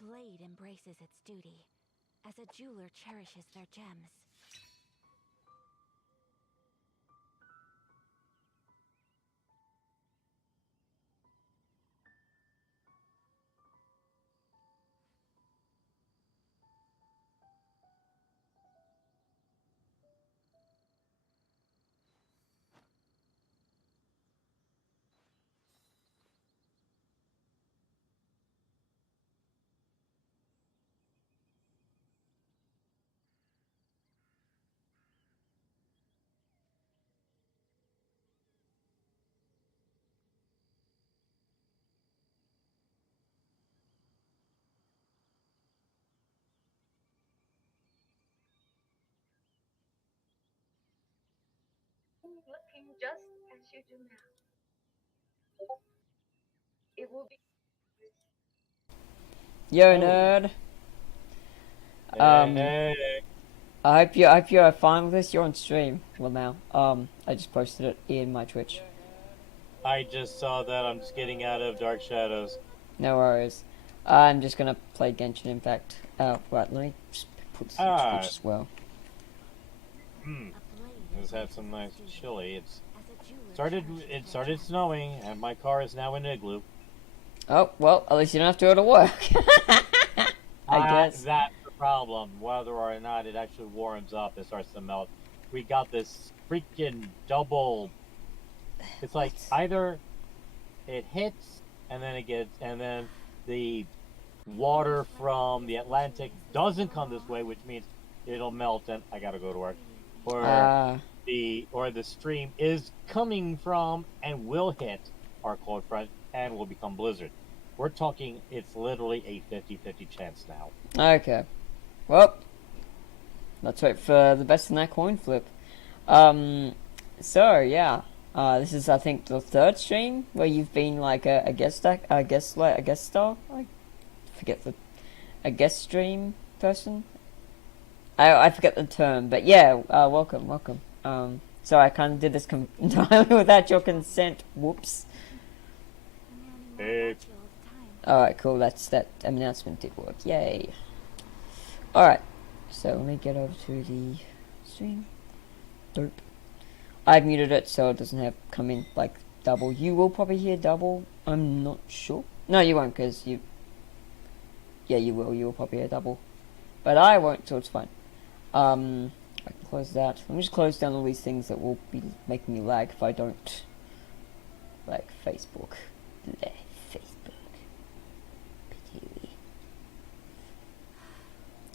blade embraces its duty, as a jeweler cherishes their gems. Looking just as you do now. It will be. Yo, Oh, nerd. Um, hey, I hope you're fine with this. You're on stream. Well, now. I just posted it in my Twitch. I just saw that. I'm just getting out of Dark Shadows. No worries. I'm just gonna play Genshin Impact. Right, let me just put this in Twitch Ah, as well. hmm. A blade Just had embraces some its nice duty, chili. as a jeweler Started. cherishes It their started gems. snowing, and my car is now an igloo. Oh, well, at least you don't have to go to work. I guess. That's the problem. Whether or not it actually warms up, it starts to melt. We got this freaking double. It's like What? either it hits, and then it gets, and then the water from the Atlantic doesn't come this way, which means it'll melt, and I gotta go to work. Or Uh, the stream is coming from and will hit our cold front and will become blizzard. We're talking it's literally a 50-50 chance now. okay. Well, let's wait for the best in that coin flip. Um, so yeah, this is I think the third stream where you've been like a guest a guest star. I forget the a guest stream person. I forget the term, but yeah, welcome. So I kind of did this entirely without your consent. Whoops. I'm learning more Hey, about you all the time. All right, cool. That announcement did work. Yay. All right. So let me get over to the stream. Dope. I've muted it so it doesn't have come in like double. You will probably hear double. I'm not sure. No, you won't because you. Yeah, you will. You will probably hear double, but I won't, so it's fine. I can close that. Let me just close down all these things that will be making me lag if I don't. Like Facebook. Bleh, Facebook. Pity.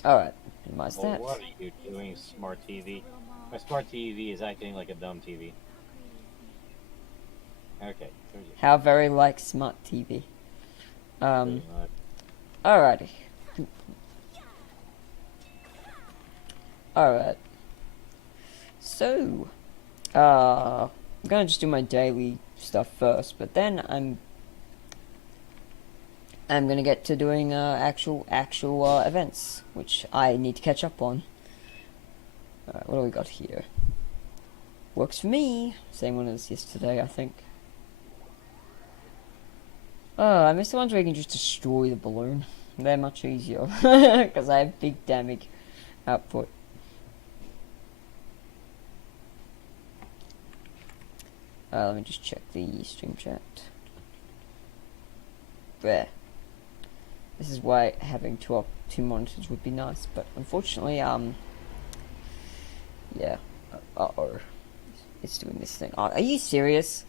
Alright, minimize well, that. what are you doing, smart TV? My smart TV is acting like a dumb TV. Okay, there's your How very like smart TV. pretty much. Alrighty. Alright. So, I'm gonna just do my daily stuff first, but then I'm gonna get to doing actual events, which I need to catch up on. Alright, what do we got here? Works for me. Same one as yesterday, I think. Oh, I miss the ones where you can just destroy the balloon. They're much easier because I have big damage output. Let me just check the stream chat. There. This is why having two monitors would be nice, but unfortunately, yeah. Uh-oh. It's doing this thing. Oh, are you serious?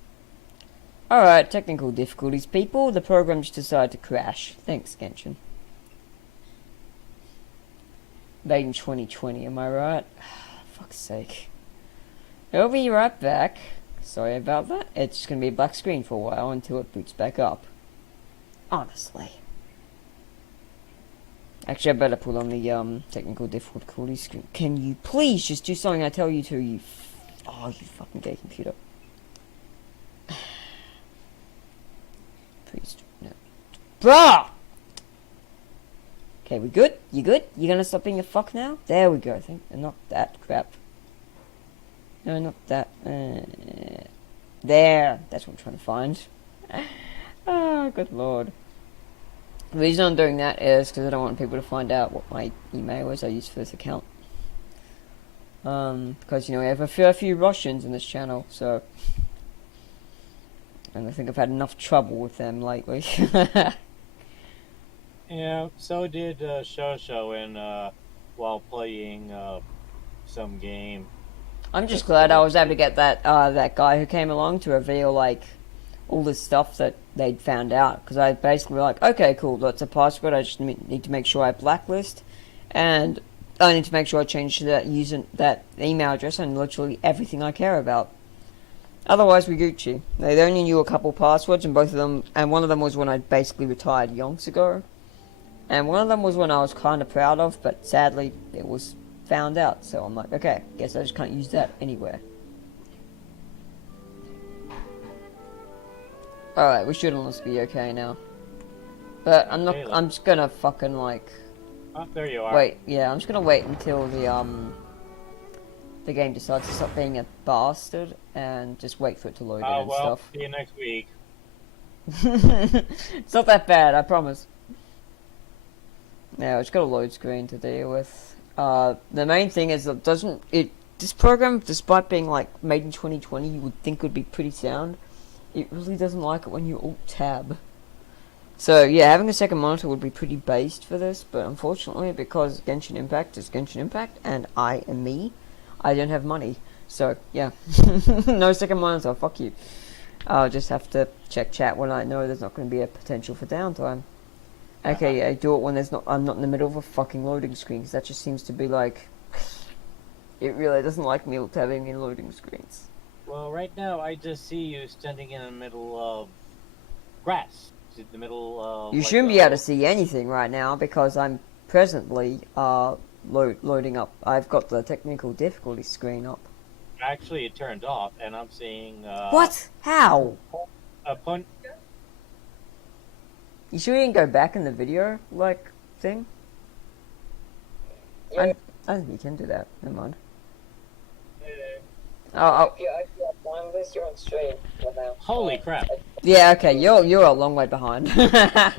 Alright, technical difficulties, people. The program just decided to crash. Thanks, Genshin. Made in 2020, am I right? Fuck's sake. I'll be right back. Sorry about that. It's just gonna be a black screen for a while until it boots back up. Honestly. Actually, I better put on the technical difficulty screen. Can you please just do something I tell you to, you oh, you fucking gay computer. Please, no. Bruh! Okay, we good? You good? You gonna stop being a fuck now? There we go, I think. And not that crap. No, not that. There. That's what I'm trying to find. Oh, good lord. The reason I'm doing that is because I don't want people to find out what my email is I use for this account. Because, you know, we have a fair few Russians in this channel, so... And I think I've had enough trouble with them lately. Yeah, so did Shosho in while playing some game. I'm just glad I was able to get that that guy who came along to reveal, like, all the stuff that they'd found out. Because I basically like, okay, cool, that's a password, I just need to make sure I blacklist. And I need to make sure I change that email address and literally everything I care about. Otherwise, we Gucci. They only knew a couple passwords, and both of them, and one of them was when I basically retired yonks ago. And one of them was one I was kind of proud of, but sadly, it was found out. So I'm like, okay, guess I just can't use that anywhere. Alright, we should almost be okay now. But I'm not, I'm just gonna fucking like... Oh, there you are. Wait, yeah, I'm just gonna wait until the game decides to stop being a bastard, and just wait for it to load in and well, stuff. see you next week. It's not that bad, I promise. Yeah, it's got a load screen to deal with. The main thing is that this program, despite being like made in 2020, you would think would be pretty sound. It really doesn't like it when you alt-tab. So yeah, having a second monitor would be pretty based for this, but unfortunately, because Genshin Impact is Genshin Impact, and I am me, I don't have money. So yeah, no second monitor, fuck you. I'll just have to check chat when I know there's not going to be a potential for downtime. Okay, I do it when I'm not in the middle of a fucking loading screen, because that just seems to be like... It really doesn't like me having in loading screens. Well, right now, I just see you standing in the middle of grass. In the middle of... You shouldn't be able to see anything right now, because I'm presently loading up. I've got the technical difficulty screen up. Actually, it turned off, and I'm seeing... What? How? You sure you didn't go back in the video, like, thing? Yeah. I think you can do that. Never mind. If you're on this, you're on stream. Holy crap. Yeah, okay, you're a long way behind. How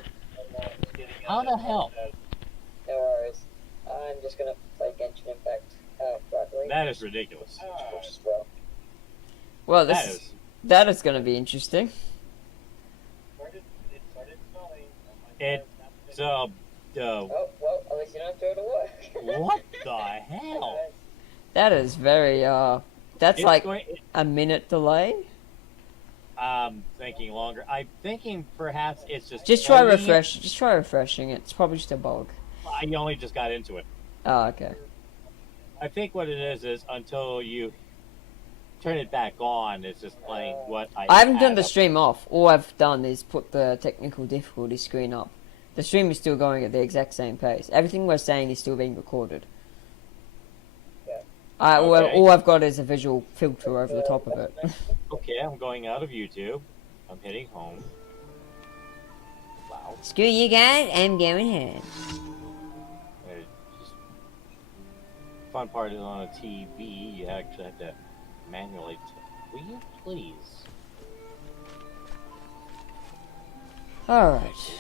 the hell? No worries. I'm just gonna play Genshin Impact rightly. That is ridiculous. As well. Well, that is going to be interesting. It's Oh, well, at least you don't have to go to work. what the hell? That is very, that's It's like going- a minute delay. I'm thinking longer. I'm thinking perhaps it's Just try loading it. refresh. Just try refreshing it. It's probably just a bug. I only just got into it. Oh, okay. I think what it is until you turn it back on, it's just playing what I haven't done had the up. stream off. All I've done is put the technical difficulty screen up. The stream is still going at the exact same pace. Everything we're saying is still being recorded. Yeah. All I've got is a visual filter over the top of it. Okay, I'm going out of YouTube. I'm heading home. Wow. Screw you guys, I'm going home. Just... Fun part is on a TV, you actually have to manually... Will you please? Alright.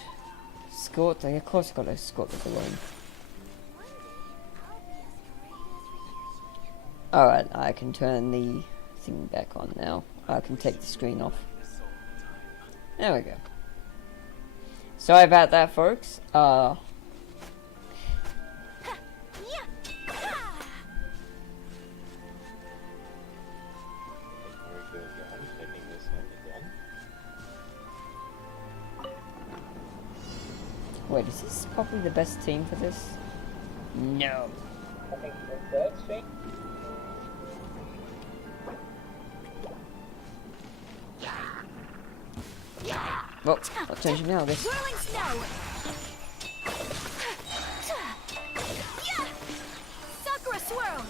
Escort, of course I've got to escort the balloon. Alright, I can turn the thing back on now. I can take the screen off. There we go. Sorry about that, folks. Very good, I'm taking this in again. Wait, is this probably the best team for this? No. I think the third stream. Well, I'll change it now, I guess. Swirling snow. Sakura swirl.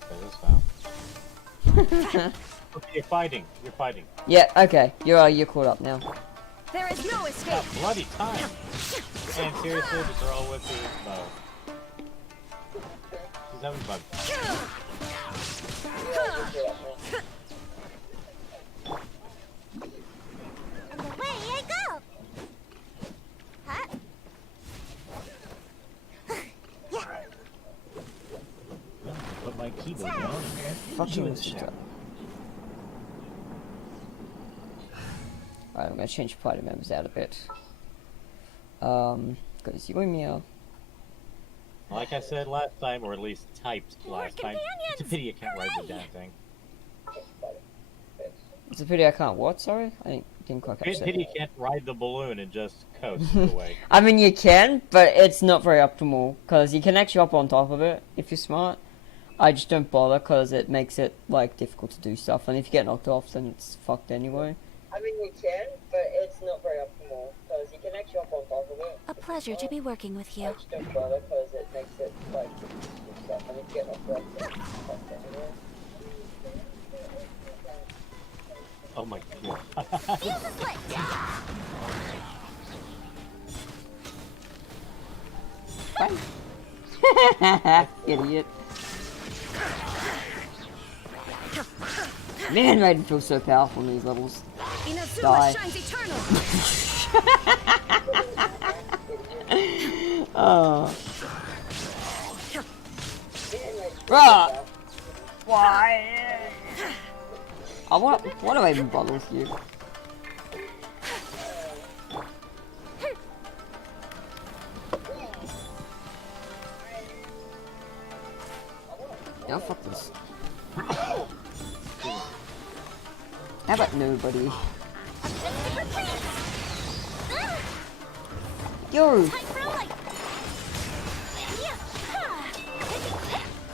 That is foul. Okay, you're fighting. You're fighting. Yeah, okay. You're caught up now. There is no escape. Bloody time! And seriously, the girl with the bow. She's having fun. fucking stuff. Alright, I'm gonna change party members out a bit. Because you and me are. Like I said last time, or at least typed last time, it's a pity you can't ride the damn thing. It's a pity I can't what, sorry? I didn't quite catch It's a that. pity you can't ride the balloon and just coast away. I mean, you can, but it's not very optimal, because you can actually hop on top of it, if you're smart. I just don't bother, because it makes it, like, difficult to do stuff, and if you get knocked off, then it's fucked anyway. I mean, you can, but it's not very optimal, because you can actually hop on top of it. A pleasure to be working with I you. just don't bother, because it makes it, like, difficult to do stuff, and if you get knocked off, then it's fucked anyway. Oh my god. Idiot. Man, Raiden feels so powerful in these levels. Die. Oh. Bruh! Why? What do I even bother with you? No, fuck this. How about nobody? Yo!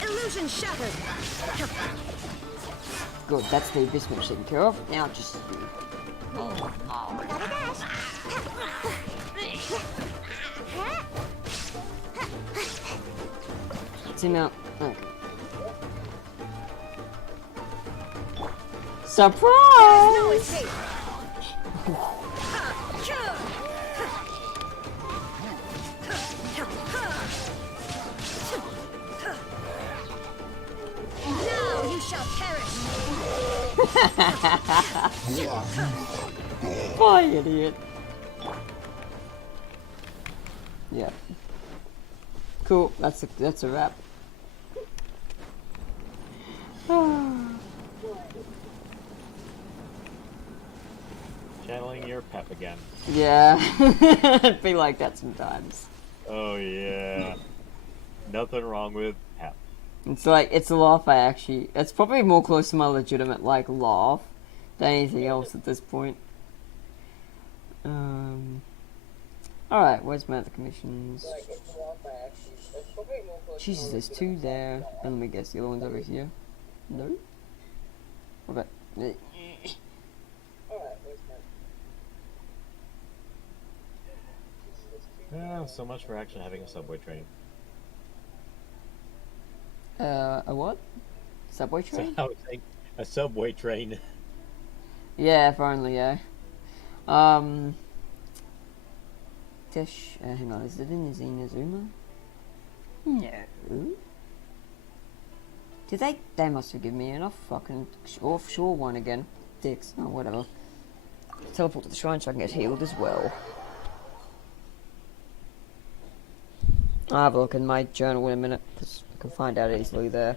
Illusion shattered. Good, that's the abyss match taken care of. Now just you. It's him out. Okay. Surprise! No escape. Now you shall perish. Bye, idiot. Yeah. Cool. That's a wrap. Channeling your pep again. Yeah. It'd be like that sometimes. Oh yeah. Nothing wrong with pep. It's like, it's a laugh it's probably more close to my legitimate, like, laugh than anything else at this point. Alright, where's my other commissions? Jesus, there's two there. And let me guess, the other one's over here. No? What about... Yeah, so much for actually having a subway train. A what? Subway train? So I was saying, a subway train. Yeah, if only, yeah. Hang on, is it in Inazuma? No. Did they must forgive me enough fucking offshore one again. Dicks, oh whatever. Teleport to the shrine so I can get healed as well. I'll have a look in my journal in a minute, because I can find out easily there.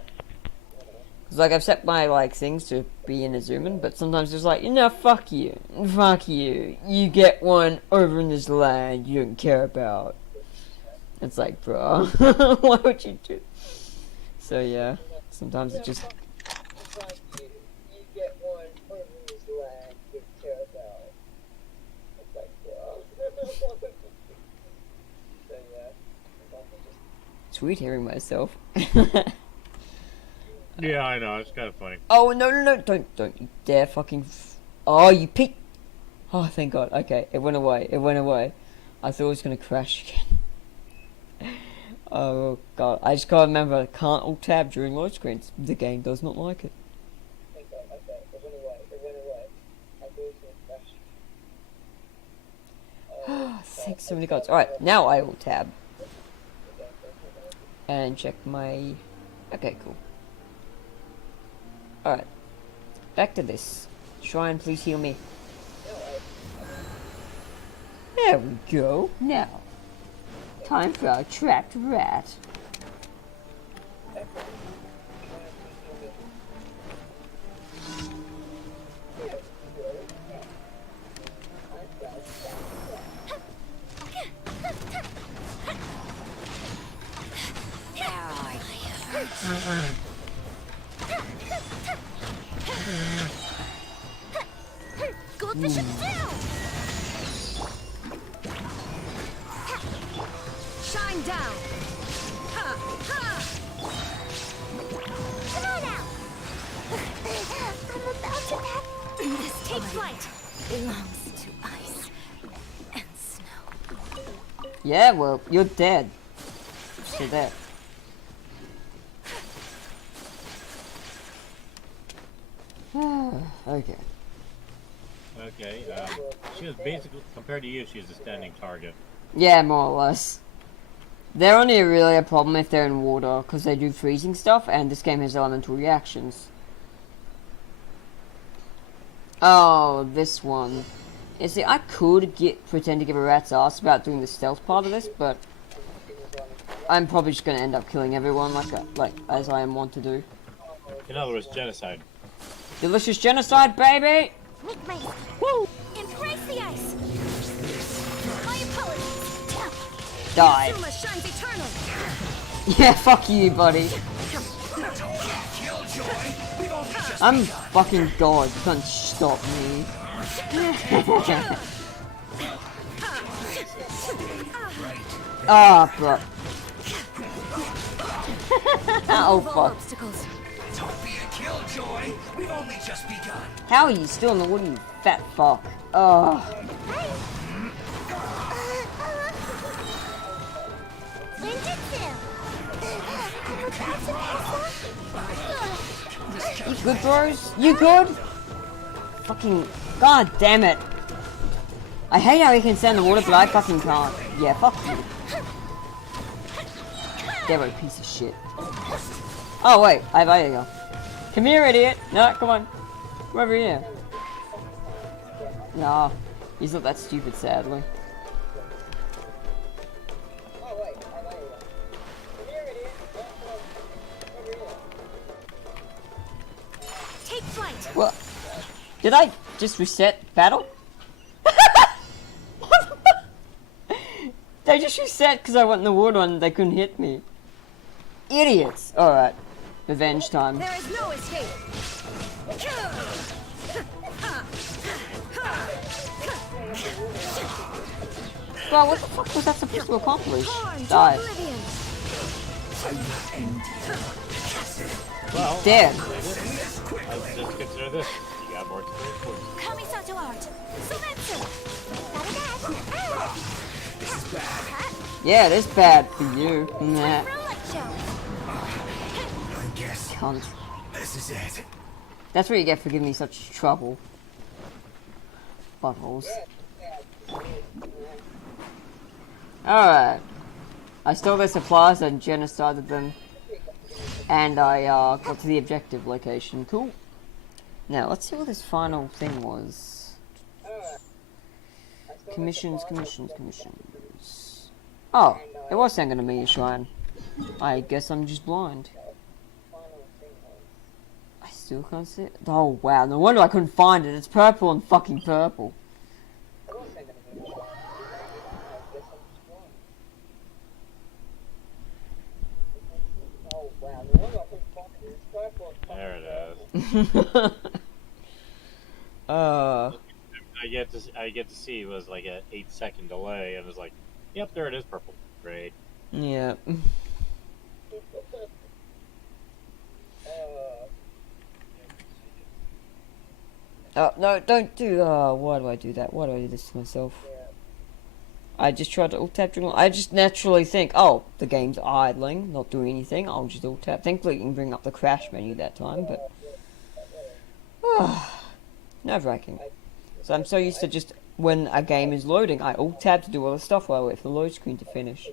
Because, like, I've set my, like, things to be in Azuman, but sometimes it's like, no, fuck you. Fuck you. You get one over in this land you don't care about. It's like, bro, why would you do? So, yeah, sometimes it just... It's like you get one over in this land you don't care about. It's like, bro. So, yeah. Sometimes it just... It's weird hearing myself. Yeah, I know, it's kind of funny. Oh, no, don't you dare fucking... Oh, you peeked... Oh, thank God, okay, it went away. I thought it was gonna crash again. Oh, God, I just gotta remember, I can't alt-tab during load screens. The game does not like it. Thank God, okay, it went away. I thought it was gonna crash. Thanks so many gods. Alright, now I alt-tab. And check my... Okay, cool. Alright. Back to this. Shrine, please heal me. There we go. Now, time for our trapped rat. Goldfish it down! Shine down! Ha! Ha! Come on out! I'm about to have... This take flight belongs to ice and snow. Yeah, well, you're dead. So there. Okay. Okay, she was basically, compared to you, she's a standing target. Yeah, more or less. They're only really a problem if they're in water, because they do freezing stuff, and this game has elemental reactions. Oh, this one. You see, I could pretend to give a rat's ass about doing the stealth part of this, but I'm probably just going to end up killing everyone, like as I am wont to do. In other words, genocide. Delicious genocide, baby! Woo! Embrace the ice! My apologies! Die. Zuma shines eternal! Yeah, fuck you, buddy. I'm fucking God. You can't stop me. Ah, bro. Oh, fuck. Obstacles. Don't be a killjoy. We've only just begun. How are you still in the water, you fat fuck? Oh. You good, bros? You good? Fucking... God damn it. I hate how he can stand in the water, but I fucking can't. Yeah, fuck you. Devil piece of shit. Oh, wait. There you go. Come here, idiot. No, come on. Come over here. No. He's not that stupid, sadly. Oh, wait. I know you are. Come here, idiot. Over here. Take flight! What? Did I just reset battle? They just reset because I went in the water and they couldn't hit me. Idiots! Alright. Revenge time. There is no escape! Well, what the fuck was that supposed to accomplish? Torn to Die. oblivion! Well, Dead. I just consider this. You got more experience for it. Kamisato art! Sumetsu! Yeah, it is bad for you. Nah. Roulette show! I guess Cunt. this is it. That's what you get for giving me such trouble. Buttholes. Alright. I stole their supplies and genocided them. And I got to the objective location. Cool. Now, let's see what this final thing was. Commissions. Oh, it was singing to me, Shrine. I guess I'm just blind. I still can't see it. Oh, wow. No wonder I couldn't find it. It's purple and fucking purple. Oh, wow. No wonder I couldn't find it. It's purple. There it is. I get to see it was like a 8-second delay, and it was like, yep, there it is, purple. Great. Yeah. Oh, no, don't do, why do I do that? Why do I do this to myself? I just tried to alt-tap during, I just naturally think, oh, the game's idling, not doing anything, I'll just alt-tap. Thankfully you can bring up the crash menu that time, but... nerve-wracking. So I'm so used to just, when a game is loading, I alt-tab to do all the stuff while I wait for the load screen to finish.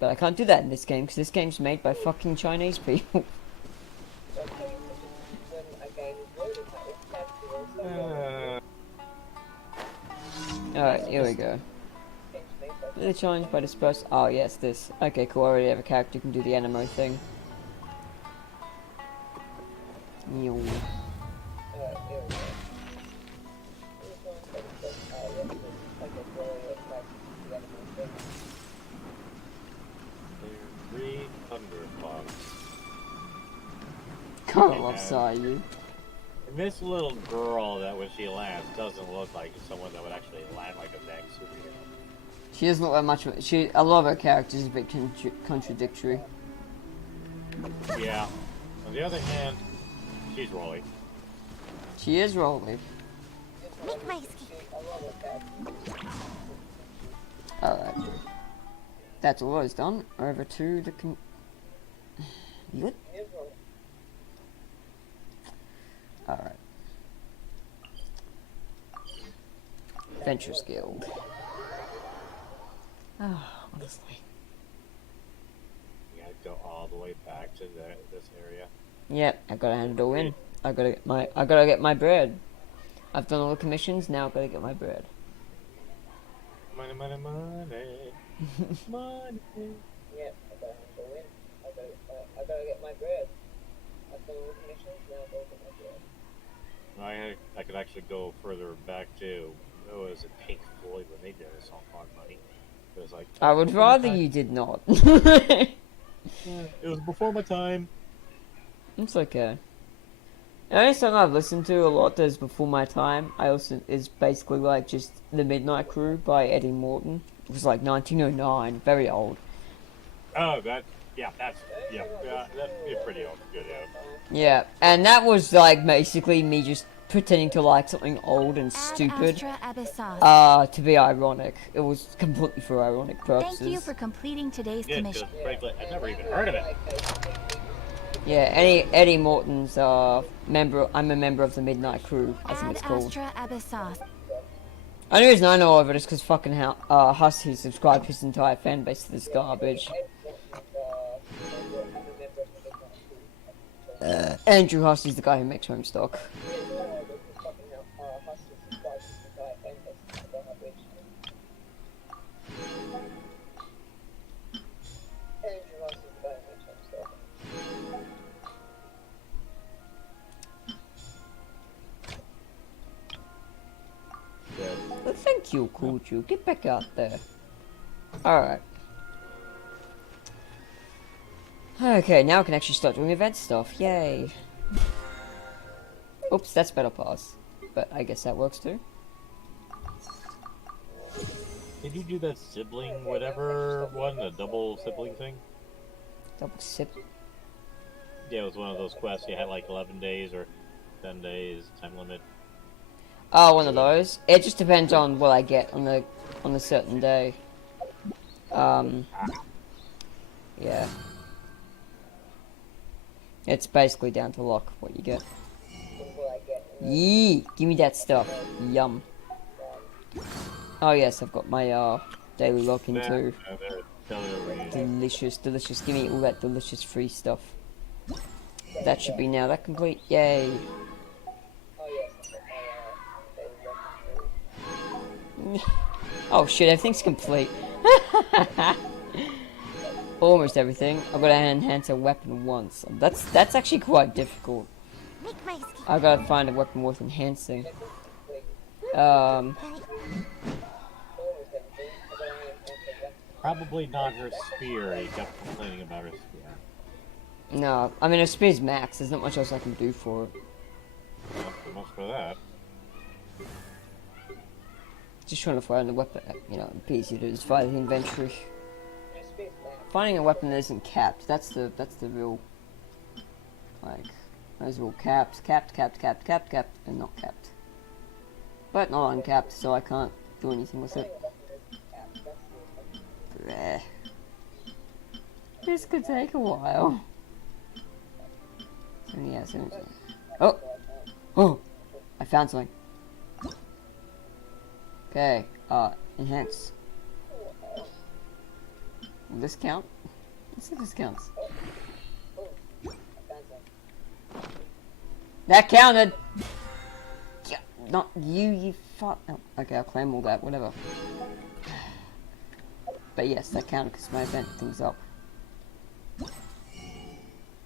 But I can't do that in this game, because this game's made by fucking Chinese people. Alright, here we go. The challenge by disperse. Oh, yes, this. Okay, cool. I already have a character who can do the animo thing. Meow. There's 3 thunder bombs. I love Sayu. And this little girl that when she lands doesn't look like someone that would actually land like a next superhero. She doesn't look like much. A lot of her characters are a bit contradictory. Yeah. On the other hand, she's Rolly. She is Rolly. Make my escape. Alright. That's all those done. Over to the You good? Alright. Adventurers Guild. Oh, honestly. You gotta go all the way back to this area. Yep, I gotta hand it all in. I gotta get my bread. I've done all the commissions, now I gotta get my bread. Money, money, money. Money. Yeah, I gotta go in. I gotta get my bread. I've done all the commissions, now I gotta get my bread. I could actually go further back to, it was a Pink Floyd when they did a song called Money. It was like, I would rather you did not. it was before my time. It's okay. The only song I've listened to a lot that is before my time, is basically like just The Midnight Crew by Eddie Morton. It was like 1909, very old. Oh, that's pretty old. Good, yeah. Yeah, and that was like basically me just pretending to like something old and stupid. To be ironic. It was completely for ironic purposes. Thank you for completing today's Yeah, commission. frankly, I've never even heard of it. Yeah, Eddie Morton's member. I'm a member of the Midnight Crew, I think it's called. Only reason I know of it is because fucking Hussey subscribed his entire fan base to this garbage. Andrew Hussey's the guy who makes Homestuck. Well, thank you, Kuchu. Get back out there. Alright. Okay, now I can actually start doing event stuff. Yay. Oops, that's Battle Pass. But I guess that works too. Did you do that sibling whatever one? The double sibling thing? Double sip. Yeah, it was one of those quests. You had like 11 days or 10 days time limit. Oh, one of those. It just depends on what I get on the certain day. Yeah. It's basically down to luck what you get. Yee! Give me that stuff. Yum. Oh yes, I've got my daily lock-in too. Delicious, delicious. Give me all that delicious free stuff. That should be now that complete. Yay! Oh shit, everything's complete. Almost everything. I've got to enhance a weapon once. That's actually quite difficult. I've got to find a weapon worth enhancing. Probably not her spear. He kept complaining about her spear. No, I mean her spear's max. There's not much else I can do for it. Not so much for that. Just trying to find a weapon, you know, easy to just find the inventory. Finding a weapon that isn't capped, that's the real, like, those are all capped, capped, and not capped. But not uncapped, so I can't do anything with it. Bleh. This could take a while. Yeah, oh! Oh! I found something. Okay, enhance. Will this count? Let's see if this counts. That counted! Yeah, not you, you fuck. Oh, okay, I'll claim all that, whatever. But yes, that counted because my event thing's up.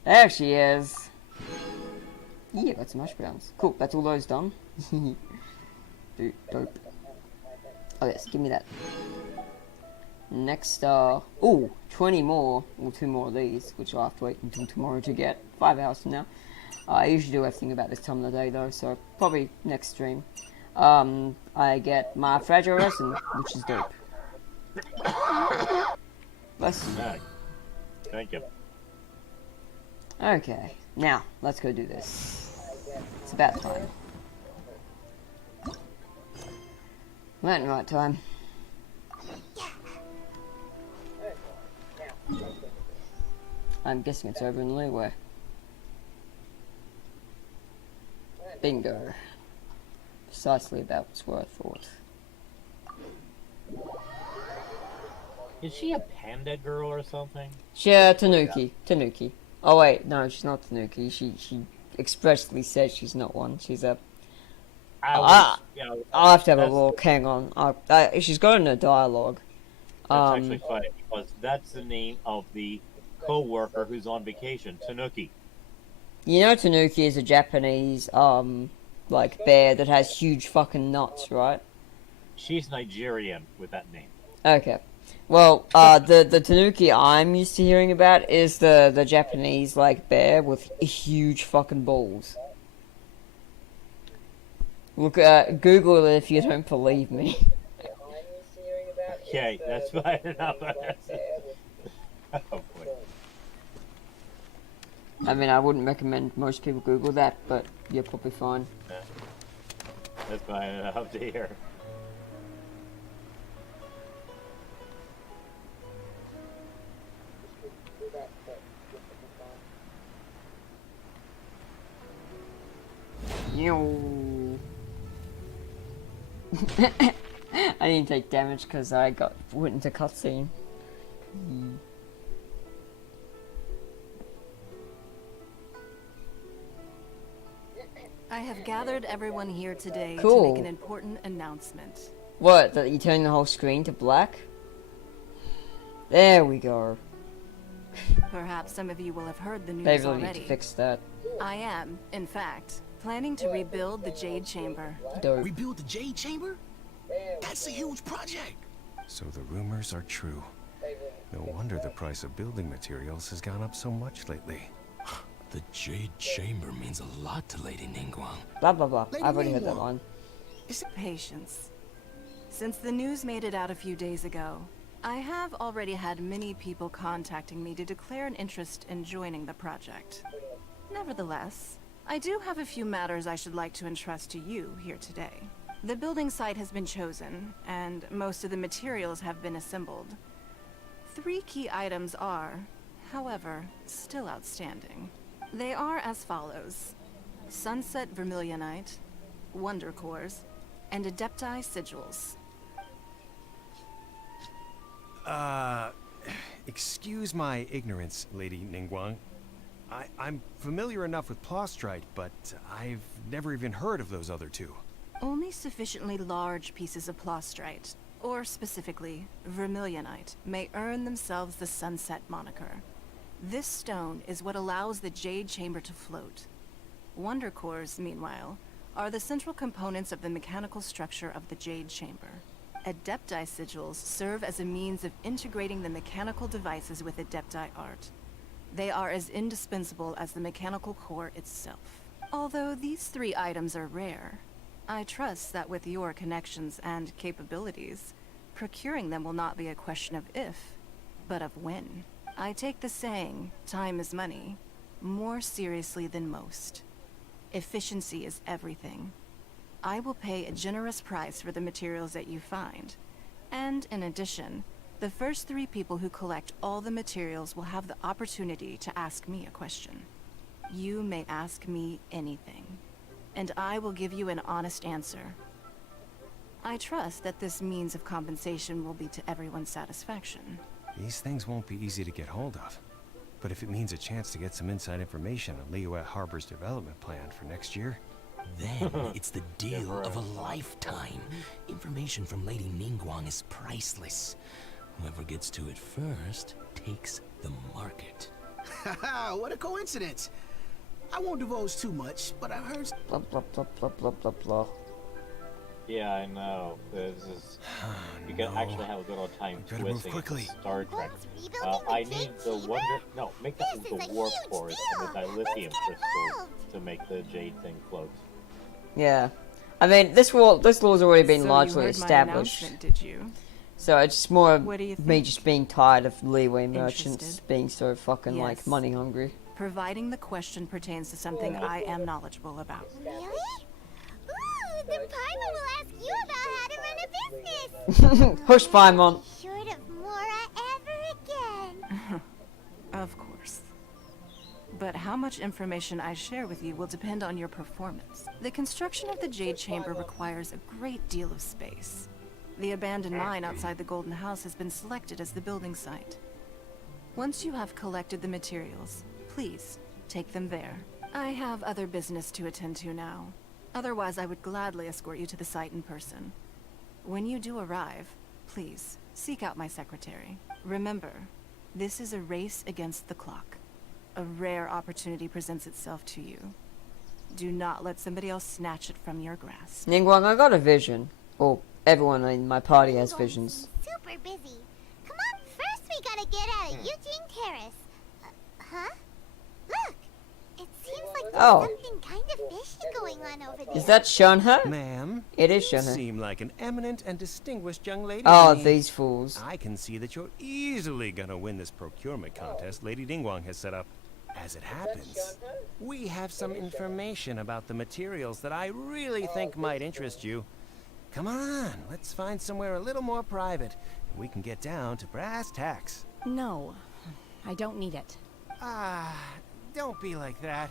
There she is! Yeah, got some hash browns. Cool, that's all those done. Dude, dope. Oh yes, give me that. Next, ooh, 20 more, or 2 more of these, which I'll have to wait until tomorrow to get, 5 hours from now. I usually do everything about this time of the day though, so probably next stream. I get my fragile resin, which is dope. Bless you. Nice. Thank you. Okay, now let's go do this. It's about time. Right in right time. I'm guessing it's over in the leeway. Bingo. Precisely about what I thought. Is she a panda girl or something? Yeah, Tanuki. Tanuki. Oh wait, no, she's not Tanuki. She expressly says she's not one. She's a... I'll have to have a look. Hang on. She's got in a dialogue. That's actually funny because that's the name of the co-worker who's on vacation, Tanuki. You know Tanuki is a Japanese, like, bear that has huge fucking nuts, right? She's Nigerian with that name. Okay. Well, the Tanuki I'm used to hearing about is the Japanese, like, bear with huge fucking balls. Look, Google it if you don't believe me. Okay, that's fine enough. Oh boy. I mean, I wouldn't recommend most people Google that, but you're probably fine. Yeah. That's fine enough to hear. I didn't take damage because I went into cutscene. I have gathered everyone here today Cool. to make an important announcement. What? That you turn the whole screen to black? There we go. Perhaps some of you will have heard the news They really need already. to fix that. I am, in fact, planning to rebuild the Jade Chamber. Dope. Rebuild the Jade Chamber? That's a huge project. So the rumors are true. No wonder the price of building materials has gone up so much lately. The Jade Chamber means a lot to Lady Ningguang. Blah blah blah. Lady I've already heard that Ningguang. one. Patience. Since the news made it out a few days ago, I have already had many people contacting me to declare an interest in joining the project. Nevertheless, I do have a few matters I should like to entrust to you here today. The building site has been chosen, and most of the materials have been assembled. 3 key items are, however, still outstanding. They are as follows: Sunset Vermilionite, Wonder Cores, and Adepti Sigils. Excuse my ignorance, Lady Ningguang. I'm familiar enough with Plostrite, but I've never even heard of those other two. Only sufficiently large pieces of Plostrite, or specifically, Vermilionite, may earn themselves the Sunset moniker. This stone is what allows the Jade Chamber to float. Wonder Cores, meanwhile, are the central components of the mechanical structure of the Jade Chamber. Adepti Sigils serve as a means of integrating the mechanical devices with Adepti art. They are as indispensable as the mechanical core itself. Although these 3 items are rare, I trust that with your connections and capabilities, procuring them will not be a question of if, but of when. I take the saying, time is money, more seriously than most. Efficiency is everything. I will pay a generous price for the materials that you find. And in addition, the first 3 people who collect all the materials will have the opportunity to ask me a question. You may ask me anything, and I will give you an honest answer. I trust that this means of compensation will be to everyone's satisfaction. These things won't be easy to get hold of. But if it means a chance to get some inside information on Liyue Harbor's development plan for next year... Then it's the deal of a lifetime. Information from Lady Ningguang is priceless. Whoever gets to it first takes the market. Haha, what a coincidence. I won't divulge too much, but I've heard... Blah blah blah blah blah blah blah. Yeah, I know. This is you can actually have a good old time Gotta move twisting quickly. Star Trek. Rebuilding the I Jade need the Chamber? wonder. No, make that This the is a warp huge core deal. and the dilithium Let's get crystals involved. to make the jade thing float. Yeah. I mean, this law's already been So largely you heard established. my announcement, did you? So it's just more What do you me think? just being tired of leeway merchants Interested? being so fucking like Yes. money hungry. Providing the question pertains to something I am knowledgeable about. Really? Ooh, then Paimon will ask you about how to run a business. Hush, Paimon. Short of Mora ever again. Of course. But how much information I share with you will depend on your performance. The construction of the Jade Chamber requires a great deal of space. The abandoned mine outside the Golden House has been selected as the building site. Once you have collected the materials, please take them there. I have other business to attend to now. Otherwise, I would gladly escort you to the site in person. When you do arrive, please seek out my secretary. Remember, this is a race against the clock. A rare opportunity presents itself to you. Do not let somebody else snatch it from your grasp. Ningguang, I got a vision. Or everyone in my party has visions. Super busy. Come on, first we gotta get out of Eugene Terrace. Huh? Look! It seems like there's Oh. something kind of fishy going on over there. Is that Shunho? Ma'am, It is you Shunho. seem like an eminent and distinguished young lady. Oh, to me. these fools. I can see that you're easily gonna win this procurement contest Lady Ningguang has set up. As it happens, we have some information about the materials that I really think might interest you. Come on, let's find somewhere a little more private, and we can get down to brass tacks. No, I don't need it. Ah, don't be like that.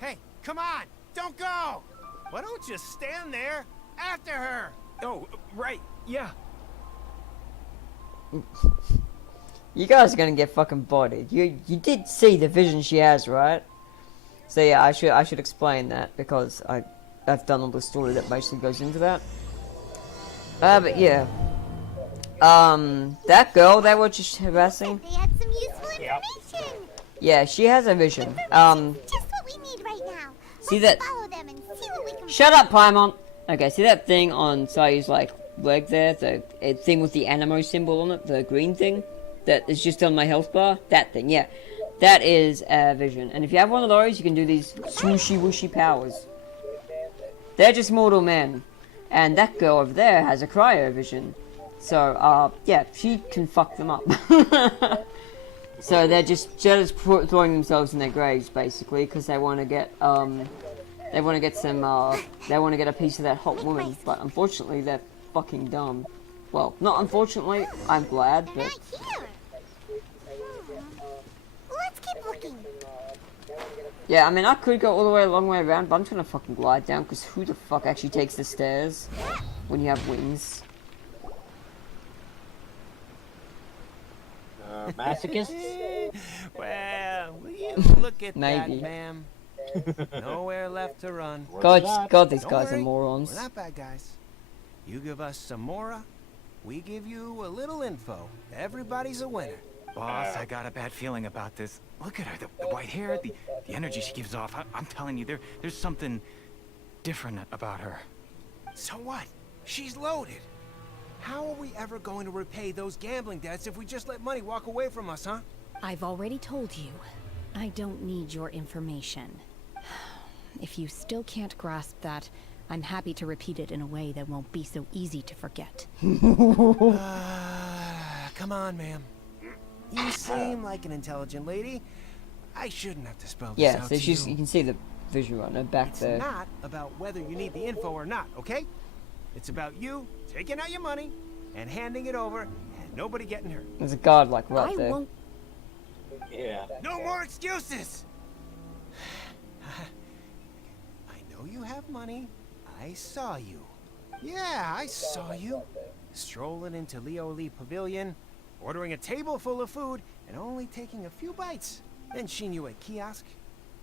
Hey, come on, don't go! Why don't you stand there after her? Oh, right, yeah. You guys are gonna get fucking bodied. You did see the vision she has, right? So yeah, I should explain that because I've done all the story that basically goes into that. But yeah. That girl they were just harassing. They had some useful information. Yeah, she has a vision. Just what we need right now. See Let's that- follow them and see what we can Shut up, Paimon! Okay, see that thing on Sayu's like leg there? The thing with the animo symbol on it, the green thing? That is just on my health bar? That thing, yeah. That is a vision. And if you have one of those, you can do these swooshy wooshy powers. They're just mortal men. And that girl over there has a cryo vision. So, yeah, she can fuck them up. So they're just throwing themselves in their graves, basically, because they want to get, they want to get some, they want to get a piece of that hot woman. But unfortunately, they're fucking dumb. Well, not unfortunately, I'm glad, They're but... not here. Let's keep looking. Yeah, I mean, I could go all the way a long way around, but I'm trying to fucking glide down, because who the fuck actually takes the stairs when you have wings? Masochist? Well, will you look at Maybe. that, ma'am? Nowhere left to run. God, these Don't guys are worry, morons. We're not bad guys. You give us some Mora, we give you a little info. Everybody's a winner. Boss, I got a bad feeling about this. Look at her, the white hair, the energy she gives off. I'm telling you, there's something different about her. So what? She's loaded. How are we ever going to repay those gambling debts if we just let money walk away from us, huh? I've already told you. I don't need your information. If you still can't grasp that, I'm happy to repeat it in a way that won't be so easy to forget. Come on, ma'am. You seem like an intelligent lady. I shouldn't have to spell this Yeah, out so to she's, you. you can see the vision right now, back It's there. not about whether you need the info or not, okay? It's about you taking out your money and handing it over and nobody getting hurt. There's a guard like right I there. won't. Yeah. No more excuses! I know you have money. I saw you. Yeah, I saw you. Strolling into Leo Lee Pavilion, ordering a table full of food, and only taking a few bites. Then Shinyu at kiosk,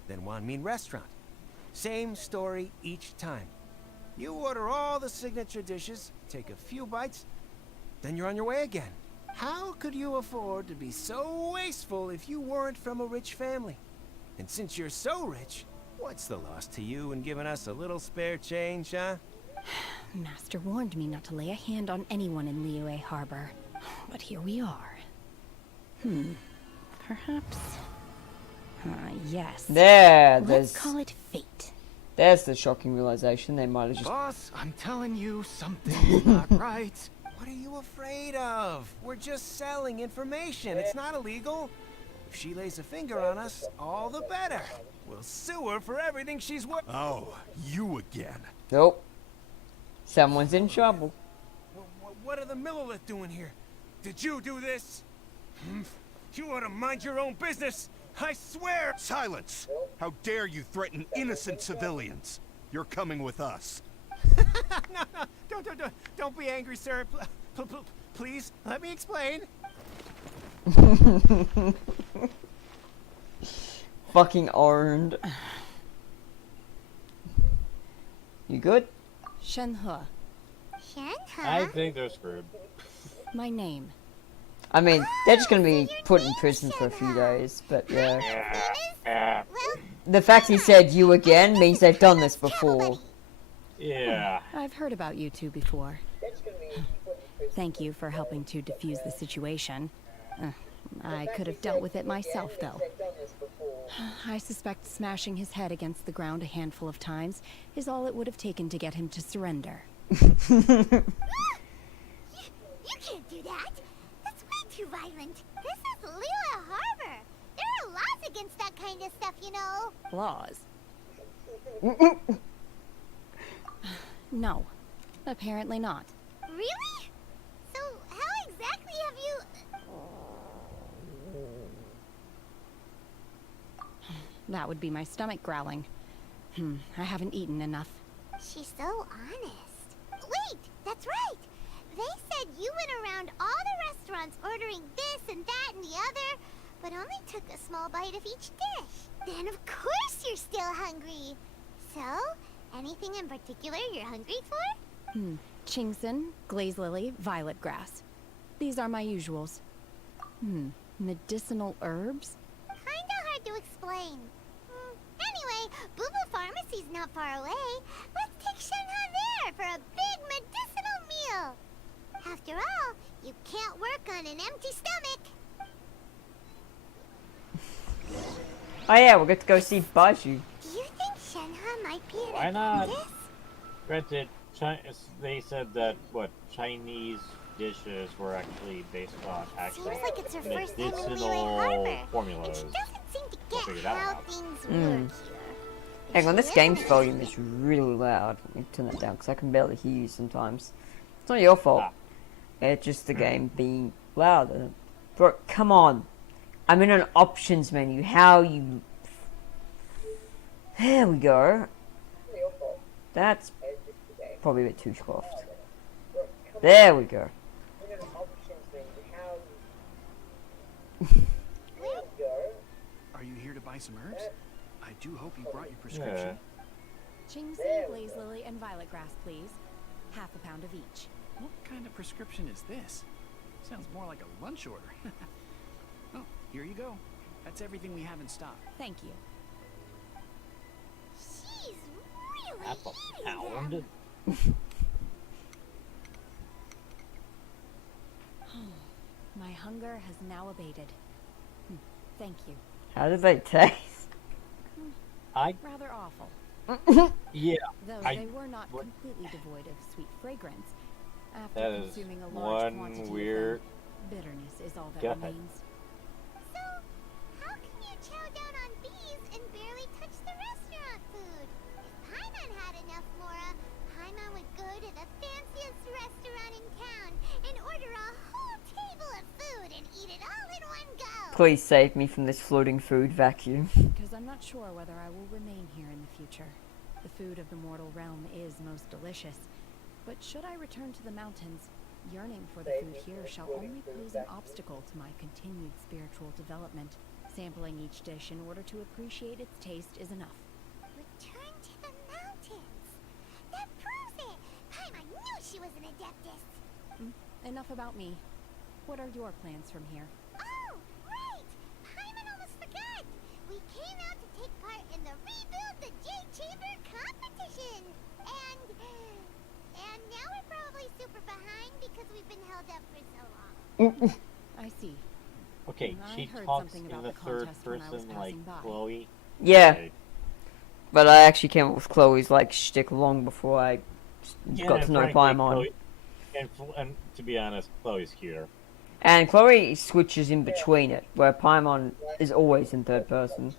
then Wanmin restaurant. Same story each time. You order all the signature dishes, take a few bites, then you're on your way again. How could you afford to be so wasteful if you weren't from a rich family? And since you're so rich, what's the loss to you in giving us a little spare change, huh? Master warned me not to lay a hand on anyone in Liyue Harbor. But here we are. Perhaps... yes. Let's Let's call it fate. There's the shocking realization. They might have just... Boss, I'm telling you, something's not right. What are you afraid of? We're just selling information. It's not illegal. If she lays a finger on us, all the better. We'll sue her for everything she's worth. Oh, you again. Nope. Someone's in trouble. What are the Millilith doing here? Did you do this? You ought to mind your own business. I swear! Silence! How dare you threaten innocent civilians? You're coming with us. No, don't be angry, sir. Please, let me explain. Fucking owned. You good? Shenhe. I think they're screwed. My name. I mean, they're just gonna be put in prison for a few days, but yeah. The fact he said you again means they've done this before. Yeah. I've heard about you two before. Thank you for helping to defuse the situation. I could have dealt with it myself, though. I suspect smashing his head against the ground a handful of times is all it would have taken to get him to surrender. You can't do that. That's way too violent. This is Liyue Harbor. There are laws against that kind of stuff, you know. Laws? No. Apparently not. Really? So how exactly have you... That would be my stomach growling. I haven't eaten enough. She's so honest. Wait, that's right. They said you went around all the restaurants ordering this and that and the other, but only took a small bite of each dish. Then of course you're still hungry. So, anything in particular you're hungry for? Chingson, glaze lily, violet grass. These are my usuals. Medicinal herbs? Kinda hard to explain. Anyway, Boo Boo Pharmacy's not far away. Let's take Shenhe there for a big medicinal meal. After all, you can't work on an empty stomach. Oh yeah, we'll get to go see Baju. Do you think Shenhe might be an Why not? apprentice? Granted, they said that, Chinese dishes were actually based on actual Seems like it's her first time in Liyue medicinal Harbor. And formulas. she doesn't seem to figure get that how out. things work here. Hang on, She this is game's an volume is really loud. Let me turn that down because I can barely hear you sometimes. It's not your fault. It's just the game being louder. Bro, come on. I'm in an options menu. How you... There we go. That's probably a bit too soft. There we go. Are you here to buy some herbs? I do hope you brought your prescription. Chingson, glaze lily, and violet grass, please. Half a pound of each. What kind of prescription is this? Sounds more like a lunch order. Oh, here you go. That's everything we have in stock. Thank you. She's really That's a eating pound. them. My hunger has now abated. Thank you. How do they taste? Rather awful. Yeah. Though I- they were not what- completely devoid of sweet fragrance. After That is consuming a large one quantity weird- of them, bitterness is all that Go ahead. remains. So, how can you chow down on these and barely touch the restaurant food? If Paimon had enough Mora, Paimon would go to the fanciest restaurant in town and order a whole table of food and eat it all in one go. Please save me from this floating food vacuum. Because I'm not sure whether I will remain here in the future. The food of the mortal realm is most delicious. But should I return to the mountains, yearning for the food here shall only pose an obstacle to my continued spiritual development. Sampling each dish in order to appreciate its taste is enough. Return to the mountains. That proves it. Paimon knew she was an adeptus. Enough about me. What are your plans from here? Oh, right! Paimon almost forgot! We came out to take part in the Rebuild the Jade Chamber competition! And now we're probably super behind because we've been held up for so long. I see. Okay, I she heard talks something in about the the third contest when I was person like passing by. Chloe. Yeah, Okay. but I actually came up with Chloe's like shtick long before I got and to know frankly, Paimon. Chloe, and to be honest, Chloe's cuter. And Chloe switches in between it, where Paimon is always in third person.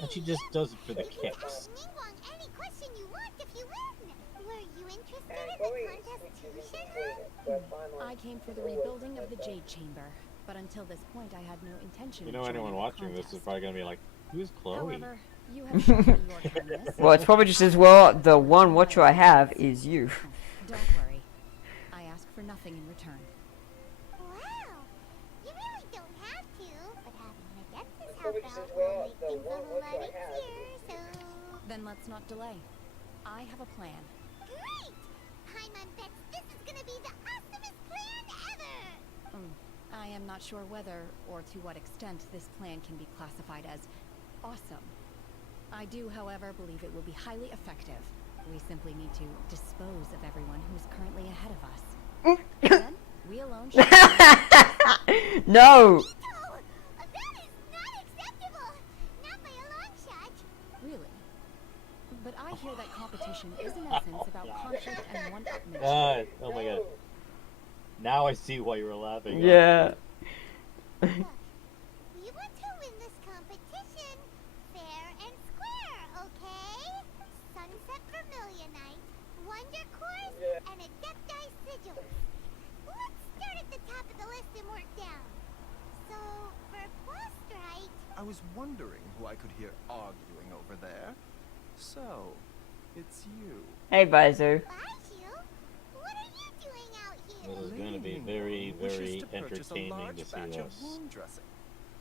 And she just does it for the You can kicks. ask Ningguang any question you want if you win. Were you interested in the contest too, Shinra? I came for the rebuilding of the Jade Chamber, but until this point I had no intention You of know, anyone joining the watching this is contest. probably gonna be like, "Who's Chloe?" However, you have shown me your kindness. Well, it's probably just as well the one watcher I have is you. Don't worry. I ask for nothing in return. Wow, you really don't have to, but having an Adeptus help out will make things a whole lot easier, so... Then let's not delay. I have a plan. Great! Paimon bets this is gonna be the awesomest plan ever! I am not sure whether or to what extent this plan can be classified as awesome. I do, however, believe it will be highly effective. We simply need to dispose of everyone who's currently ahead of us. Then, we alone shall... No! No! That is not acceptable! Not by a long shot! Really? But I hear that competition is in essence about conflict and one-upmanship. Oh my god. Now I see why you were laughing. Yeah. Look, we want to win this competition fair and square, okay? Sunset Vermilionite, Wonder Course, and Adepti Sigils. Let's start at the top of the list and work down. So, for Prostrite... I was wondering who I could hear arguing over there. So, it's you. Hey, Baizu. Baiju? What are you doing out here? This is going to be Lady very, Ningguang wishes very to purchase a entertaining large to see batch of this. wound dressing.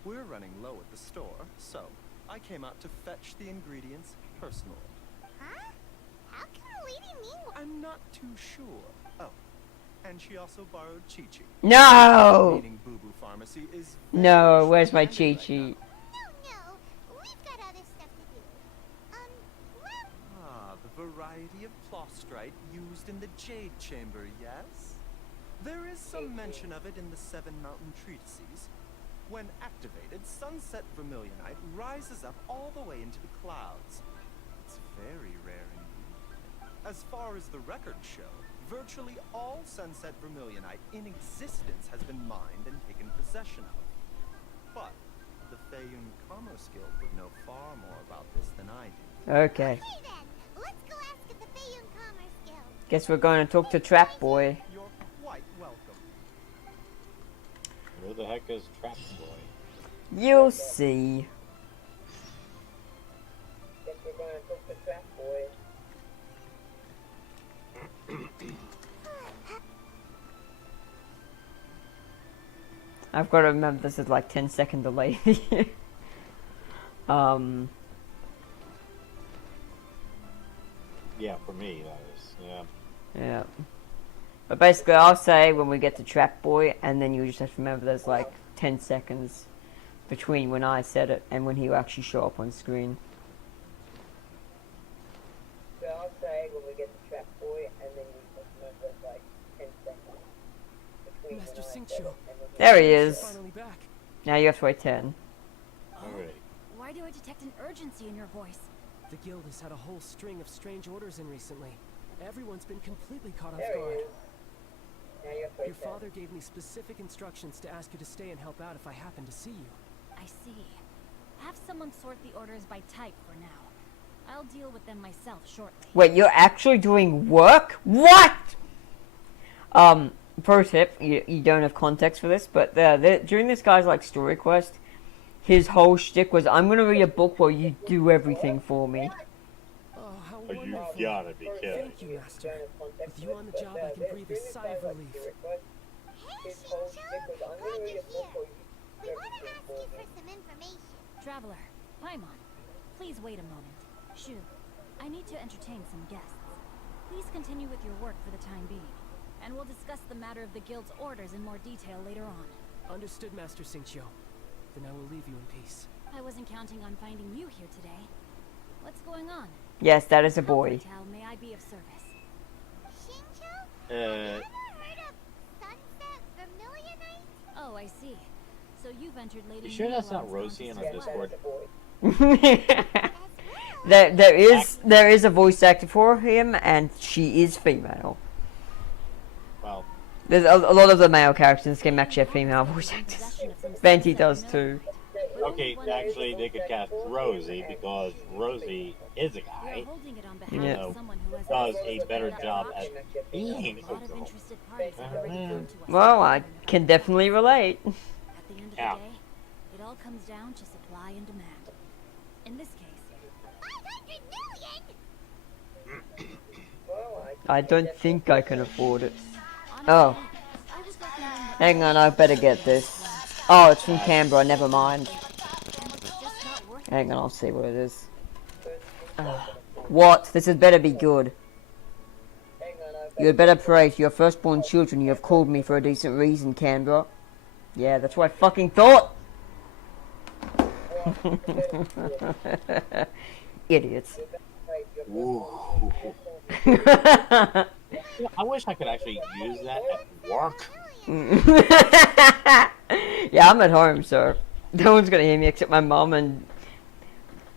We're running low at the store, so I came out to fetch the ingredients personally. Huh? How can Lady Ningguang... I'm not too sure. Oh, and she also borrowed Chi-Chi. No! Meaning Boo Boo Pharmacy is No, very where's my short-handed Chi-Chi? right No, we've got other stuff to do. Well... Ah, the variety of plostrite used in the Jade Chamber, yes? There is some mention of it in the Seven Mountain Treatises. When activated, Sunset Vermilionite rises up all the way into the clouds. It's very rare indeed. As far as the records show, virtually all Sunset Vermilionite in existence has been mined and taken possession of. But the Feiyun Commerce Guild would know far more about this than I do. Okay. Okay then, let's go ask at the Feiyun Commerce Guild. Guess we're going to talk to Trap Boy. You're quite welcome. Where the heck is Trap Boy? You'll see. Guess we're gonna talk to Trap Boy. I've got to remember this is like 10-second delay. Yeah, for me, that is. Yeah. Yeah. But basically, I'll say when we get to Trap Boy, and then you just have to remember there's like 10 seconds between when I said it and when he will actually show up on screen. So I'll say when we get to Trap Boy, and then you just remember like 10 seconds between Master when I said Xingqiu. it and when you There he You're is. finally back. Now you have to wait 10. Alright. Why do I detect an urgency in your voice? The guild has had a whole string of strange orders in recently. Everyone's been completely caught off There he guard. is. Now you have to wait Your 10. father gave me specific instructions to ask you to stay and help out if I happen to see you. I see. Have someone sort the orders by type for now. I'll deal with them myself shortly. Wait, you're actually doing work? What? Pro tip, you don't have context for this, but during this guy's like story quest, his whole shtick was, I'm gonna read a book while you do everything for me. Oh, how Oh, you wonderful. gotta be kidding. Thank you, Master. With you on the job, I can breathe a sigh of relief. Hey, Xingqiu! Glad you're here. We want to ask you for some information. Traveler, Paimon, please wait a moment. Shu, I need to entertain some guests. Please continue with your work for the time being, and we'll discuss the matter of the guild's orders in more detail later on. Understood, Master Xingqiu. Then I will leave you in peace. I wasn't counting on finding you here today. What's going on? Yes, that is a boy. How may I be of service? Xingqiu Heard of Sunset Vermilionite? Oh, I see. So you've entered Lady You sure that's not Ningguang's Rosie in our office as well. Discord? there is a voice actor for him, and she is female. Well, There's a lot of the male characters in this game actually have female voice actors. Venti does too. okay, actually they could cast Rosie because Rosie is a You're guy. holding it on behalf Yeah. of someone who has Does access a to better that job option. at being A a lot of girl. interested parties have already come to us. Well, I can definitely relate. At the end of Yeah. the day, it all comes down to supply and demand. In this case, 500 million? I don't think I can afford it. honestly, Oh, I was recommending hang on, I better get this. Oh, it's from Canberra, never mind. it's just not worth it. Hang on, I'll see what it is. What? This had better be good. You had better pray for your firstborn children. You have called me for a decent reason, Canberra. Yeah, that's what I fucking thought. Idiots. Ooh. I wish I could actually use that at work. Yeah, I'm at home, so no one's gonna hear me except my mom, and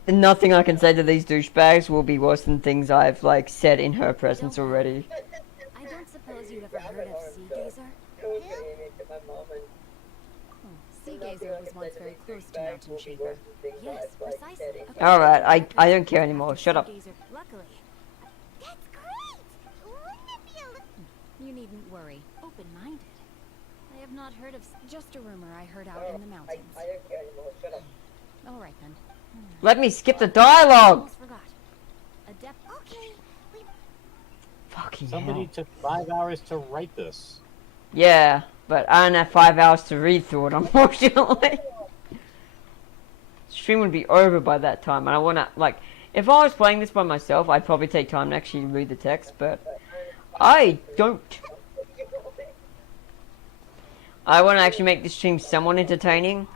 nothing I can say to these douchebags will be worse than things I've like said in her presence already. I don't suppose you've ever heard of Sea Gazer? Sea Gazer was once very close to Mountain Chamber. Yes, precisely. Alright, I don't care anymore. Shut up. Sea Gazer, luckily. That's great! Wouldn't it be a little... You needn't worry. Open-minded. I have not heard of... Just a rumor I heard out in the mountains. All right, then. Let me skip the dialogue! Almost forgot. Adept... Okay, we... Fucking Somebody hell. took 5 hours to write this. Yeah, but I don't have 5 hours to read through it, unfortunately. Stream would be over by that time, and I wanna, like, if I was playing this by myself, I'd probably take time to actually read the text, but I don't. I want to actually make this stream somewhat entertaining,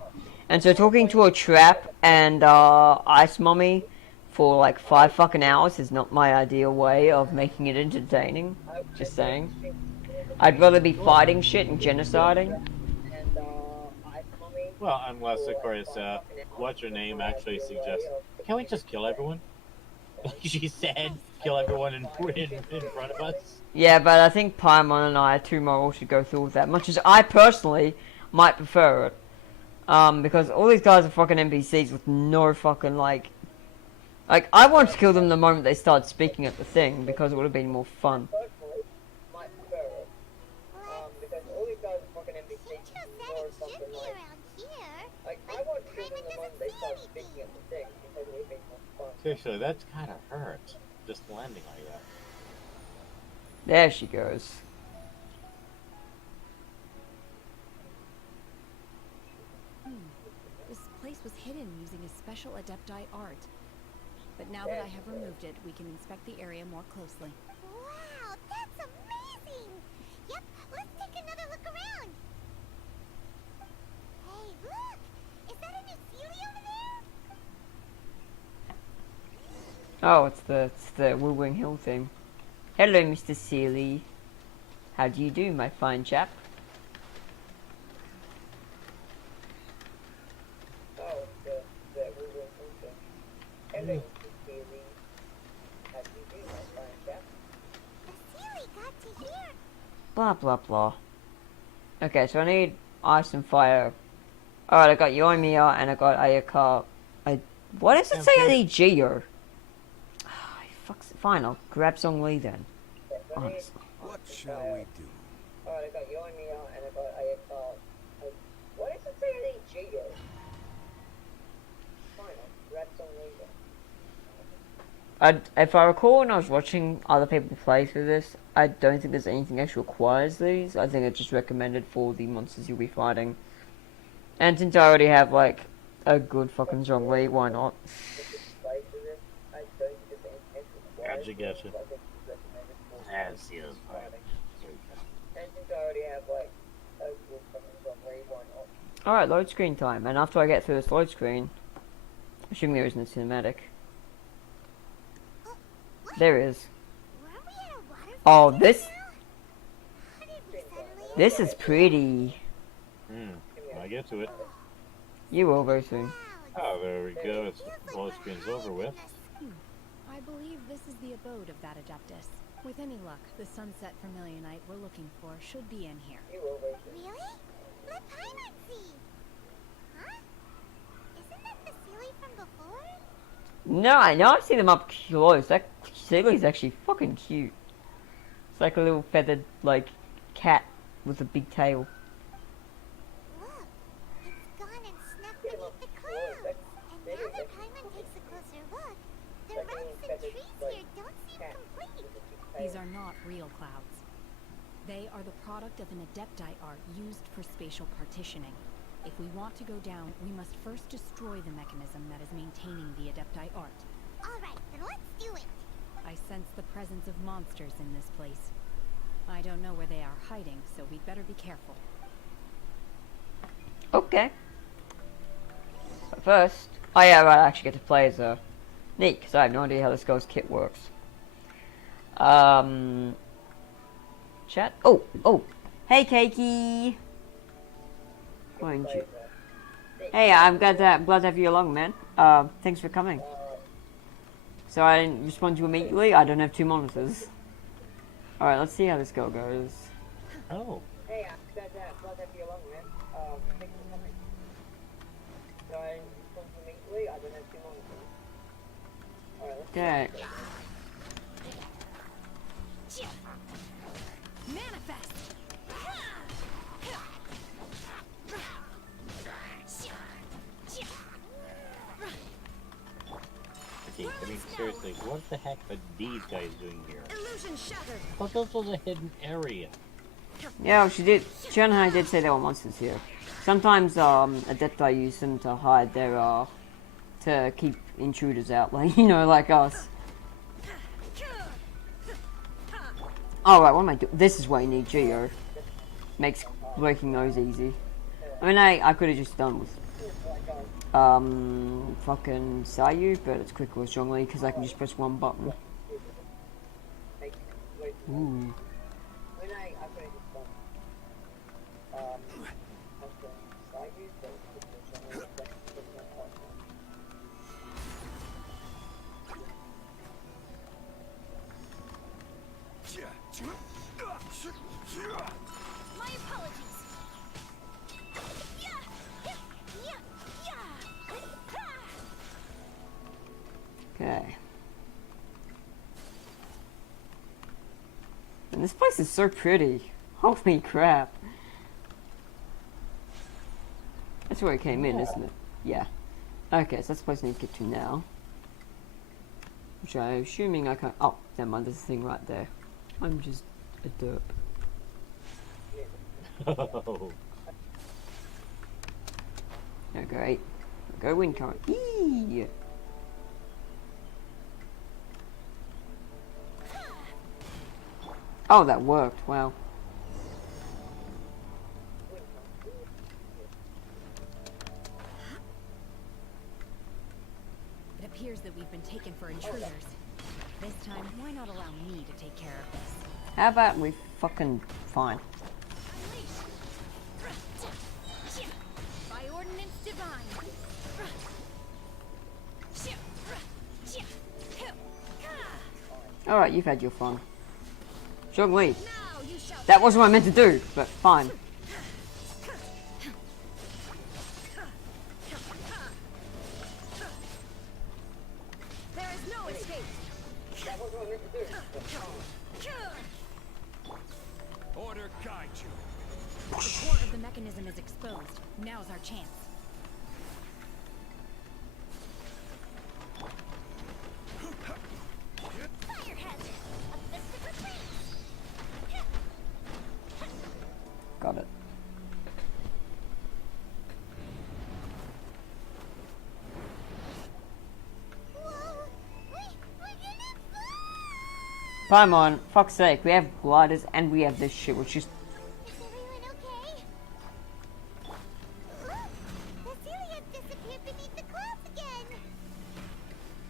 and so talking to a trap and Ice Mummy for like 5 fucking hours is not my ideal way of making it entertaining. Just saying. I'd rather be fighting shit and genociding. Well, unless of course, what's her name actually suggests, can we just kill everyone? She said, kill everyone in front of us. Yeah, but I think Paimon and I are too moral to go through with that, much as I personally might prefer it. Because all these guys are fucking NPCs with no fucking, like, I want to kill them the moment they start speaking at the thing, because it would have been more fun. Since you said it should be around here, but Paimon doesn't see anything. Seriously, that's kind of hurt. Just landing like that. There she goes. This place was hidden using a special Adepti art. But now that I have removed it, we can inspect the area more closely. Wow, that's amazing! Yep, let's take another look around. Hey, look! Is that a new Sealy over there? Oh, it's the Wu-Wing Hill thing. Hello, Mr. Seeley. How do you do, my fine chap? The Sealy got to here. Blah, blah, blah. Okay, so I need ice and fire. Alright, I got Yoimiya and I got Ayaka. What does it say I need Geo? Fine, I'll grab Zhongli then. Honestly. What shall we do? Alright, I got Yoimiya and I got Ayaka. What does it say I need Geo? Fine, I'll grab some later. If I recall when I was watching other people play through this, I don't think there's anything actually requires these. I think it's just recommended for the monsters you'll be fighting. And since I already have, like, a good fucking Zhongli, why not? Gotcha, gotcha. As yes, fine. And since I already have like a good fucking Zhongli, why not? Alright, load screen time. And after I get through this load screen, assuming there isn't a cinematic. There is. Weren't we at a waterfall Oh, just this... now? This is pretty. I get to it. You will very soon. Oh, there we go. It's all the screen's over with. I believe this is the abode of that Adeptus. With any luck, the sunset vermilionite we're looking for should be in here. Really? Let Paimon see. Huh? Isn't that the Sealy from before? No, I know I've seen them up close. That Sealy's actually fucking cute. It's like a little feathered, like, cat with a big tail. Look, it's gone and snuck beneath the clouds. And now that Paimon takes a closer look, the rocks and trees here don't seem complete. These are not real clouds. They are the product of an Adepti art used for spatial partitioning. If we want to go down, we must first destroy the mechanism that is maintaining the Adepti art. Alright, then let's do it. I sense the presence of monsters in this place. I don't know where they are hiding, so we'd better be careful. Okay. But first, oh yeah, right, I actually get to play as Neat, because I have no idea how this guy's kit works. Chat. Oh, hey, Cakey. Why aren't you? Hey, I'm glad to have you along, man. Thanks for coming. So I didn't respond to you immediately. I don't have 2 monitors. All right, let's see how this girl goes. Oh. Hey, I'm glad to have you along, man. Thanks for coming. So I respond immediately. I don't have 2 monitors. Alright, let's Okay. Manifest! Okay, I mean, seriously, what the heck are these guys doing here? Illusion shattered! But this was a hidden area. Yeah, she did. Chun-Hai did say there were monsters here. Sometimes Adepti use them to hide their to keep intruders out, like like us. Oh right, what am I doing? This is why you need Geo. Makes breaking those easy. I mean, I could have just done with fucking Sayu, but it's quicker with Zhongli because I can just press 1 button. Ooh. My apologies. Okay. And this place is so pretty. Holy crap. That's where it came in, isn't it? Yeah. Okay, so that's the place I need to get to now. Which I'm assuming I can't... Oh, never mind, there's a thing right there. I'm just a derp. Oh. Oh, great. Go wind current. Eee! Oh, that worked. Wow. It appears that we've been taken for intruders. This time, why not allow me to take care of this? How about we fucking fine? By ordinance divine. Alright, you've had your fun. Zhongli. That wasn't what I meant to do, but fine. There is no escape. That was what I meant to do. Order guide you. The core of the mechanism is exposed. Now's our chance. Fire hazard. A fist of her face. Got it. Paimon, fuck's sake, we have gliders and we have this shit, which is... Is everyone okay? Look! The Celia's disappeared beneath the clouds again!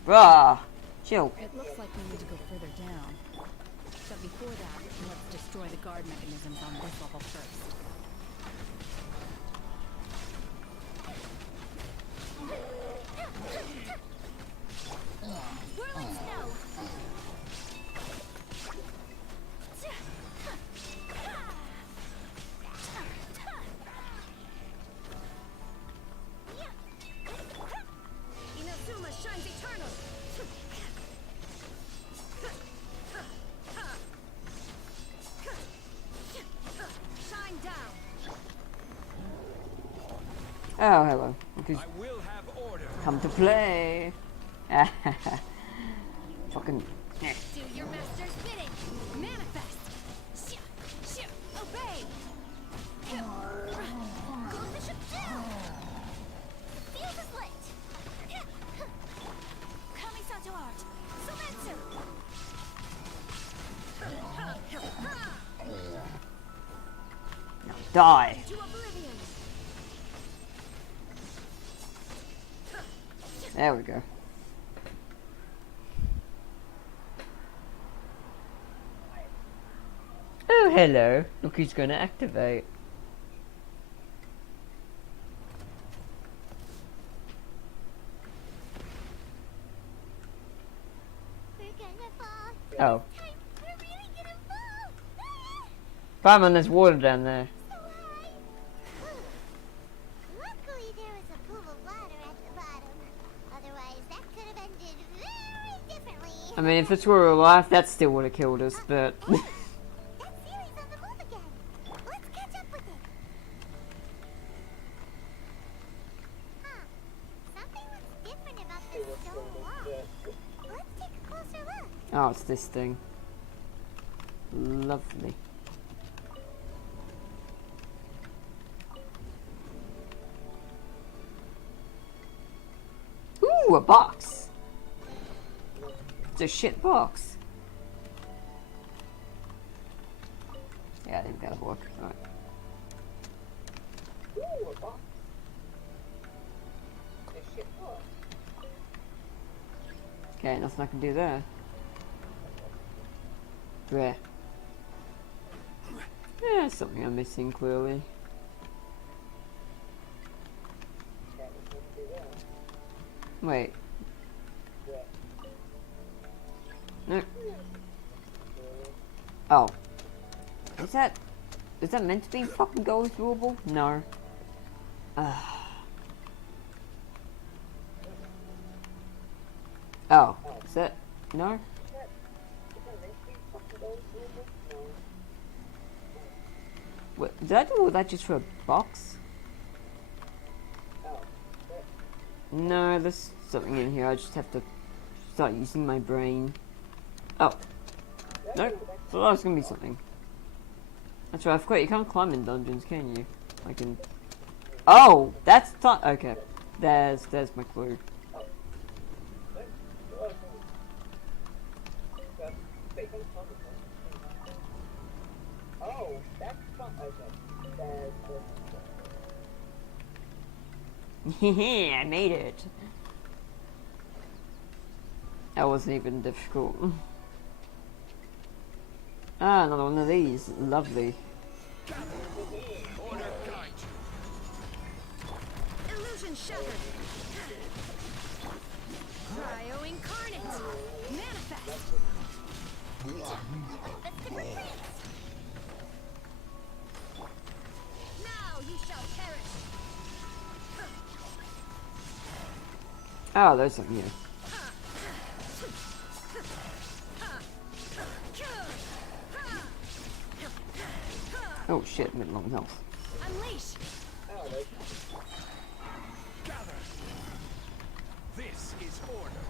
Bruh! Chill. It looks like we need to go further down. But before that, let's destroy destroy the guard mechanisms on this level first. Whirling snow. Inazuma shines eternal. Shine down. Oh, hello. Okay. I will have order. Come to play. Fucking. Do your master's bidding. Manifest. Obey. Go Bishop down. The field is lit. Kamisato art. Sometsu. Die. To oblivion. There we go. Oh, hello. Look who's gonna activate. We're gonna fall. Oh. Time. We're really gonna fall. Fireman, there's water down there. So high. Luckily, there was a pool of water at the bottom. Otherwise, that could have ended very differently. I mean, if this were real life, that still would have killed us, but... Hey, that series on the move again. Let's catch up with it. Huh. Something looks different about this stone wall. Let's take a closer look. Oh, it's this thing. Lovely. Ooh, a box. It's a shit box. Yeah, I think that'll work. Alright. Ooh, a box. A shit box. Okay, nothing I can do there. Where? Yeah, something I'm missing clearly. Can't do that. Wait. Yeah. No. Oh. Is that meant to be fucking gold throughable? No. Oh. Is that? No? What, did I do all that just for a box? No, there's something in here. I just have to start using my brain. Oh. Nope. Thought that was gonna be something. That's right, I forgot you can't climb in dungeons, can you? I can... Oh! That's... Okay. There's my clue. Oh, that's fun. Okay. I made it. That wasn't even difficult. Ah, another one of these. Lovely. Illusion shattered. Cryo incarnate. Manifest. Now you shall perish. Oh, there's something here. Oh shit, I'm at long health. Unleash. This is order.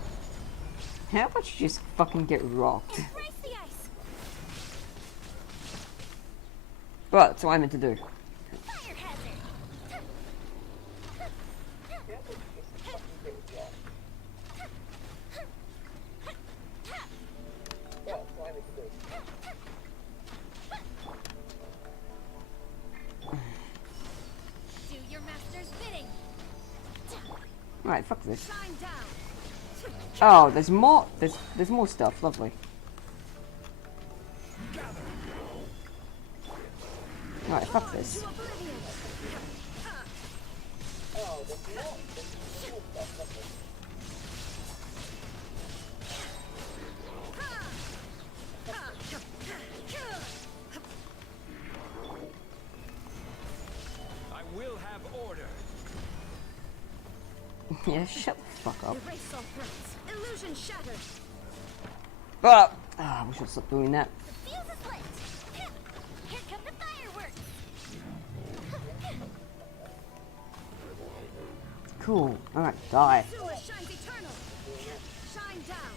How about you just fucking get rocked? Embrace the ice. But that's what I meant to do. Fire hazard. Do your master's bidding. Alright, fuck this. Shine down. Oh, there's more. There's more stuff. Lovely. Alright, fuck this. Oh, there's more. There's more stuff. Okay. I will have order. Yeah, shut the fuck up. Erase all threats. Illusion shattered. But we should stop doing that. The fuse is lit. Here come the fireworks. Cool. Alright, die. Sewer shines eternal. Shine down.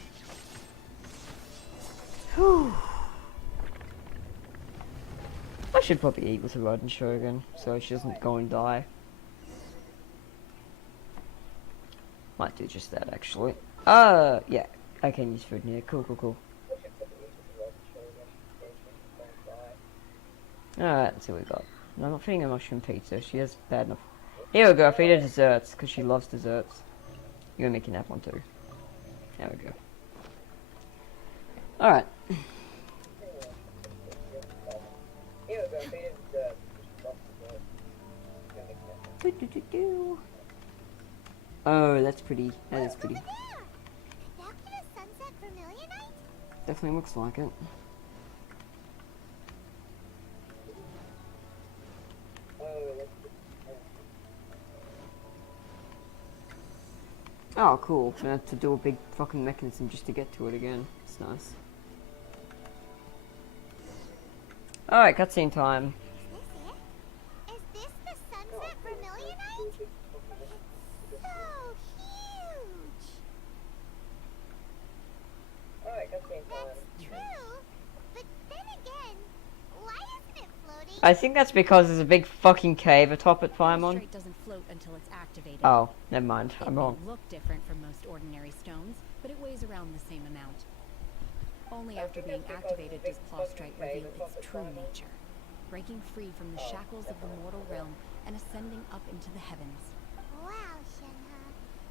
Whew. I should probably eat with a rod and Shogun, so she doesn't go and die. Might do just that, actually. Yeah. I can use food here. Cool, cool, cool. Alright, let's see what we got. No, I'm not feeding her mushroom pizza. She has bad enough. Here we go. I feed her desserts, because she loves desserts. You're gonna make an apple one too. There we go. Alright. Oh, that's pretty. That is pretty. Over there. That could a sunset vermilionite? Definitely looks like it. Oh, cool. I have to do a big fucking mechanism just to get to it again. It's nice. Alright, cutscene time. Is this the sunset vermilionite? It's so huge. Alright, cutscene time. That's true. But then again, why isn't it floating? I think that's because there's a big fucking cave atop it, Paimon. Prostrate doesn't float until it's activated. Oh, never mind. It I'm may wrong. look different from most ordinary stones, but it weighs around the same amount. Only after being activated does Prostrate reveal its true nature, breaking free from the shackles of the mortal realm and ascending up into the heavens. Wow, Shenhe.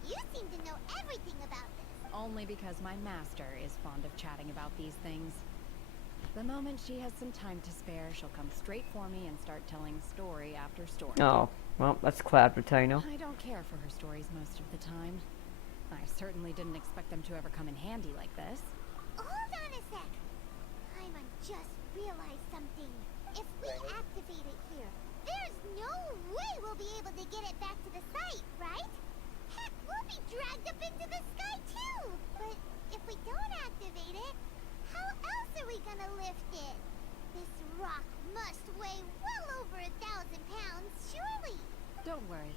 You seem to know everything about this. Only because my master is fond of chatting about these things. The moment she has some time to spare, she'll come straight for me and start telling story after story. Oh, well, that's Cloud Retainer. I don't care for her stories most of the time. I certainly didn't expect them to ever come in handy like this. Hold on a sec. Paimon just realized something. If we activate it here, there's no way we'll be able to get it back to the site, right? Heck, we'll be dragged up into the sky too. But if we don't activate it, how else are we gonna lift it? This rock must weigh well over 1,000 pounds, surely. Don't worry.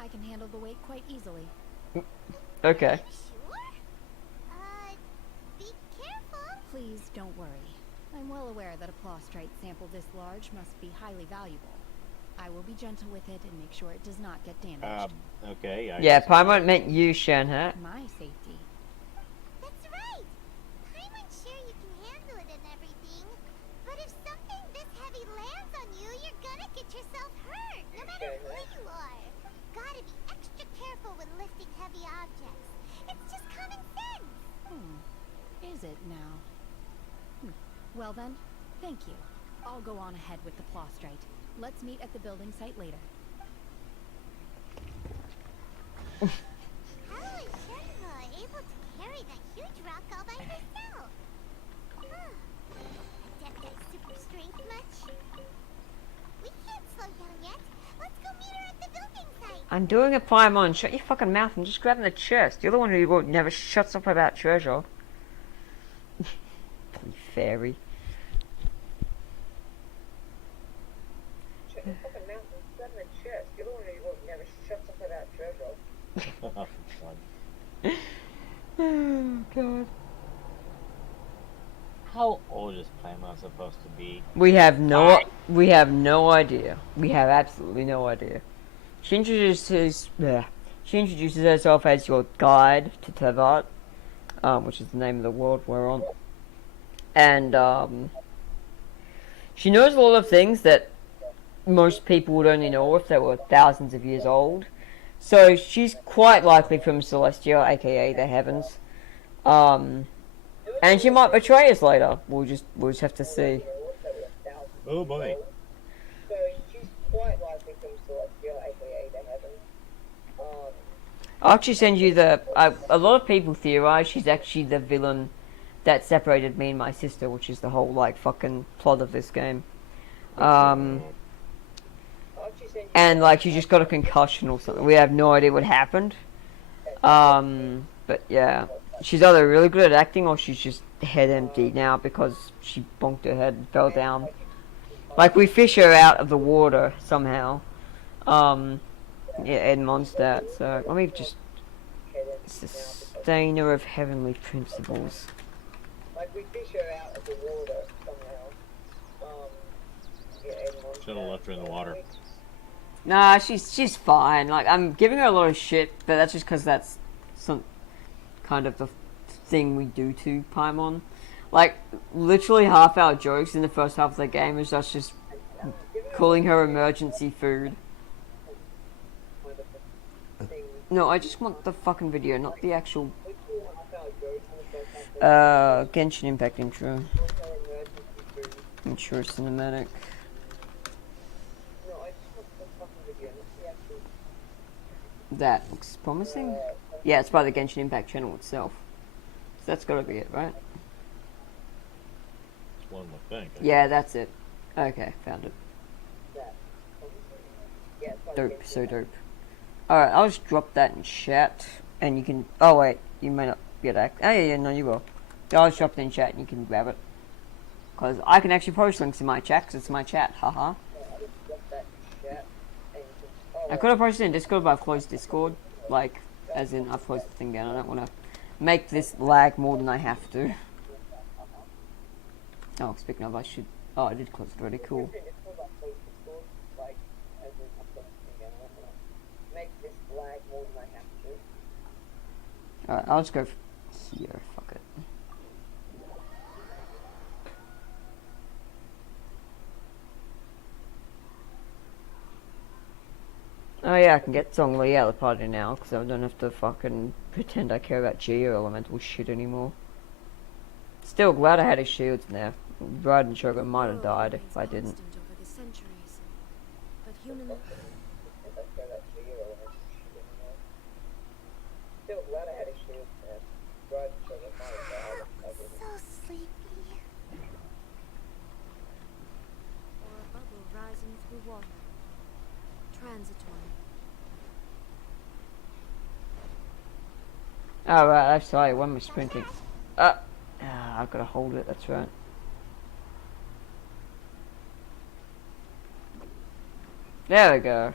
I can handle the weight quite easily. Okay. Sure? Be careful. Please don't worry. I'm well aware that a Prostrate sample this large must be highly valuable. I will be gentle with it and make sure it does not get damaged. Okay. Yeah, Paimon meant you, Shenhe. My safety. That's right. Paimon's sure you can handle it and everything. But if something this heavy lands on you, you're gonna get yourself hurt, no matter who you are. Gotta be extra careful when lifting heavy objects. It's just common sense. Is it now? Well then, thank you. I'll go on ahead with the Prostrate. Let's meet at the building site later. How is Shenhe able to carry that huge rock all by herself? Adepti super strength much? We can't slow down yet. Let's go meet her at the building site. I'm doing a Paimon. Shut your fucking mouth. I'm just grabbing the chest. You're the one who never shuts up about treasure. Bloody fairy. Shut your fucking mouth and grab my chest. You're the one who never shuts up about treasure. Oh, God. How old is Paimon supposed to be? We have no idea. We have absolutely no idea. She introduces herself as your guide to Tevat, which is the name of the world we're on. And she knows a lot of things that most people would only know if they were thousands of years old. So she's quite likely from Celestia, aka the heavens. And she might betray us later. We'll just have to see. Oh boy. quite likely comes to like your AKA to heaven. I'll actually send you the. A lot of people theorize she's actually the villain that separated me and my sister, which is the whole like fucking plot of this game. And like she just got a concussion or something. We have no idea what happened. But yeah, she's either really good at acting or she's just head empty now because she bonked her head and fell down. Like we fish her out of the water somehow. Yeah, in Mondstadt. So let me just sustainer of heavenly principles. Like we fish her out of the water somehow. Should have left her in the water. Nah, she's fine. Like I'm giving her a lot of shit, but that's just because that's some kind of the thing we do to Paimon. Like literally half our jokes in the first half of the game is us just calling her emergency food. No, I just want the fucking video, not the actual Genshin Impact intro. Intro cinematic. That looks promising. Yeah, it's by the Genshin Impact channel itself. So that's gotta be it, right? It's one more thing. Yeah, that's it. Okay, found it. Dope, so dope. Alright, I'll just drop that in chat, and you can... Oh wait, you may not get access. Oh yeah, no you will. I'll just drop it in chat and you can grab it. Because I can actually post links in my chat, because it's my chat, haha. I could have posted it in Discord, but I've closed Discord. Like, as in, I've closed the thing down. I don't want to make this lag more than I have to. Oh, speaking of, I should... Oh, I did close it already, cool. Alright, I'll just go here, fuck it. Oh yeah, I can get Zhongli out of the party now, because I don't have to fucking pretend I care about Geo elemental shit anymore. Still glad I had his shields in there. Raiden Shogun might have died if I didn't. Still glad I had a shield there. Raiden Shogun might have died if I didn't. So sleepy. Or a bubble rising through water. Transitory. Alright, I'm sorry, when we're sprinting. I've got to hold it, that's right. There we go.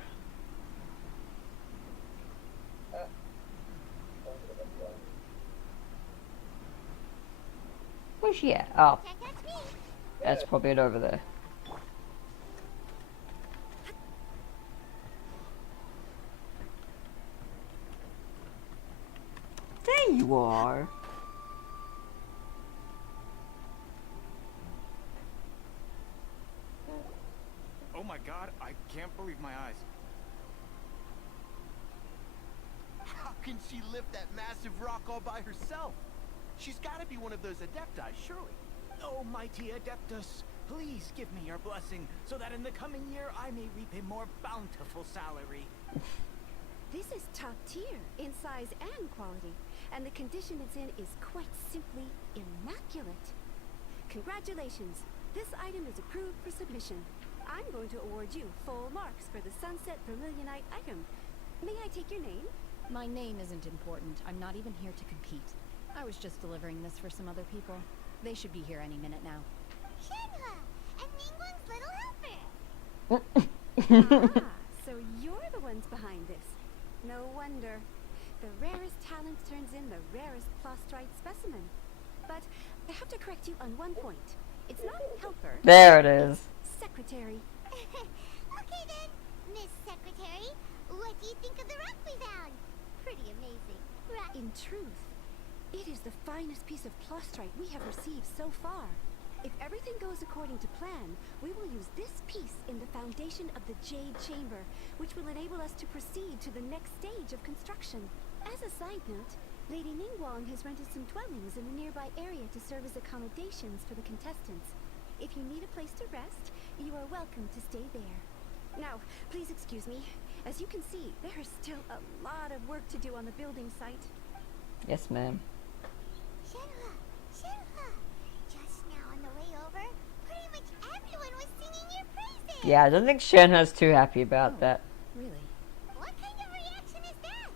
Where's she at? Oh. That's probably it over there. There you are. Oh my god, I can't believe my eyes. How can she lift that massive rock all by herself? She's got to be one of those adepti, surely. Oh, mighty Adeptus, please give me your blessing, so that in the coming year I may reap a more bountiful salary. This is top tier in size and quality, and the condition it's in is quite simply immaculate. Congratulations, this item is approved for submission. I'm going to award you full marks for the Sunset Vermilionite item. May I take your name? My name isn't important. I'm not even here to compete. I was just delivering this for some other people. They should be here any minute now. Shenhe, and Ningguang's little helper. So you're the ones behind this. No wonder. The rarest talent turns in the rarest Plostrite specimen. But I have to correct you on one point. It's not helper. There it is. Secretary. Okay then, Miss Secretary. What do you think of the rock we found? Pretty amazing, right? In truth, it is the finest piece of Plostrite we have received so far. If everything goes according to plan, we will use this piece in the foundation of the Jade Chamber, which will enable us to proceed to the next stage of construction. As a side note, Lady Ningguang has rented some dwellings in the nearby area to serve as accommodations for the contestants. If you need a place to rest, you are welcome to stay there. Now, please excuse me. As you can see, there is still a lot of work to do on the building site. Yes, ma'am. Shenhua, Shenhua. Just now on the way over, pretty much everyone was singing your praises. Yeah, I don't think Shenhua's too happy about that. Really? What kind of reaction is that?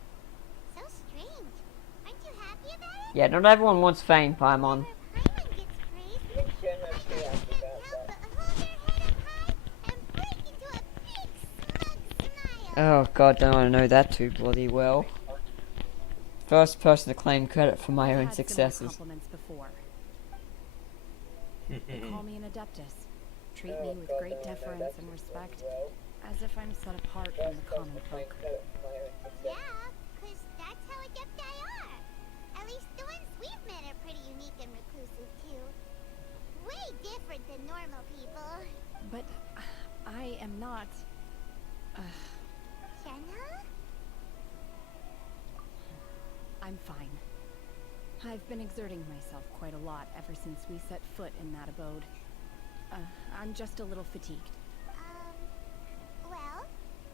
So strange. Aren't you happy about it? Yeah, not everyone wants fame, Paimon. Paimon gets praised. I think Shenhua's pretty happy Can't about help that. but hold their head up high and break into a big smug smile. Oh god, don't I know that too bloody well. First person to claim credit for my I've own had similar successes. compliments before. They call me an adeptus, treat Oh, me with God, great no, deference that's and just respect, well. as if I'm set apart from the common folk. Yeah, 'cause that's how adepti are. At least the ones we've met are pretty unique and reclusive too. Way different than normal people. But I am not. Shenhua? I'm fine. I've been exerting myself quite a lot ever since we set foot in that abode. I'm just a little fatigued. Well,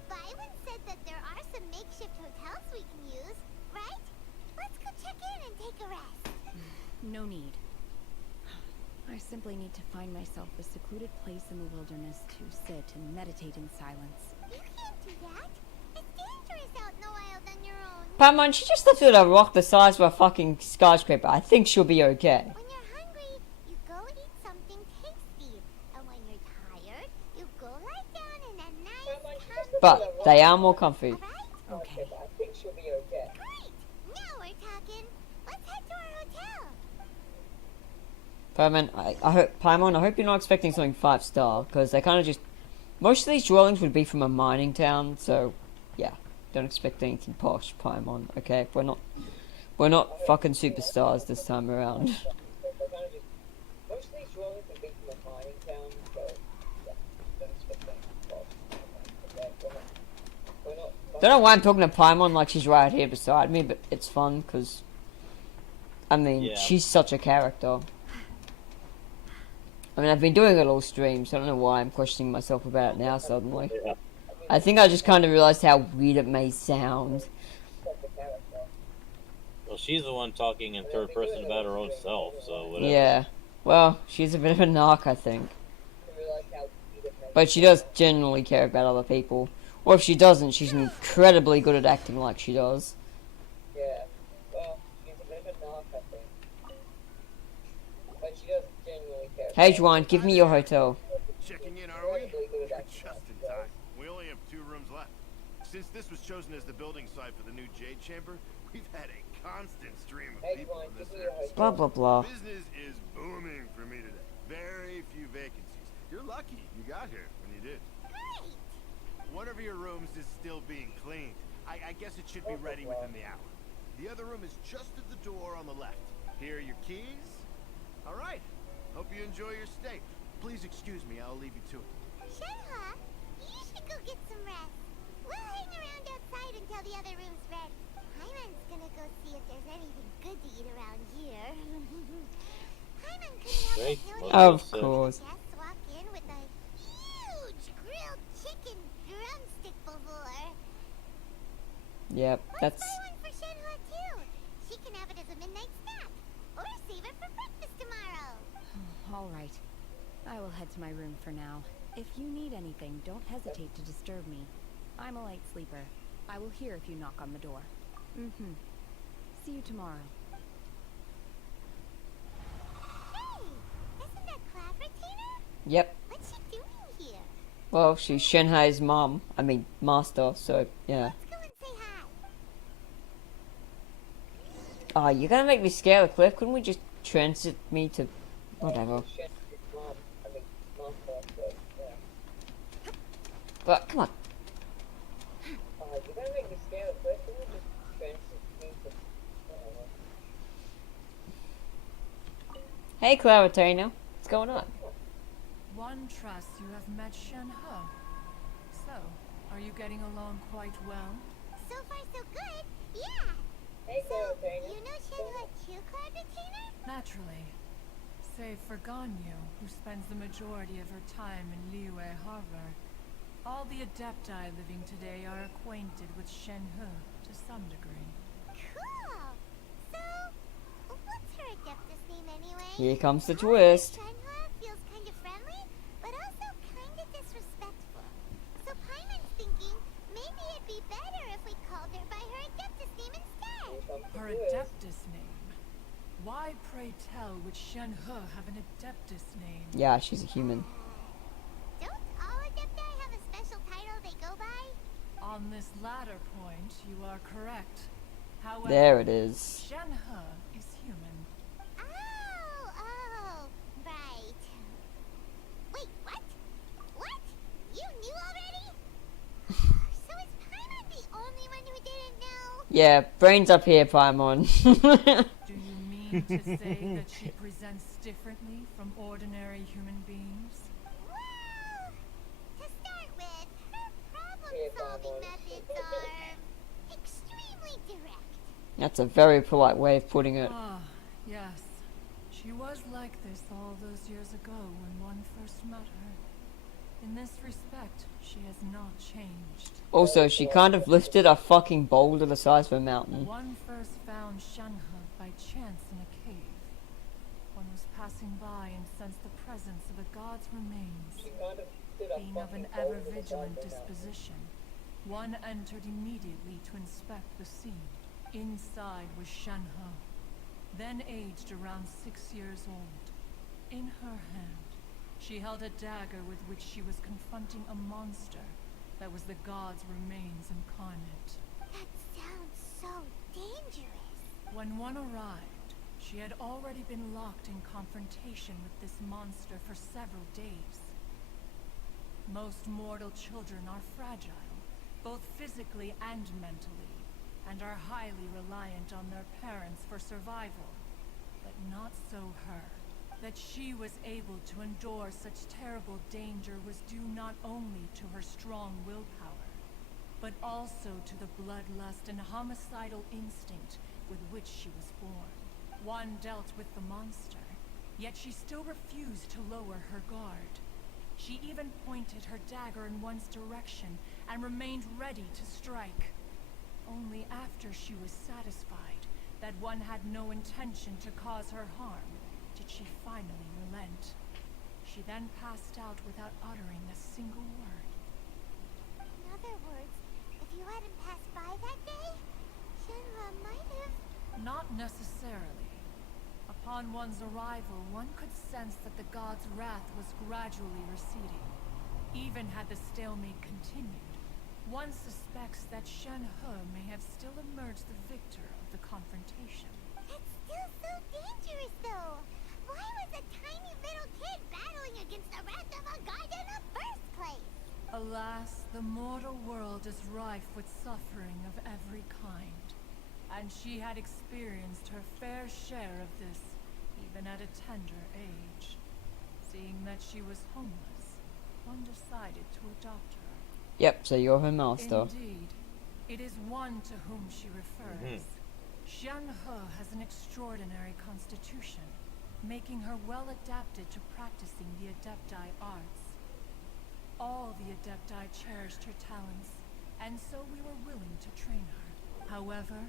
Byron said that there are some makeshift hotels we can use, right? Let's go check in and take a rest. No need. I simply need to find myself a secluded place in the wilderness to sit and meditate in silence. You can't do that. It's dangerous out in the wild on your own. Paimon, she just lifted a rock the size of a fucking skyscraper. I think she'll be okay. When you're hungry, you go eat something tasty. And when you're tired, you go lie down in a nice comfy But they are more comfy. Alright? Okay. I think she'll be okay. Great! Now we're talking. Let's head to our hotel. Paimon, I hope you're not expecting something 5-star, because they kind of just... Most of these dwellings would be from a mining town, so yeah, don't expect anything posh, Paimon. Okay, we're not fucking superstars this time around. Most of these dwellings have been from a mining town, so yeah, don't expect anything. We're not. Don't know why I'm talking to Paimon like she's right here beside me, but it's fun because I mean Yeah. she's such a character. I mean, I've been doing it all stream, so I don't know why I'm questioning myself about it now suddenly. Yeah. I think I just kind of realized how weird it may sound. Well, she's the one talking in third person about her own self, so whatever. Yeah. Well, she's a bit of a narc, I think. But she does genuinely care about other people. Or if she doesn't, she's incredibly good at acting like she does. Yeah. Well, she's a bit of a narc, I think. But she does genuinely care. Hey, Juan, give me your hotel. Checking in, are we? Just in time. We only have 2 rooms left. Since this was chosen as the building site for the new Jade Chamber, we've had a constant stream of people in this area. Blah, blah, blah. Business is booming for me today. Very few vacancies. You're lucky you got here when you did. Great! One of your rooms is still being cleaned. I guess it should be ready within the hour. The other room is just at the door on the left. Here are your keys. All right. Hope you enjoy your stay. Please excuse me, I'll leave you to it. Shenhua, you should go get some rest. We'll hang around outside until the other room's ready. Hyman's gonna go see if there's anything good to eat around here. Hyman couldn't help Great. but notice Of that course. guests walk in with a huge grilled chicken drumstick before. Yep, Let's that's... buy one for Shenhua too. She can have it as a midnight snack. Or save it for breakfast tomorrow. All right. I will head to my room for now. If you need anything, don't hesitate to disturb me. I'm a light sleeper. I will hear if you knock on the door. Mm-hmm. See you tomorrow. Hey, isn't that Clavertina? Yep. What's she doing here? Well, she's Shenhei's mom. I mean, master, so, yeah. Let's go and say hi. Oh, you're gonna make me scale the cliff? Couldn't we just transit me to... whatever. But, come on. You're gonna make me scared of this, can we just transit me to whatever? Hey, Claritina. What's going on? One trusts you have met Shenhe. So, are you getting along quite well? So far, so good. Yeah. Hey, So, Clavertina. you know Shenhua too, Clavertina? Naturally. Save for Ganyu, who spends the majority of her time in Liyue Harbor. All All the Adepti living today are acquainted with Shenhe to some degree. Cool. So, what's her Adeptus name anyway? Here comes the twist. Shenhe feels kind of friendly, but also kind of disrespectful. So Paimon's thinking maybe it'd be better if we called her by her Adeptus name instead. Her Adeptus name? Why, pray tell, would Shenhe have an Adeptus name? Yeah, she's a human. Don't all Adepti have a special title they go by? On this latter point, you are correct. However, There it is. Shenhe is human. Oh, right. Wait, what? What? You knew already? So is Paimon the only one who didn't know? Yeah, brains up here, Paimon. Do you mean to say that she presents differently from ordinary human beings? Well, to start with, her problem-solving methods are extremely direct. That's a very polite way of putting it. Ah, yes. She was like this all those years ago when one first met her. In this respect, she has not changed. Also, she kind of lifted a fucking boulder the size of a mountain. One first found Shenhe by chance in a cave. One was passing by and sensed the presence of a god's remains. Being of an ever-vigilant disposition, one entered immediately to inspect the scene. Inside was Shenhe, then aged around 6 years old. In her hand, she held a dagger with which she was confronting a monster that was the god's remains incarnate. That sounds so dangerous. When one arrived, she had already been locked in confrontation with this monster for several days. Most mortal children are fragile, both physically and mentally, and are highly reliant on their parents for survival. But not so her. That she was able to endure such terrible danger was due not only to her strong willpower, but also to the bloodlust and homicidal instinct with which she was born. One dealt with the monster, yet she still refused to lower her guard. She even pointed her dagger in one's direction and remained ready to strike. Only after she was satisfied that one had no intention to cause her harm did she finally relent. She then passed out without uttering a single word. In other words, if you hadn't passed by that day, Shenhe might have... Not necessarily. Upon one's arrival, one could sense that the god's wrath was gradually receding. Even had the stalemate continued, one suspects that Shenhe may have still emerged the victor of the confrontation. That's still so dangerous, though. Why was a tiny little kid battling against the wrath of a god in the first place? Alas, the mortal world is rife with suffering of every kind, and she had experienced her fair share of this, even at a tender age. Seeing that she was homeless, one decided to adopt her. Yep, so you're her master. Indeed, it is one to whom she refers. Shenhe has an extraordinary constitution, making her well adapted to practicing the Adepti arts. All the Adepti cherished her talents, and so we were willing to train her. However,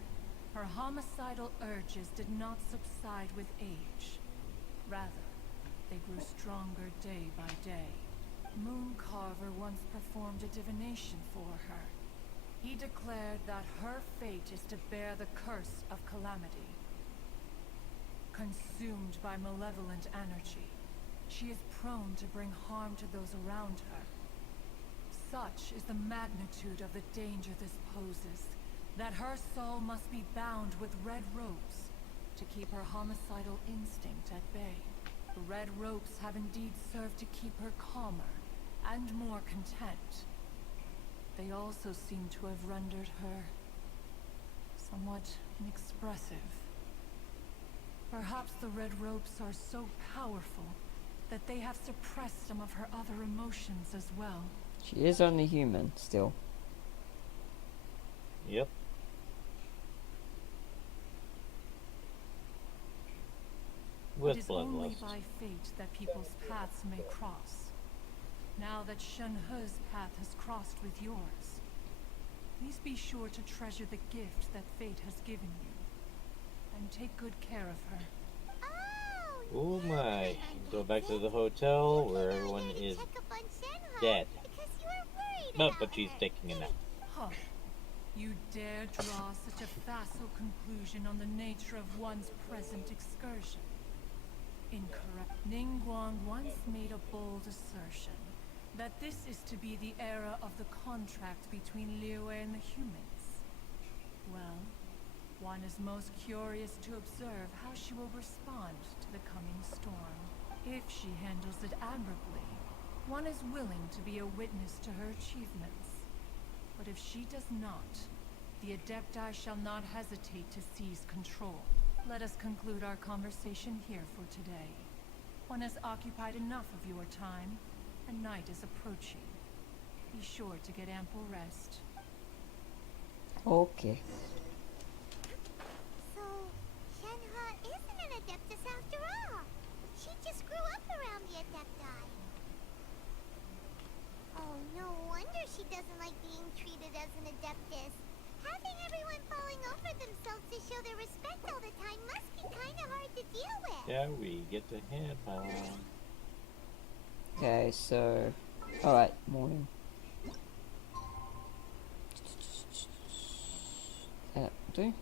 her homicidal urges did not subside with age. Rather, they grew stronger day by day. Mooncarver once performed a divination for her. He declared that her fate is to bear the curse of calamity. Consumed by malevolent energy, she is prone to bring harm to those around her. Such is the magnitude of the danger this poses, that her soul must be bound with red ropes to keep her homicidal instinct at bay. The red ropes have indeed served to keep her calmer and more content. They also seem to have rendered her somewhat inexpressive. Perhaps the red ropes are so powerful that they have suppressed some of her other emotions as well. She is only human, still. Yep. It is only by fate that people's paths may cross. now that Shenhe's path has crossed with yours, please be sure to treasure the gift that fate has given you, and take good care of her. Oh my. Go back to the hotel where everyone is dead. No, but she's taking a nap. Huh. You dare draw such a facile conclusion on the nature of one's present excursion? Incorrect. Ningguang once made a bold assertion that this is to be the era of the contract between Liyue and the humans. Well, one is most curious to observe how she will respond to the coming storm. If she handles it admirably, one is willing to be a witness to her achievements. But if she does not, the Adepti shall not hesitate to seize control. Let us conclude our conversation here for today. One has occupied enough of your time, and night is approaching. Be sure to get ample rest. Okay. So, Shenhe isn't an Adeptus after all. She just grew up around the Adepti. Oh, no wonder she doesn't like being treated as an Adeptus. Having everyone falling over themselves to show their respect all the time must be kind of hard to deal with. Yeah, we get the hand on. Okay, so... Alright, morning. That do.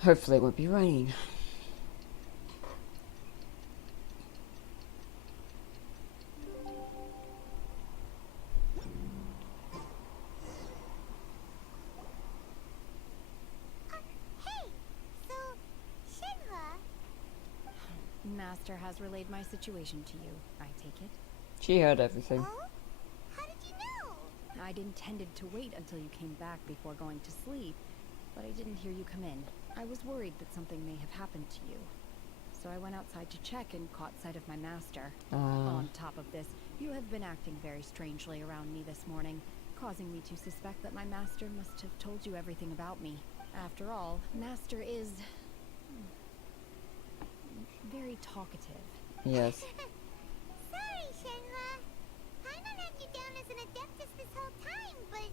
Hopefully it won't be raining. Master has relayed my situation to you, I take it? She heard everything. Oh? How did you know? I'd intended to wait until you came back before going to sleep, but I didn't hear you come in. I was worried that something may have happened to you. So I went outside to check and caught sight of my master. On top of this, you have been acting very strangely around me this morning, causing me to suspect that my master must have told you everything about me. After all, master is... very talkative. Yes. Sorry, Shenhe. Paimon had you down as an Adeptus this whole time, but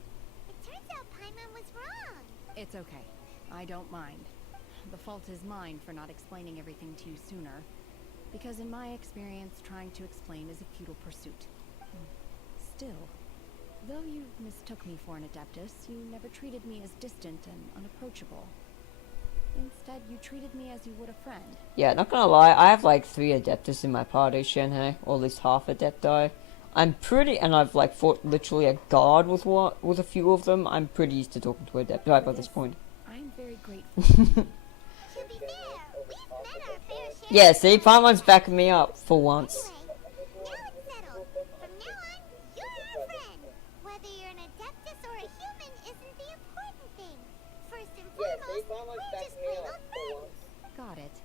it turns out Paimon was wrong. It's okay. I don't mind. The fault is mine for not explaining everything to you sooner. Because in my experience, trying to explain is a futile pursuit. Still, though you mistook me for an Adeptus, you never treated me as distant and unapproachable. Instead, you treated me as you would a friend. Yeah, not gonna lie, I have like 3 Adeptus in my party, Shenhe, or at least half Adepti. I'm pretty, and I've like fought literally a guard with a few of them. I'm pretty used to talking to Adepti by this point. I'm very grateful. To be fair, we've met our fair share. Yeah, see, Paimon's backing me up for once. Anyway, now it's settled. From now on, you're our friend. Whether you're an Adeptus or a human isn't the important thing. First and foremost, we're just plain old friends. Got it.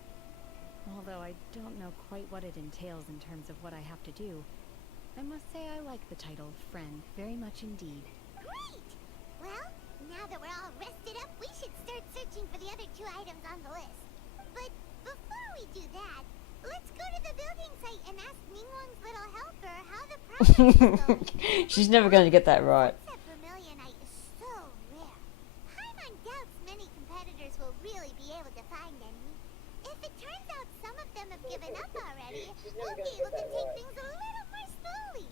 Although I don't know quite what it entails in terms of what I have to do, I must say I like the title friend very much indeed. Great! Well, now that we're all rested up, we should start searching for the other 2 items on the list. But before we do that, let's go to the building site and ask Ningguang's little helper how the progress is going. She's never gonna get that right. That Vermilionite is so rare. Paimon doubts many competitors will really be able to find any. If it turns out some of them have given up already, we'll be able to take things a little more slowly.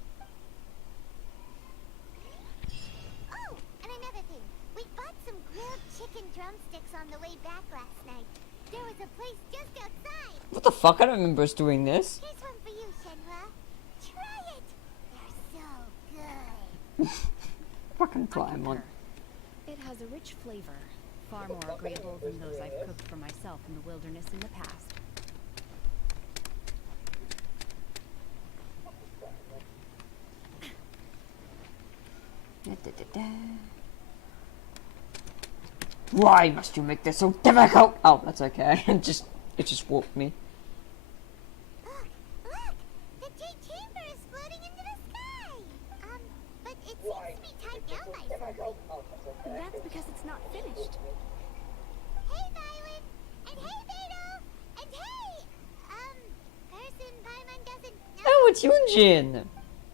Oh, and another thing. We bought some grilled chicken drumsticks on the way back last night. There was a place just outside. What the fuck? I don't remember us doing this. Here's one for you, Shenhe. Try it. They're so good. Fucking Paimon. It has a rich flavor, far more agreeable than those I've cooked for myself in the wilderness in the past. Why must you make this so difficult? Oh, that's okay. it just warped me. Look! The Jade Chamber is floating into the sky! But it seems to be tied down by something. That's because it's not finished. Hey, Violet! And hey, Beto! And hey! Person Paimon doesn't know. Oh, it's Yunjin!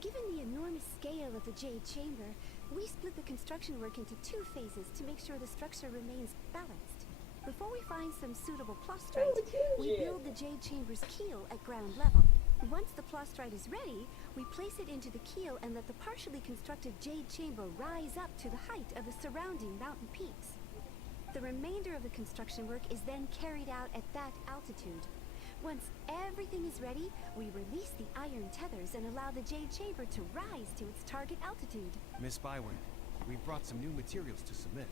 Given the enormous scale of the Jade Chamber, we split the construction work into 2 phases to make sure the structure remains balanced. Before we find some suitable plastrite, we build the Jade Chamber's keel at ground level. Once the plastrite is ready, we place it into the keel and let the partially constructed Jade Chamber rise up to the height of the surrounding mountain peaks. The remainder of the construction work is then carried out at that altitude. Once everything is ready, we release the iron tethers and allow the Jade Chamber to rise to its target altitude. Miss Byron, we brought some new materials to submit.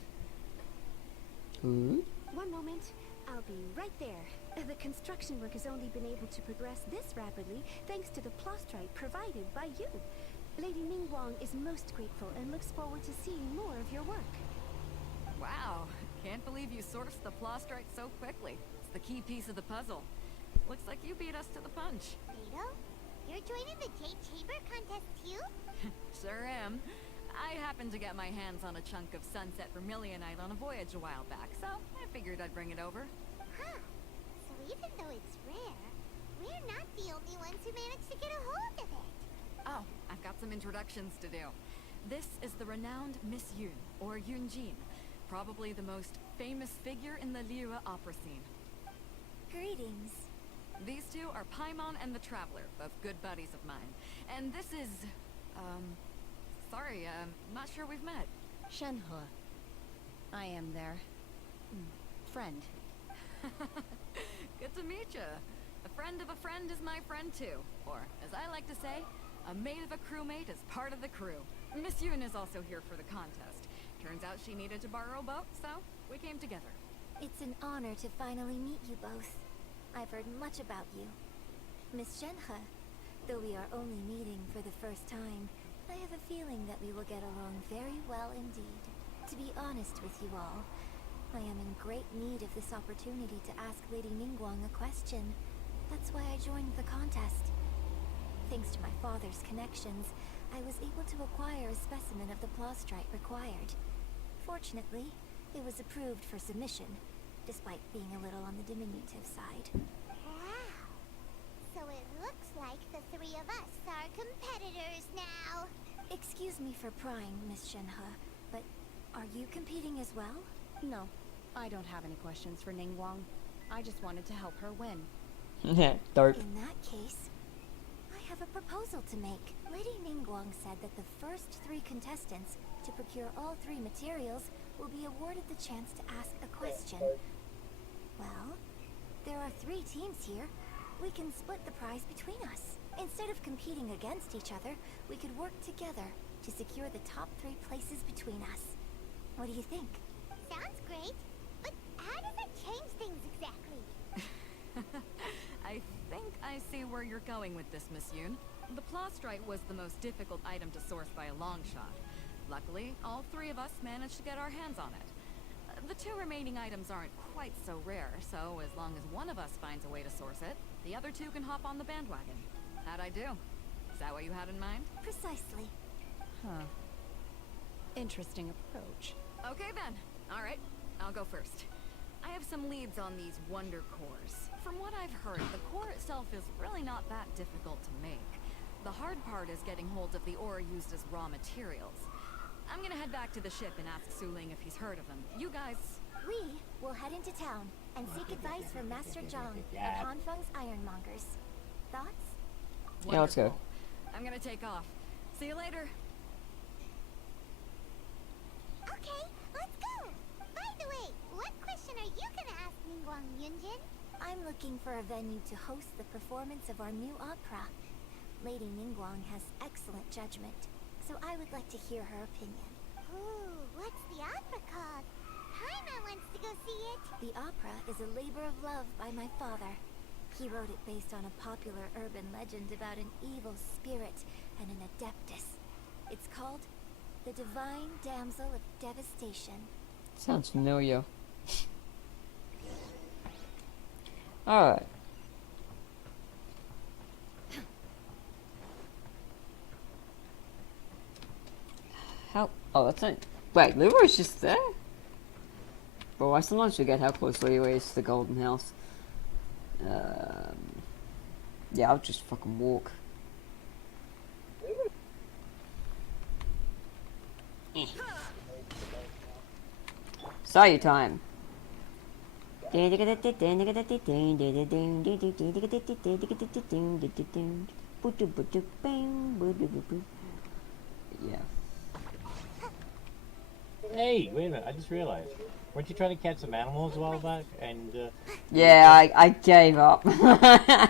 One moment. I'll be right there. The construction work has only been able to progress this rapidly thanks to the plastrite provided by you. Lady Ningguang is most grateful and looks forward to seeing more of your work. Wow, can't believe you sourced the plastrite so quickly. It's the key piece of the puzzle. Looks like you beat us to the punch. Beto, you're joining the Jade Chamber contest too? Sure am. I happened to get my hands on a chunk of sunset vermilionite on a voyage a while back, so I figured I'd bring it over. Huh. So even though it's rare, we're not the only ones who managed to get a hold of it. Oh, I've got some introductions to do. This is the renowned Miss Yun, or Yunjin, probably the most famous figure in the Liyue opera scene. Greetings. These two are Paimon and the Traveler, both good buddies of mine. And this is, sorry, not sure we've met. Shenhe. I am their friend. Good to meet you. A friend of a friend is my friend too. Or, as I like to say, a mate of a crewmate is part of the crew. Miss Yun is also here for the contest. Turns out she needed to borrow a boat, so we came together. It's an honor to finally meet you both. I've heard much about you. Miss Shenhe, though we are only meeting for the first time, I have a feeling that we will get along very well indeed. To be honest with you all, I am in great need of this opportunity to ask Lady Ningguang a question. That's why I joined the contest. Thanks to my father's connections, I was able to acquire a specimen of the plastrite required. Fortunately, it was approved for submission, despite being a little on the diminutive side. Wow. So it looks like the 3 of us are competitors now. Excuse me for prying, Miss Shenhe, but are you competing as well? No, I don't have any questions for Ningguang. I just wanted to help her win. Dope. In that case, I have a proposal to make. Lady Ningguang said that the first 3 contestants to procure all 3 materials will be awarded the chance to ask a question. Well, there are 3 teams here. We can split the prize between us. Instead of competing against each other, we could work together to secure the top 3 places between us. What do you think? Sounds great, but how does it change things exactly? I think I see where you're going with this, Miss Yun. The plastrite was the most difficult item to source by a long shot. Luckily, all 3 of us managed to get our hands on it. The 2 remaining items aren't quite so rare, so as long as one of us finds a way to source it, the other 2 can hop on the bandwagon. How'd I do? Is that what you had in mind? Precisely. Huh. Interesting approach. Okay then. Alright, I'll go first. I have some leads on these wonder cores. From what I've heard, the core itself is really not that difficult to make. The hard part is getting hold of the ore used as raw materials. I'm gonna head back to the ship and ask Suling if he's heard of them. You guys... We will head into town and seek advice from Master Zhang at Hanfeng's Ironmongers. Thoughts? Yeah, let's go. I'm gonna take off. See you later. Okay, let's go. By the way, what question are you gonna ask Ningguang Yunjin? I'm looking for a venue to host the performance of our new opera. Lady Ningguang has excellent judgment, so I would like to hear her opinion. Ooh, what's the opera called? Paimon wants to go see it. The opera is a labor of love by my father. He wrote it based on a popular urban legend about an evil spirit and an adeptus. It's called The Divine Damsel of Devastation. Sounds familiar. Alright. How? Oh, that's not. Wait, Leroy's just there? Bro, I sometimes forget how close Leroy is to the Golden House. Yeah, I'll just fucking walk. Sorry time. Yeah. Hey, wait a minute! I just realized. Weren't you trying to catch some animals a while back? And Yeah, I gave up. I'll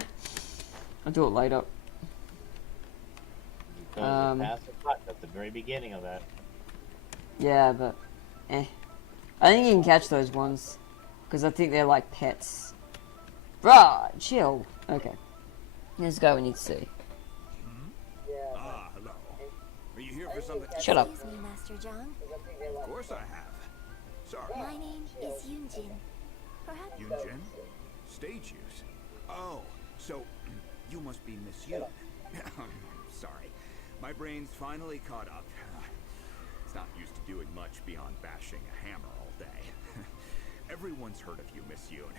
do it later. because it passed the putt at the very beginning of that. Yeah, but I think you can catch those ones because I think they're like pets. Bruh, chill. Okay, let's go. We need to see. Ah, hello. Are you here for something? Shut up. Excuse me, Master Zhang. Of course I have. Sorry. My name is Yunjin. Perhaps Yunjin? Stage use. Oh, so you must be Miss Yun. Sorry. My brain's finally caught up. It's not used to doing much beyond bashing a hammer all day. Everyone's heard of you, Miss Yun.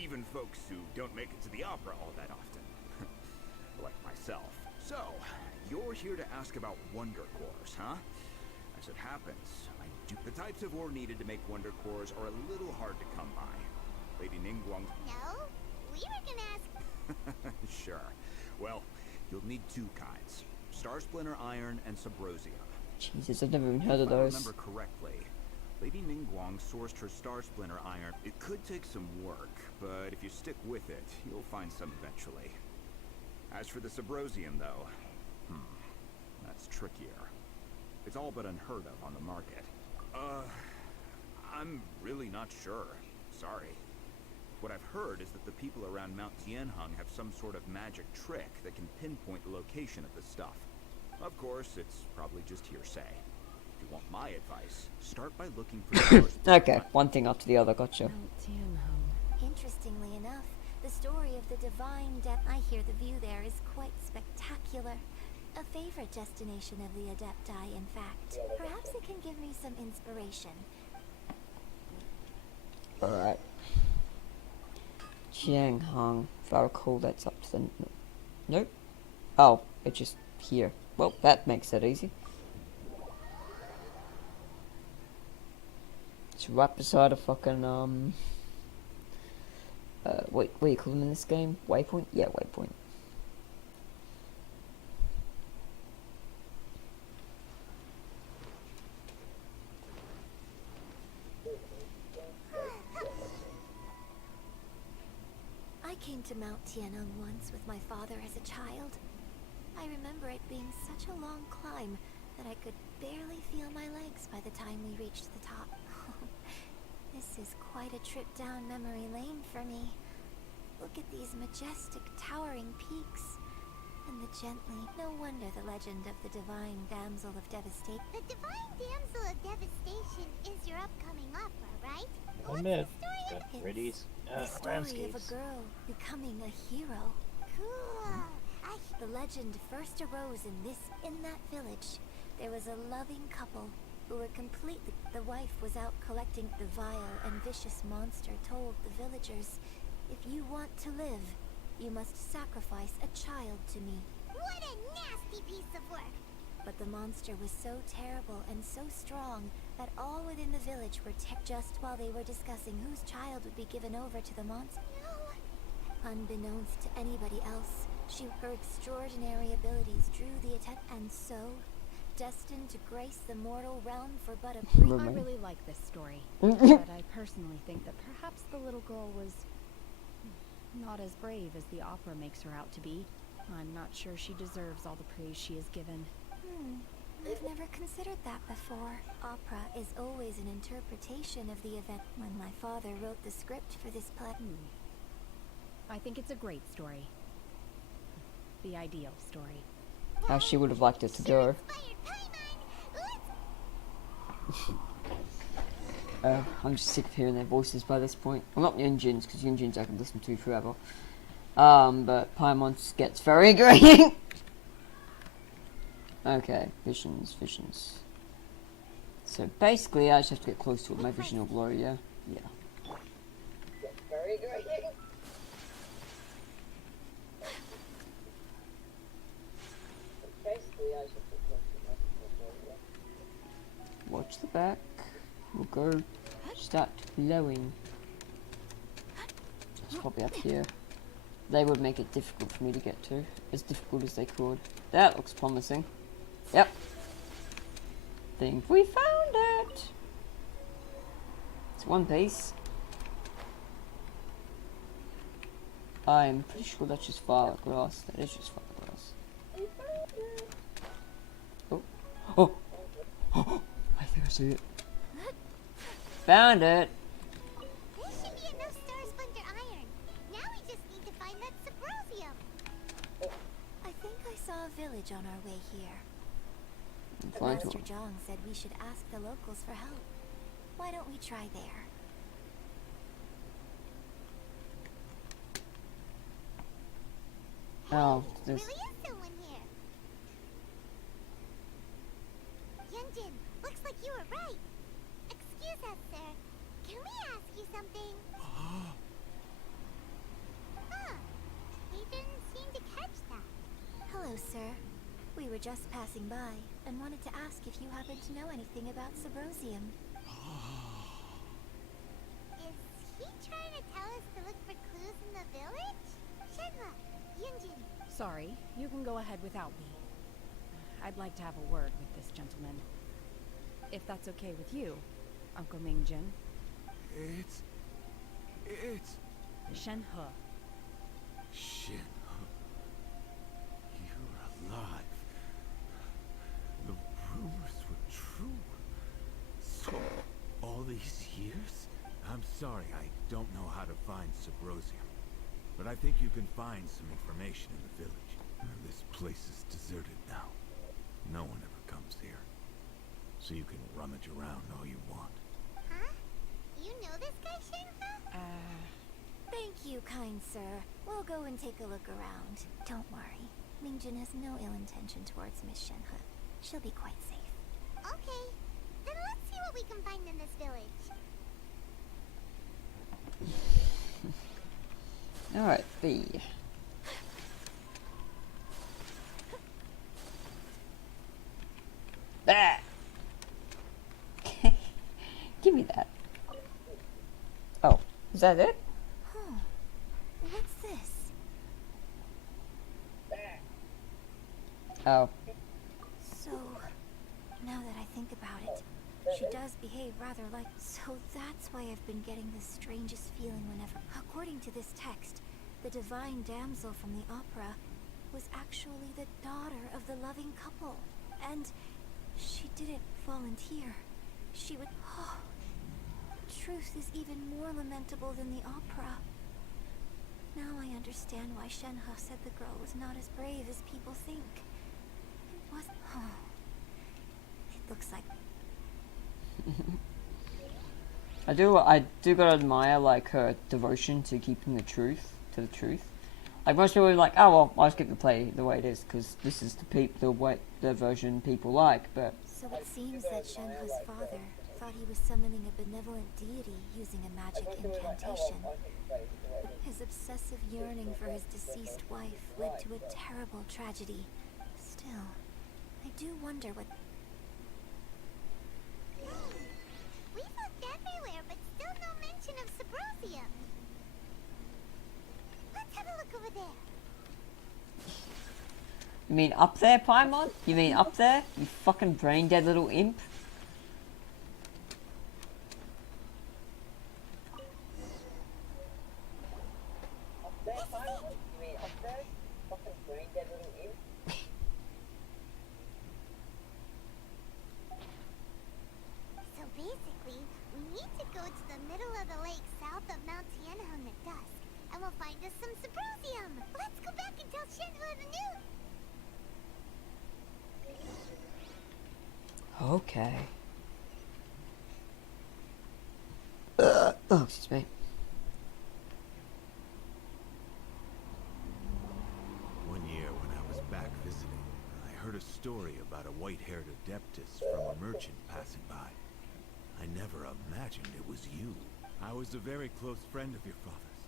Even folks who don't make it to the opera all that often. Like myself. So, you're here to ask about Wonder Cores, huh? As it happens, the types of ore needed to make Wonder Cores are a little hard to come by. Lady Ningguang... No, we were gonna ask... Sure. Well, you'll need two kinds. Star Splinter Iron and Subrosium. Jesus, I've never even heard of If I those. remember correctly, Lady Ningguang sourced her Star Splinter Iron. It could take some work, but if you stick with it, you'll find some eventually. As for the Subrosium, though, that's trickier. It's all but unheard of on the market. I'm really not sure. Sorry. What I've heard is that the people around Mount Tianheng have some sort of magic trick that can pinpoint the location of the stuff. Of course, it's probably just hearsay. If you want my advice, start by looking for... Okay, one thing after the other, gotcha. Interestingly enough, the story of the divine death. I hear the view there is quite spectacular. A favorite destination of the Adepti, in fact. Perhaps it can give me some inspiration. Alright. Tianheng. If I recall, that's up to the... Nope. Oh, it's just here. Well, that makes it easy. It's right beside a fucking, what do you call them in this game? Waypoint? Yeah, waypoint. I came to Mount Tianheng once with my father as a child. I remember it being such a long climb that I could barely feel my legs by the time we reached the top. This is quite a trip down memory lane for me. Look at these majestic, towering peaks. And the gently... No wonder the legend of the Divine Damsel of Devastation... The Divine Damsel of Devastation is your upcoming opera, right? What's the story? The story of a girl becoming a hero. Cool. The legend first arose in that village. There was a loving couple who were completely... The wife was out collecting. The vile and vicious monster told the villagers, if you want to live, you must sacrifice a child to me. What a nasty piece of work! But the monster was so terrible and so strong that all within the village were just while they were discussing whose child would be given over to the monster. No. Unbeknownst to anybody else, her extraordinary abilities drew the attention, and so, destined to grace the mortal realm for but a brief... I really like this story, but I personally think that perhaps the little girl was not as brave as the opera makes her out to be. I'm not sure she deserves all the praise she is given. I've never considered that before. Opera is always an interpretation of the event. When my father wrote the script for this play... I think it's a great story. The ideal story. How she would have liked it to go. I'm just sick of hearing their voices by this point. Well, not Yunjin's, because Yunjin's I can listen to forever. But Paimon's gets very green. Okay, visions. So basically, I just have to get close to it. My vision will glow, yeah? Yeah. Very good. Basically, I should be close to my watch the back. We'll go start blowing. It's probably up here. They would make it difficult for me to get to. As difficult as they could. That looks promising. Yep. Think we found it! It's one piece. I'm pretty sure that's just fiberglass. That is just fiberglass. Oh. Oh! Oh! I think I see it. Found it! There should be enough star splinter iron. Now we just need to find that Subrosium. I think I saw a village on our way here. Fine, Master Zhang said we should ask the locals for help. Why don't we try there? Oh, this. Really is someone here. Yunjin, looks like you were right. Excuse us, sir. Can we ask you something? Huh. He didn't seem to catch that. Hello, sir. We were just passing by and wanted to ask if you happen to know anything about Subrosium. Is he trying to tell us to look for clues in the village? Shenhua, Yunjin. Sorry, you can go ahead without me. I'd like to have a word with this gentleman. If that's okay with you, Uncle Mingjin. It's... Shenhe. Shenhe. You're alive. The rumors were true. So, all these years? I'm sorry, I don't know how to find Subrosium. But I think you can find some information in the village. This place is deserted now. No one ever comes here. So you can rummage around all you want. Huh? You know this guy, Shenhe? Thank you, kind sir. We'll go and take a look around. Don't worry. Mingjin has no ill intention towards Miss Shenhe. She'll be quite safe. Okay. Then let's see what we can find in this village. Alright, B. Ah! Give me that. Oh, is that it? Huh. What's this? Oh. So, now that I think about it, she does behave rather like... So that's why I've been getting the strangest feeling whenever... According to this text, the divine damsel from the opera was actually the daughter of the loving couple. And she didn't volunteer. She would... Oh, the truth is even more lamentable than the opera. Now I understand why Shenhe said the girl was not as brave as people think. It was... Oh. It looks like... I do gotta admire like her devotion to keeping the truth to the truth. Like most people are like, oh well, I'll just keep the play the way it is because this is the version people like. But so it seems that Shenhe's father thought he was summoning a benevolent deity using a magic incantation. But his obsessive yearning for his deceased wife led to a terrible tragedy. Still, I do wonder what... We've looked everywhere, but still no mention of Subrosium. Let's have a look over there. you mean up there, Paimon? You mean up there? You fucking brain dead little imp. So basically, we need to go to the middle of the lake south of Mount Tianhong at dusk, and we'll find us some Subrosium. Let's go back and tell Shenhe the news. Okay. Oh, excuse me. One year when I was back visiting, I heard a story about a white-haired adeptus from a merchant passing by. I never imagined it was you. I was a very close friend of your father's.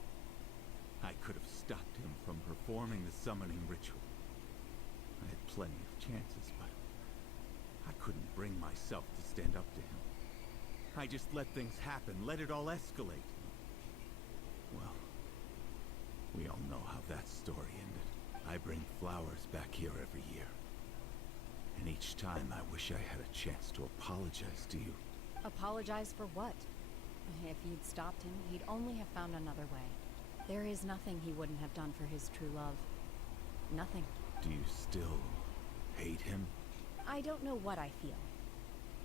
I could have stopped him from performing the summoning ritual. I had plenty of chances, but I couldn't bring myself to stand up to him. I just let things happen, let it all escalate. Well, we all know how that story ended. I bring flowers back here every year. And each time I wish I had a chance to apologize to you. Apologize for what? If you'd stopped him, he'd only have found another way. There is nothing he wouldn't have done for his true love. Nothing. Do you still hate him? I don't know what I feel.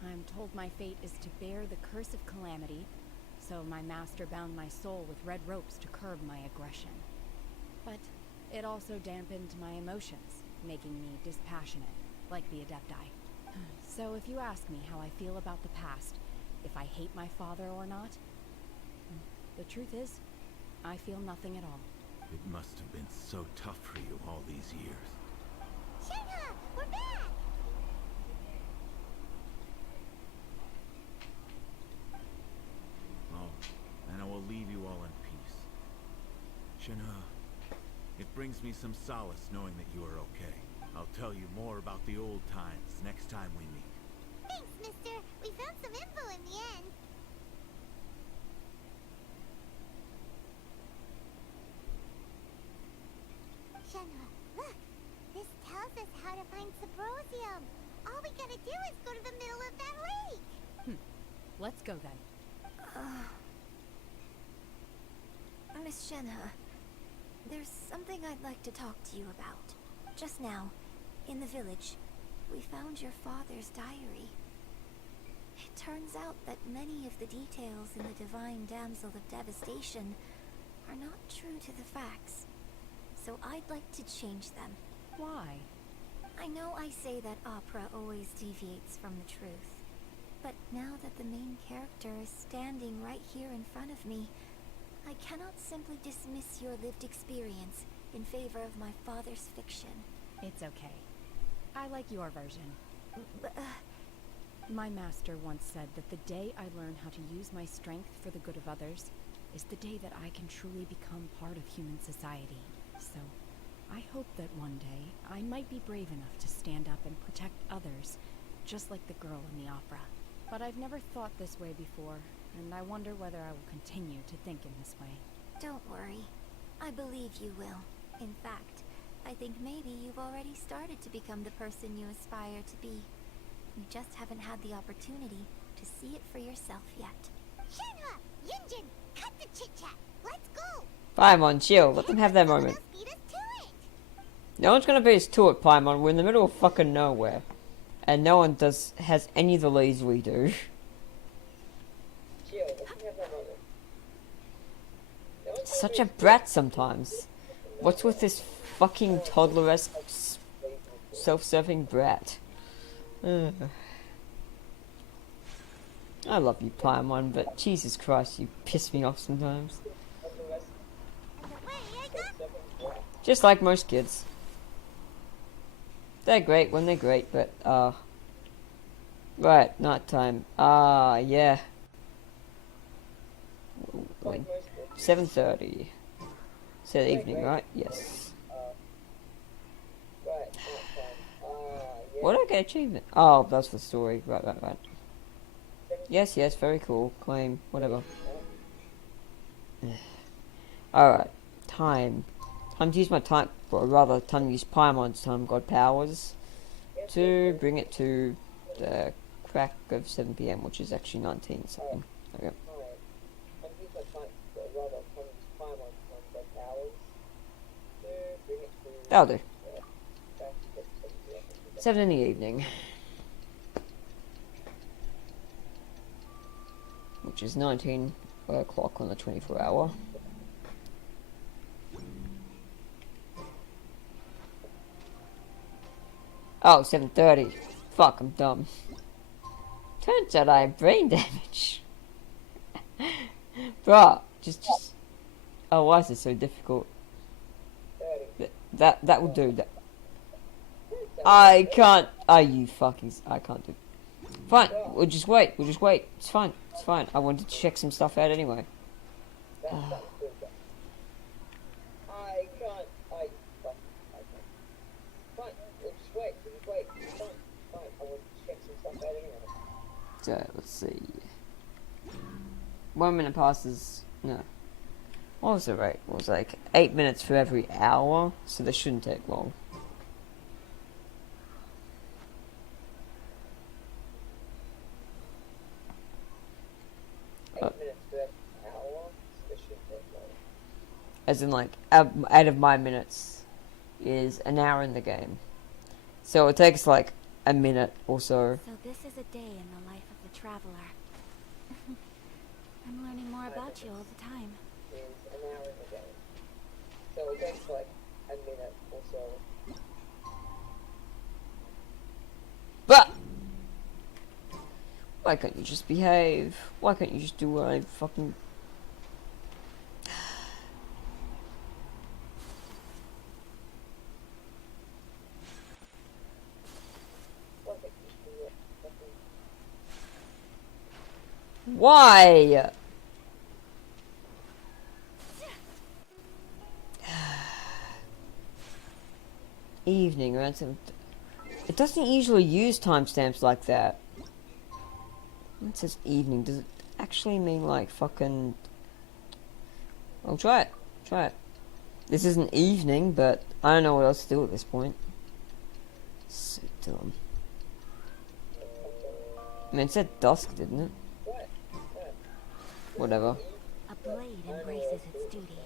I'm told my fate is to bear the curse of calamity, so my master bound my soul with red ropes to curb my aggression. But it also dampened my emotions, making me dispassionate, like the Adepti. So if you ask me how I feel about the past, if I hate my father or not, the truth is, I feel nothing at all. It must have been so tough for you all these years. Shenhe, we're back! Oh, and I will leave you all in peace. Shenhe, it brings me some solace knowing that you are okay. I'll tell you more about the old times next time we meet. Thanks, mister. We found some info in the end. Shenhe, look. This tells us how to find Sabrosium. All we gotta do is go to the middle of that lake. Let's go then. Miss Shenhe, there's something I'd like to talk to you about. Just now, in the village, we found your father's diary. It turns out that many of the details in the Divine Damsel of Devastation are not true to the facts. So I'd like to change them. Why? I know I say that opera always deviates from the truth. But now that the main character is standing right here in front of me, I cannot simply dismiss your lived experience in favor of my father's fiction. It's okay. I like your version. My master once said that the day I learn how to use my strength for the good of others is the day that I can truly become part of human society. So, I hope that one day I might be brave enough to stand up and protect others, just like the girl in the opera. But I've never thought this way before, and I wonder whether I will continue to think in this way. Don't worry. I believe you will. In fact, I think maybe you've already started to become the person you aspire to be. You just haven't had the opportunity to see it for yourself yet. Shenhe, Yunjin, cut the chit-chat. Let's go. Paimon, chill. Let them have their moment. Beat us to it. No one's gonna beat us to it, Paimon. We're in the middle of fucking nowhere. And no one has any of the leads we do. Chill, let them have their moment. Such a brat sometimes. What's with this fucking toddler-esque self-serving brat? I love you, Paimon, but Jesus Christ, you piss me off sometimes. Just like most kids. They're great when they're great, but, right, night time. Yeah. Wait, 7:30. Said evening, right? Yes. What did I get achievement? Oh, that's the story. Right. Yes, very cool. Claim, whatever. Alright. Time to use my time, or rather, time to use Paimon's time god powers to bring it to the crack of 7 PM, which is actually 19 something. Okay. That'll do. 7 in the evening. Which is 19 o'clock on the 24 hour. Oh, 7:30. Fuck, I'm dumb. Turns out I have brain damage. Bruh, just... Oh, why is it so difficult? That will do. That. I can't... Oh, you fucking... I can't do... Fine, we'll just wait. It's fine. I wanted to check some stuff out anyway. So, let's see. 1 minute passes. No. What was the rate? It was like 8 minutes for every hour, so this shouldn't take long. As in, like, out of my minutes is an hour in the game. So it takes like a minute or so. So this is a day in the life of the traveler. I'm learning more about you all the time. Is an hour in the game. So it takes like a minute or so. But why can't you just behave? Why can't you just do what I fucking... Why? Evening around 7. It doesn't usually use timestamps like that. When it says evening, does it actually mean like fucking... I'll try it. Try it. This isn't evening, but I don't know what else to do at this point. So dumb. I mean, it said dusk, didn't it? Whatever. A blade embraces its duty,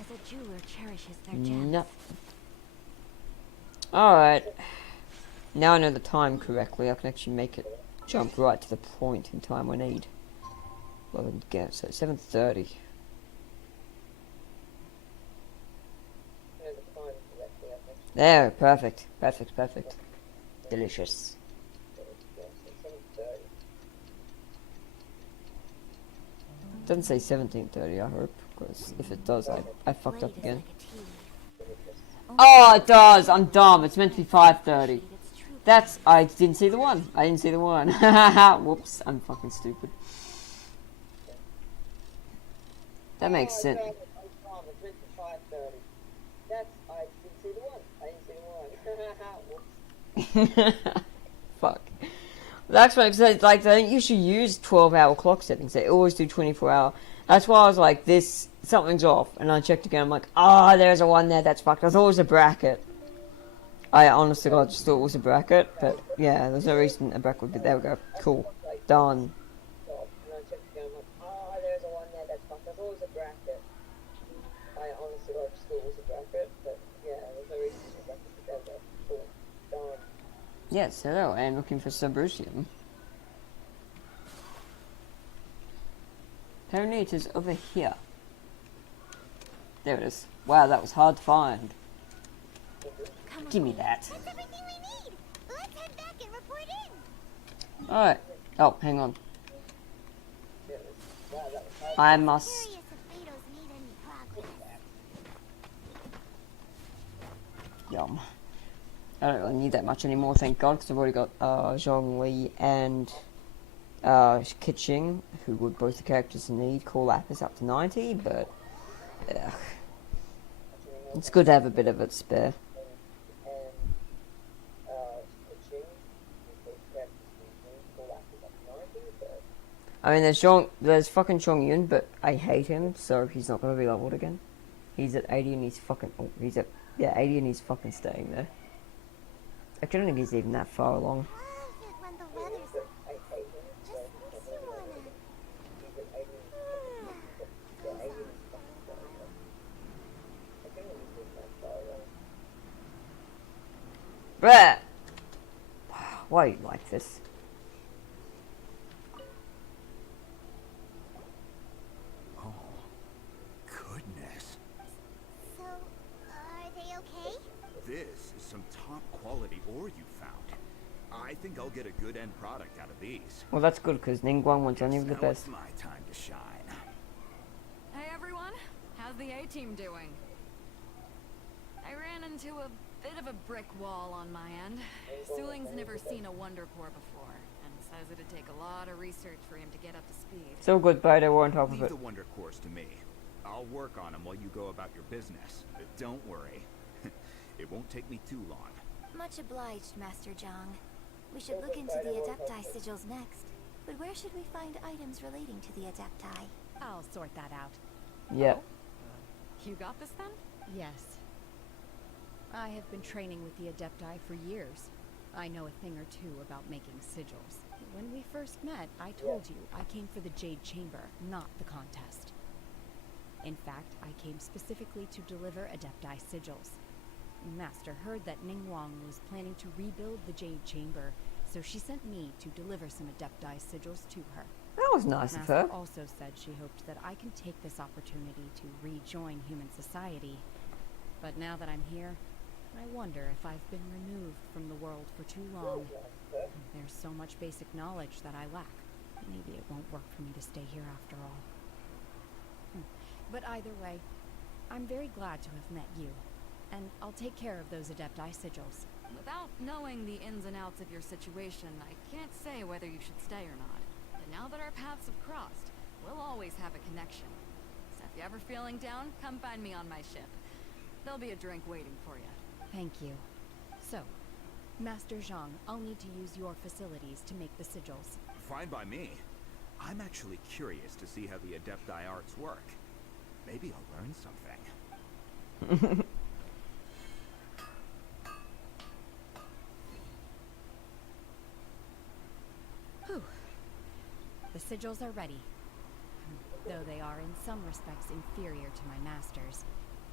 as a jeweler cherishes their gems. No. Alright. Now I know the time correctly. I can actually make it jump right to the point in time I need. Well, again, so 7:30. There, perfect. Perfect, perfect. Delicious. It doesn't say 17:30, I hope, because if it does, I fucked up again. Oh, it does! I'm dumb. It's meant to be 5:30. That's... I didn't see the one. I didn't see the one. Whoops. I'm fucking stupid. That makes sense. Fuck. That's what I said. Like, they don't usually use 12-hour clock settings. They always do 24-hour. That's why I was like, this... Something's off. And I checked again. I'm like, ah, there's a one there. That's fucked. I thought it was a bracket. I honestly God just thought it was a bracket. But, yeah, there's no reason a bracket would be... There we go. Cool. Done. Yes, hello, I am looking for Subrusium. Apparently it is over here. There it is. Wow, that was hard to find. Give me that. That's everything we need. Let's head back and report in. Alright. Oh, hang on. I must... Yum. I don't really need that much anymore, thank God, because I've already got Zhongli and Kitching, who would both the characters need. Call Lapis up to 90, but ugh. It's good to have a bit of it spare. I mean, there's fucking Chongyun, but I hate him, so he's not gonna be leveled again. He's at 80 and he's fucking... Oh, he's at... Yeah, 80 and he's fucking staying there. Actually, I don't think he's even that far along. Bruh! Why are you like this? Oh, goodness. So, are they okay? This is some top quality ore you found. I think I'll get a good end product out of these. Well, that's good, because Ningguang wants only the Now best. it's my time to shine. Hey everyone, how's the A-team doing? I ran into a bit of a brick wall on my end. Suling's never seen a Wonder Core before, and says it'd take a lot of research for him to get up to speed. So good, but we're on top of Leave it. the Wonder Cores to me. I'll work on them while you go about your business. Don't worry. It won't take me too long. Much obliged, Master Zhang. We should look into the Adepti sigils next. But where should we find items relating to the Adepti? I'll sort that out. Yep. You got this then? Yes. I have been training with the Adepti for years. I know a thing or two about making sigils. When we first met, I told you I came for the Jade Chamber, not the contest. In fact, I came specifically to deliver Adepti sigils. Master heard that Ningguang was planning to rebuild the Jade Chamber, so she sent me to deliver some Adepti sigils to her. That was nice of her. Master also said she hoped that I can take this opportunity to rejoin human society. But now that I'm here, I wonder if I've been removed from the world for too long. There's so much basic knowledge that I lack. Maybe it won't work for me to stay here after all. But either way, I'm very glad to have met you. And I'll take care of those Adepti sigils. Without knowing the ins and outs of your situation, I can't say whether you should stay or not. But now that our paths have crossed, we'll always have a connection. So if you're ever feeling down, come find me on my ship. There'll be a drink waiting for you. Thank you. So, Master Zhang, I'll need to use your facilities to make the sigils. Fine by me. I'm actually curious to see how the Adepti arts work. Maybe I'll learn something. Whew. The sigils are ready. Though they are in some respects inferior to my master's,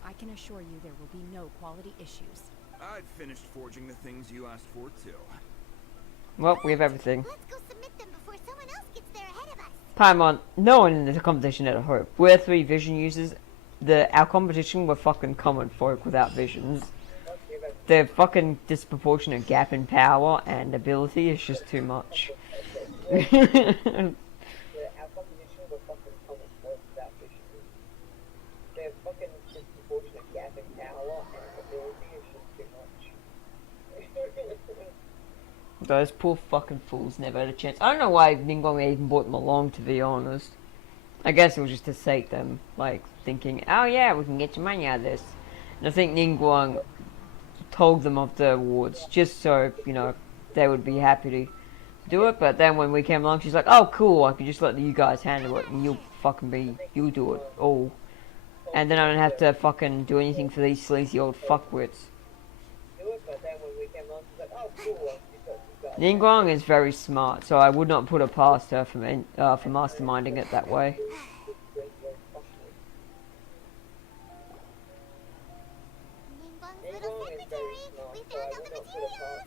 I can assure you there will be no quality issues. I've finished forging the things you asked for, too. Well, we have everything. Let's go submit them before someone else gets there ahead of us. Paimon, no one in the competition had a hope. We're 3 vision users. Our competition were fucking common folk without visions. The fucking disproportionate gap in power and ability is just too much. Those poor fucking fools never had a chance. I don't know why Ningguang even brought them along, to be honest. I guess it was just to sate them, like, thinking, oh yeah, we can get some money out of this. And I think Ningguang told them of the awards, just so, you know, they would be happy to do it. But then when we came along, she's like, oh cool, I can just let you guys handle it, and you'll do it all. And then I don't have to fucking do anything for these sleazy old fuckwits. Ningguang is very smart, so I would not put it past her for masterminding it that way.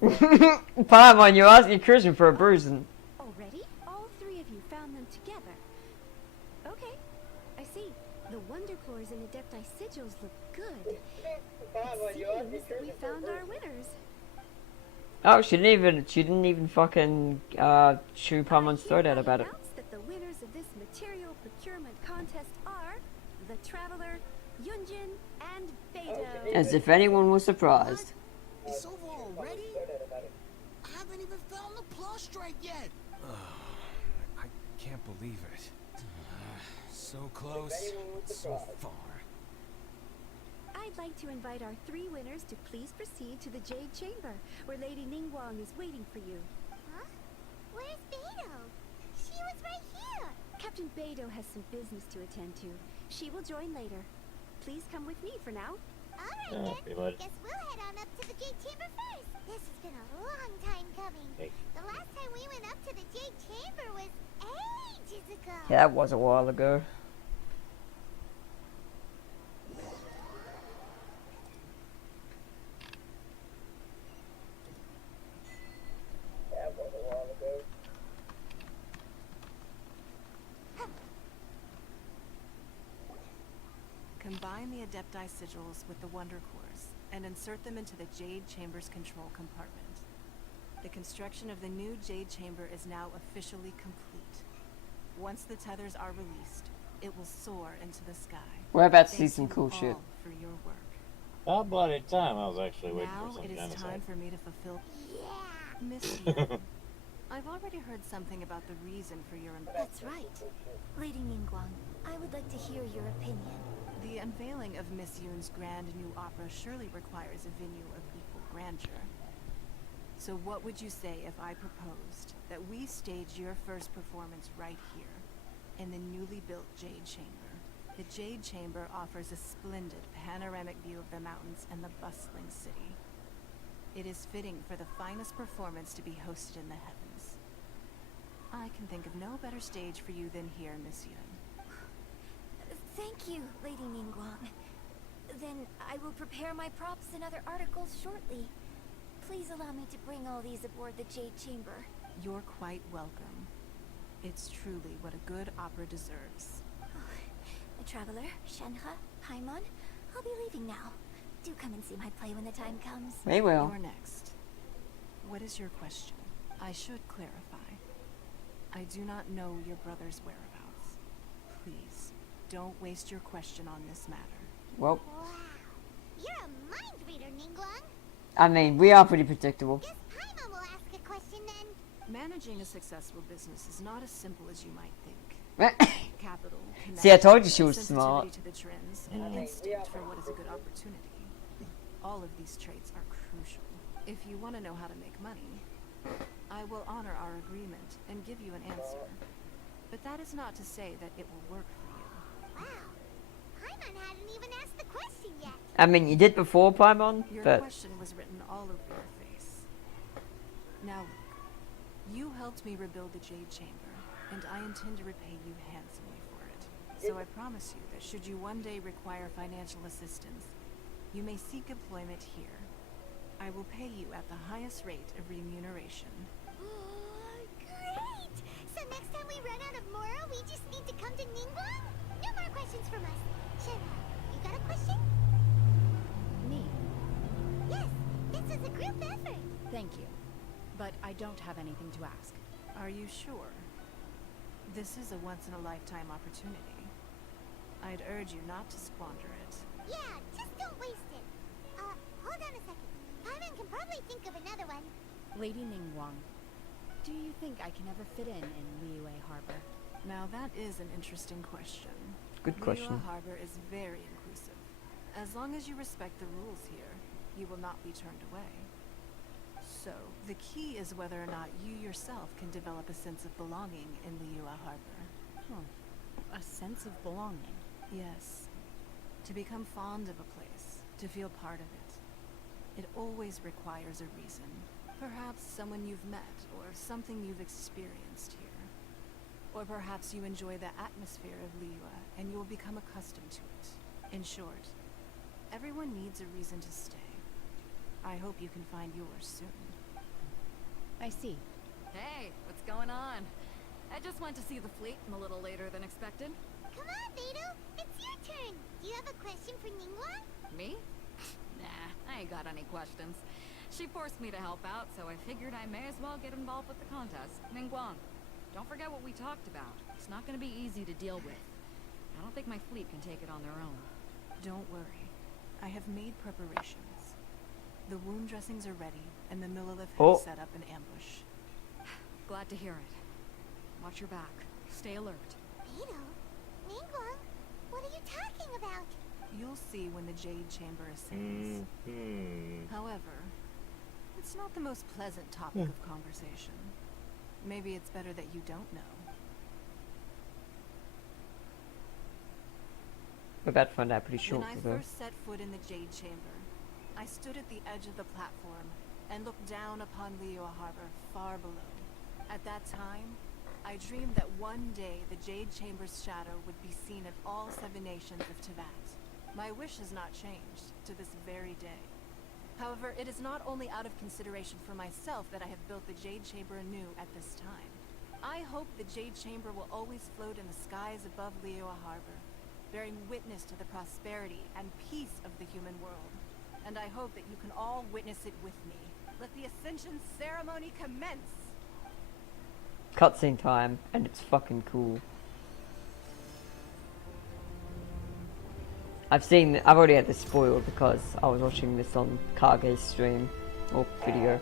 Paimon, you asked your Christian for a bruising. Already? All 3 of you found them together. Okay, I see. The Wonder Cores and Adepti sigils look good. It seems that we found our winners. Oh, she didn't even fucking chew Paimon's throat out about it. That the winners of this material procurement contest are the Traveler, Yunjin, and Beidou. As if anyone was surprised. It's over already? I haven't even found the prostrate yet. I can't believe it. So close, so far. I'd like to invite our 3 winners to please proceed to the Jade Chamber, where Lady Ningguang is waiting for you. Huh? Where's Beidou? She was right here. Captain Beidou has some business to attend to. She will join later. Please come with me for now. Alright then. Guess we'll head on up to the Jade Chamber first. This has been a long time coming. The last time we went up to the Jade Chamber was ages ago. Yeah, that was a while ago. Combine the Adepti sigils with the Wonder Cores and insert them into the Jade Chamber's control compartment. The construction of the new Jade Chamber is now officially complete. Once the tethers are released, it will soar into the sky. We're about to see some cool shit. For your work. How bloody time I was actually waiting Now for some it is genocide. time for me to fulfill. Miss Yu, I've already heard something about the reason for your That's right. Lady Ningguang, I would like to hear your opinion. The unveiling of Miss Yoon's grand new opera surely requires a venue of equal grandeur. So what would you say if I proposed that we stage your first performance right here, in the newly built Jade Chamber? The Jade Chamber offers a splendid panoramic view of the mountains and the bustling city. It is fitting for the finest performance to be hosted in the heavens. I can think of no better stage for you than here, Miss Yun. Thank you, Lady Ningguang. Then I will prepare my props and other articles shortly. Please allow me to bring all these aboard the Jade Chamber. You're quite welcome. It's truly what a good opera deserves. The Traveler, Shenhe, Paimon, I'll be leaving now. Do come and see my play when the time comes. They will. You're next. What is your question? I should clarify. I do not know your brother's whereabouts. Please, don't waste your question on this matter. Well. Wow. You're a mind reader, Ningguang. I mean, we are pretty predictable. Guess Paimon will ask a question then. Managing a successful business is not as simple as you might think. Capital, See, I told you she was sensitivity smart. to the trends, and an instinct for what is a good opportunity. All of these traits are crucial. If you want to know how to make money, I will honor our agreement and give you an answer. But that is not to say that it will work for you. Wow. Paimon hadn't even asked the question yet. I mean, you did before, Paimon, Your but... question was written all over your face. Now look, you helped me rebuild the Jade Chamber, and I intend to repay you handsomely for it. So I promise you that should you one day require financial assistance, you may seek employment here. I will pay you at the highest rate of remuneration. Great! So next time we run out of Mora, we just need to come to Ningguang? No more questions from us. Shenhe, you got a question? Me? Yes, this is a group effort. Thank you. But I don't have anything to ask. Are you sure? This is a once-in-a-lifetime opportunity. I'd urge you not to squander it. Yeah, just don't waste it. Hold on a second. Paimon can probably think of another one. Lady Ningguang, do you think I can ever fit in Liyue Harbor? Now that is an interesting question. Good question. Liyue Harbor is very inclusive. As long as you respect the rules here, you will not be turned away. So, the key is whether or not you yourself can develop a sense of belonging in Liyue Harbor. A sense of belonging? Yes. To become fond of a place, to feel part of it. It always requires a reason. Perhaps someone you've met, or something you've experienced here. Or perhaps you enjoy the atmosphere of Liyue, and you will become accustomed to it. In short, everyone needs a reason to stay. I hope you can find yours soon. I see. Hey, what's going on? I just went to see the fleet a little later than expected. Come on, Beidou. It's your turn. Do you have a question for Ningguang? Me? Nah, I ain't got any questions. She forced me to help out, so I figured I may as well get involved with the contest. Ningguang, don't forget what we talked about. It's not going to be easy to deal with. I don't think my fleet can take it on their own. Don't worry. I have made preparations. The wound dressings are ready, and the Millilith has set up an ambush. Glad to hear it. Watch your back. Stay alert. Beidou? Ningguang? What are you talking about? You'll see when the Jade Chamber ascends. However, it's not the most pleasant topic of conversation. Maybe it's better that you don't know. We're about to find out pretty short. When I first set foot in the Jade Chamber, I stood at the edge of the platform and looked down upon Liyue Harbor far below. At that time, I dreamed that one day the Jade Chamber's shadow would be seen at all 7 nations of Teyvat. My wish has not changed to this very day. However, it is not only out of consideration for myself that I have built the Jade Chamber anew at this time. I hope the Jade Chamber will always float in the skies above Liyue Harbor, bearing witness to the prosperity and peace of the human world. And I hope that you can all witness it with me. Let the Ascension ceremony commence! Cutscene time, and it's fucking cool. I've already had this spoiled because I was watching this on Kage's stream, or video.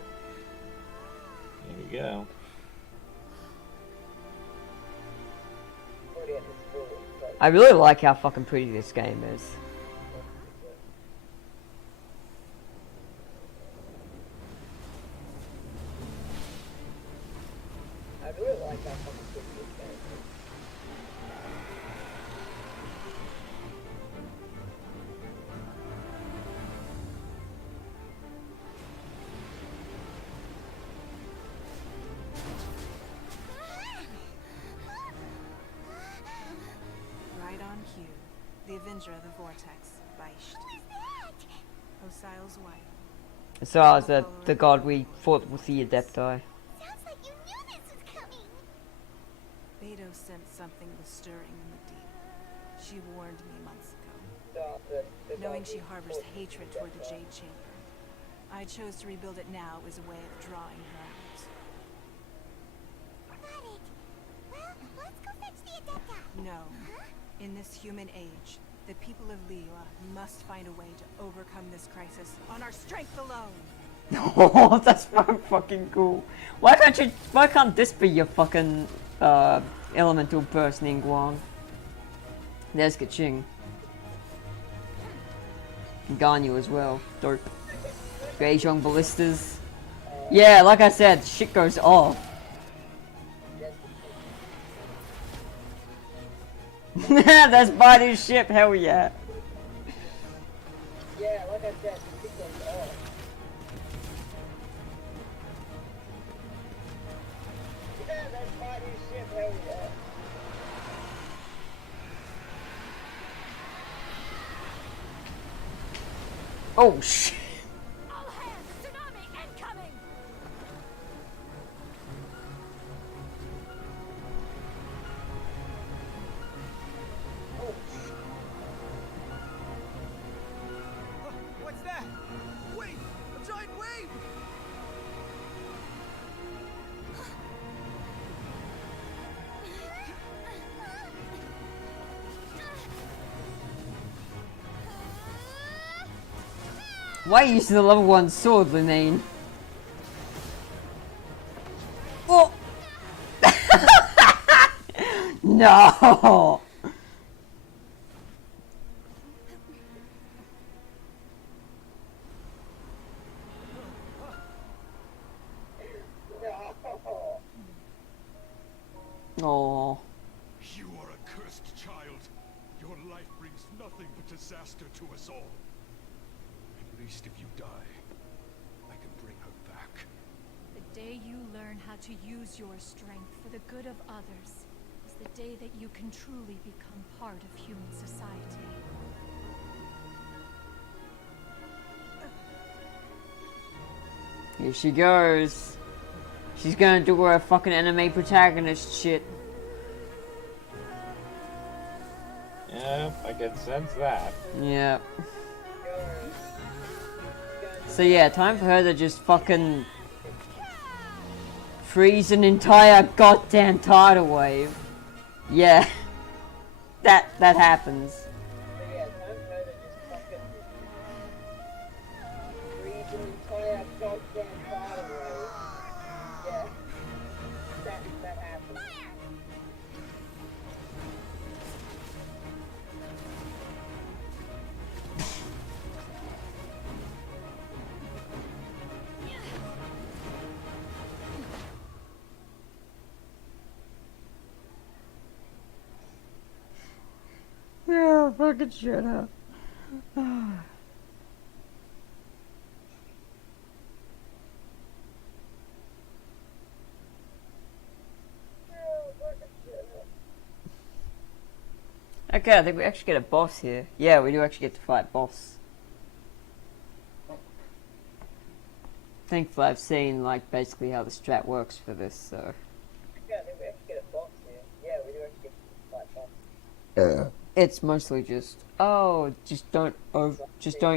There you go. I really like how fucking pretty this game is. really like that fucking shit in this game. Right on cue. The Avenger of the Vortex, Beisht. Osial's wife. So I was the god we fought with the Adepti. Sounds like you knew this was coming. Beto sensed something was stirring in the deep. She warned me months ago. Knowing she harbors hatred toward the Jade Chamber, I chose to rebuild it now as a way of drawing her out. Got it. Well, let's go fetch the Adepti. No. In this human age, the people of Liyue must find a way to overcome this crisis on our strength alone. Oh, that's so fucking cool. Why can't this be your fucking elemental burst, Ningguang? There's Kaching. Ganyu as well. Dope. Beijing ballistas. Yeah, like I said, shit goes off. That's Baidu's ship, hell yeah. Yeah, like I said, the shit goes off. Yeah, that's Baidu's ship, hell yeah. Oh shit. All hands, tsunami incoming! What's that? Wait! A giant wave! Why are you using the level 1 sword, Linane? Oh! No! Oh. You are a cursed child. Your life brings nothing but disaster to us all. At least if you die, I can bring her back. The day you learn how to use your strength for the good of others is the day that you can truly become part of human society. Here she goes. She's gonna do her fucking anime protagonist shit. Yeah, I can sense that. Yeah. So yeah, time for her to just fucking freeze an entire goddamn tidal wave. Yeah. That happens. So yeah, time for her to just fucking freeze an entire goddamn tidal wave. Yeah. That happens. Yeah, fucking shut up. Okay, I think we actually get a boss here. Yeah, we do actually get to fight boss. Thankfully I've seen like basically how the strat works for this, so. Yeah, I think we actually get a boss here. Yeah, we do actually get to fight boss. It's mostly just, oh, just don't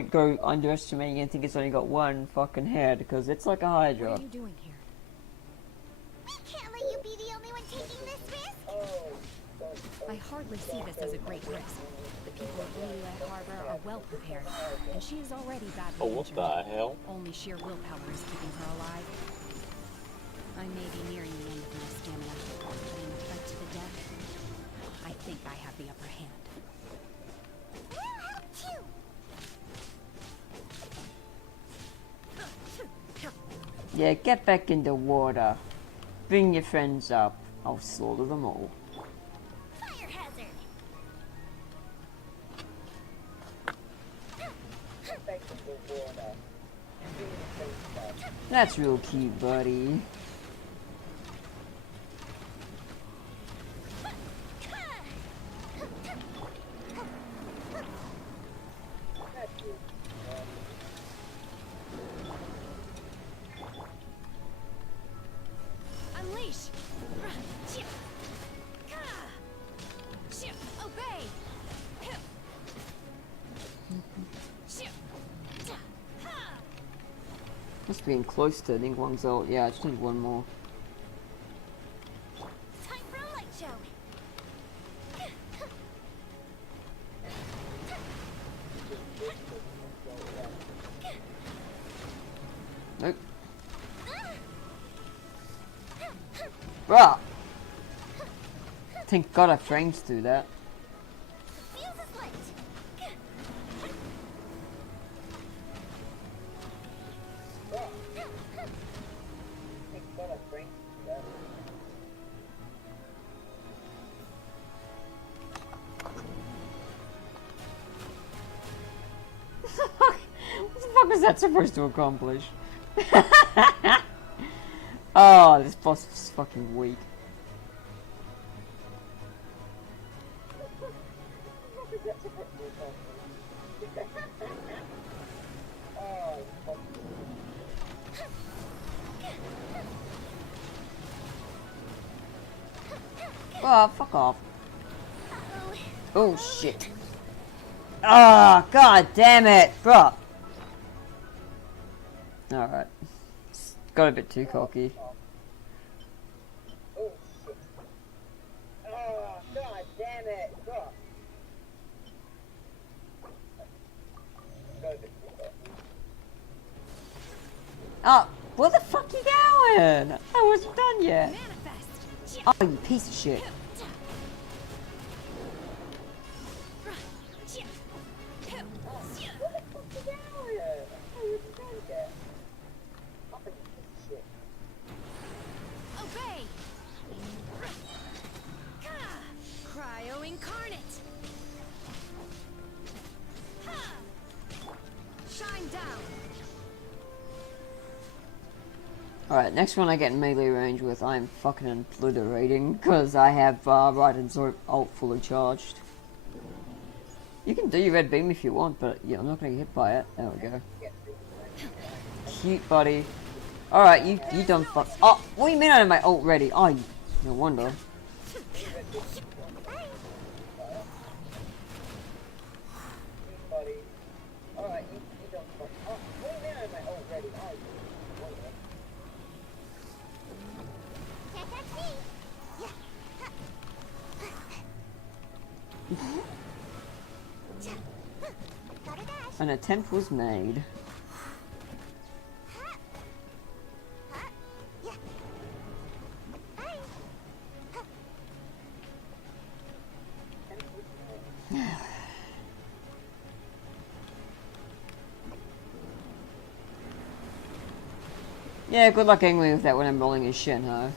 go underestimating and think it's only got one fucking head, because it's like a Hydra. What are you doing here? We can't let you be the only one taking this risk. I hardly see this as a great risk. The people of Liyue Harbor are well prepared, and she is already badly Oh, what injured. the hell? Only sheer willpower is keeping her alive. I may be nearing the end of my stamina, but in a fight to the death, I think I have the upper hand. We'll help too. Yeah, get back in the water. Bring your friends up. I'll slaughter them all. Fire hazard. That's real cute, buddy. Unleash! Obey! Must be getting close to Ningguang's ult. Yeah, I just need one more. Time for a light show. Nope. Bruh! Thank God I framed through that. Fuse is lit. What the fuck is that supposed to accomplish? Oh, this boss is fucking weak. Oh, fuck off. Oh, shit. Ah, oh, god damn it, bro. Alright. Got a bit too cocky. Oh shit. Oh god damn it. Bro. Oh, where the fuck you going? I wasn't done yet. Oh, you piece of shit. Obey! Cryo incarnate! Shine down! Alright, next one I get in melee range with, I'm fucking obliterating, because I have Raiden's ult fully charged. You can do your red beam if you want, but yeah, I'm not going to get hit by it. There we go. Cute, buddy. Alright, you done fuck. Oh, what do you mean I have my ult ready? Oh, no wonder. An attempt was made. Yeah, good luck angling with that when I'm rolling his shin, huh?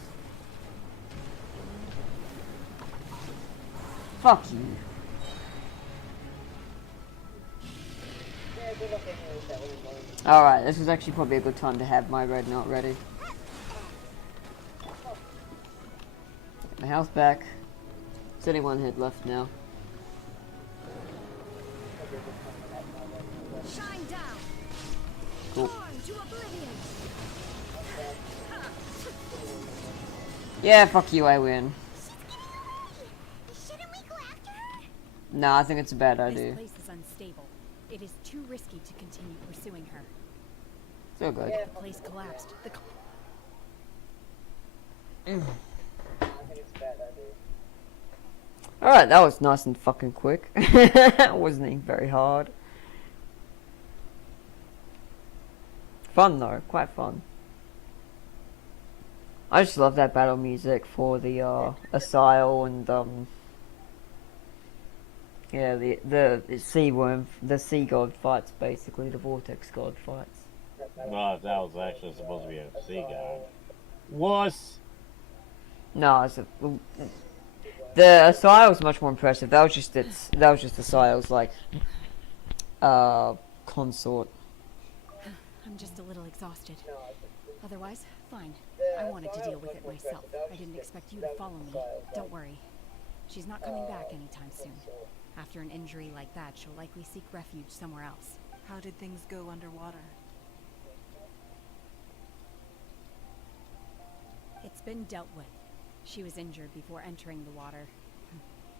Fuck you. Alright, this was actually probably a good time to have my red knot ready. Get my health back. There's only one head left now. Shine down! Cool. Torn to oblivion! Yeah, fuck you, I win. Shouldn't we go after her? Nah, I think it's a bad This idea. place is unstable. It is too risky to continue pursuing her. So good. If the place collapsed, the Alright, that was nice and fucking quick. It wasn't even very hard. Fun though, quite fun. I just love that battle music for the Asile and yeah, the sea worm, the sea god fights, basically the vortex god fights. Well, that was actually supposed to be a sea god. Was No, the Asile was much more impressive. That was just Asile's like consort. I'm just a little exhausted. Otherwise, fine. I wanted to deal with it myself. I didn't expect you to follow me. Don't worry. She's not coming back anytime soon. After an injury like that, she'll likely seek refuge somewhere else. How did things go underwater? It's been dealt with. She was injured before entering the water.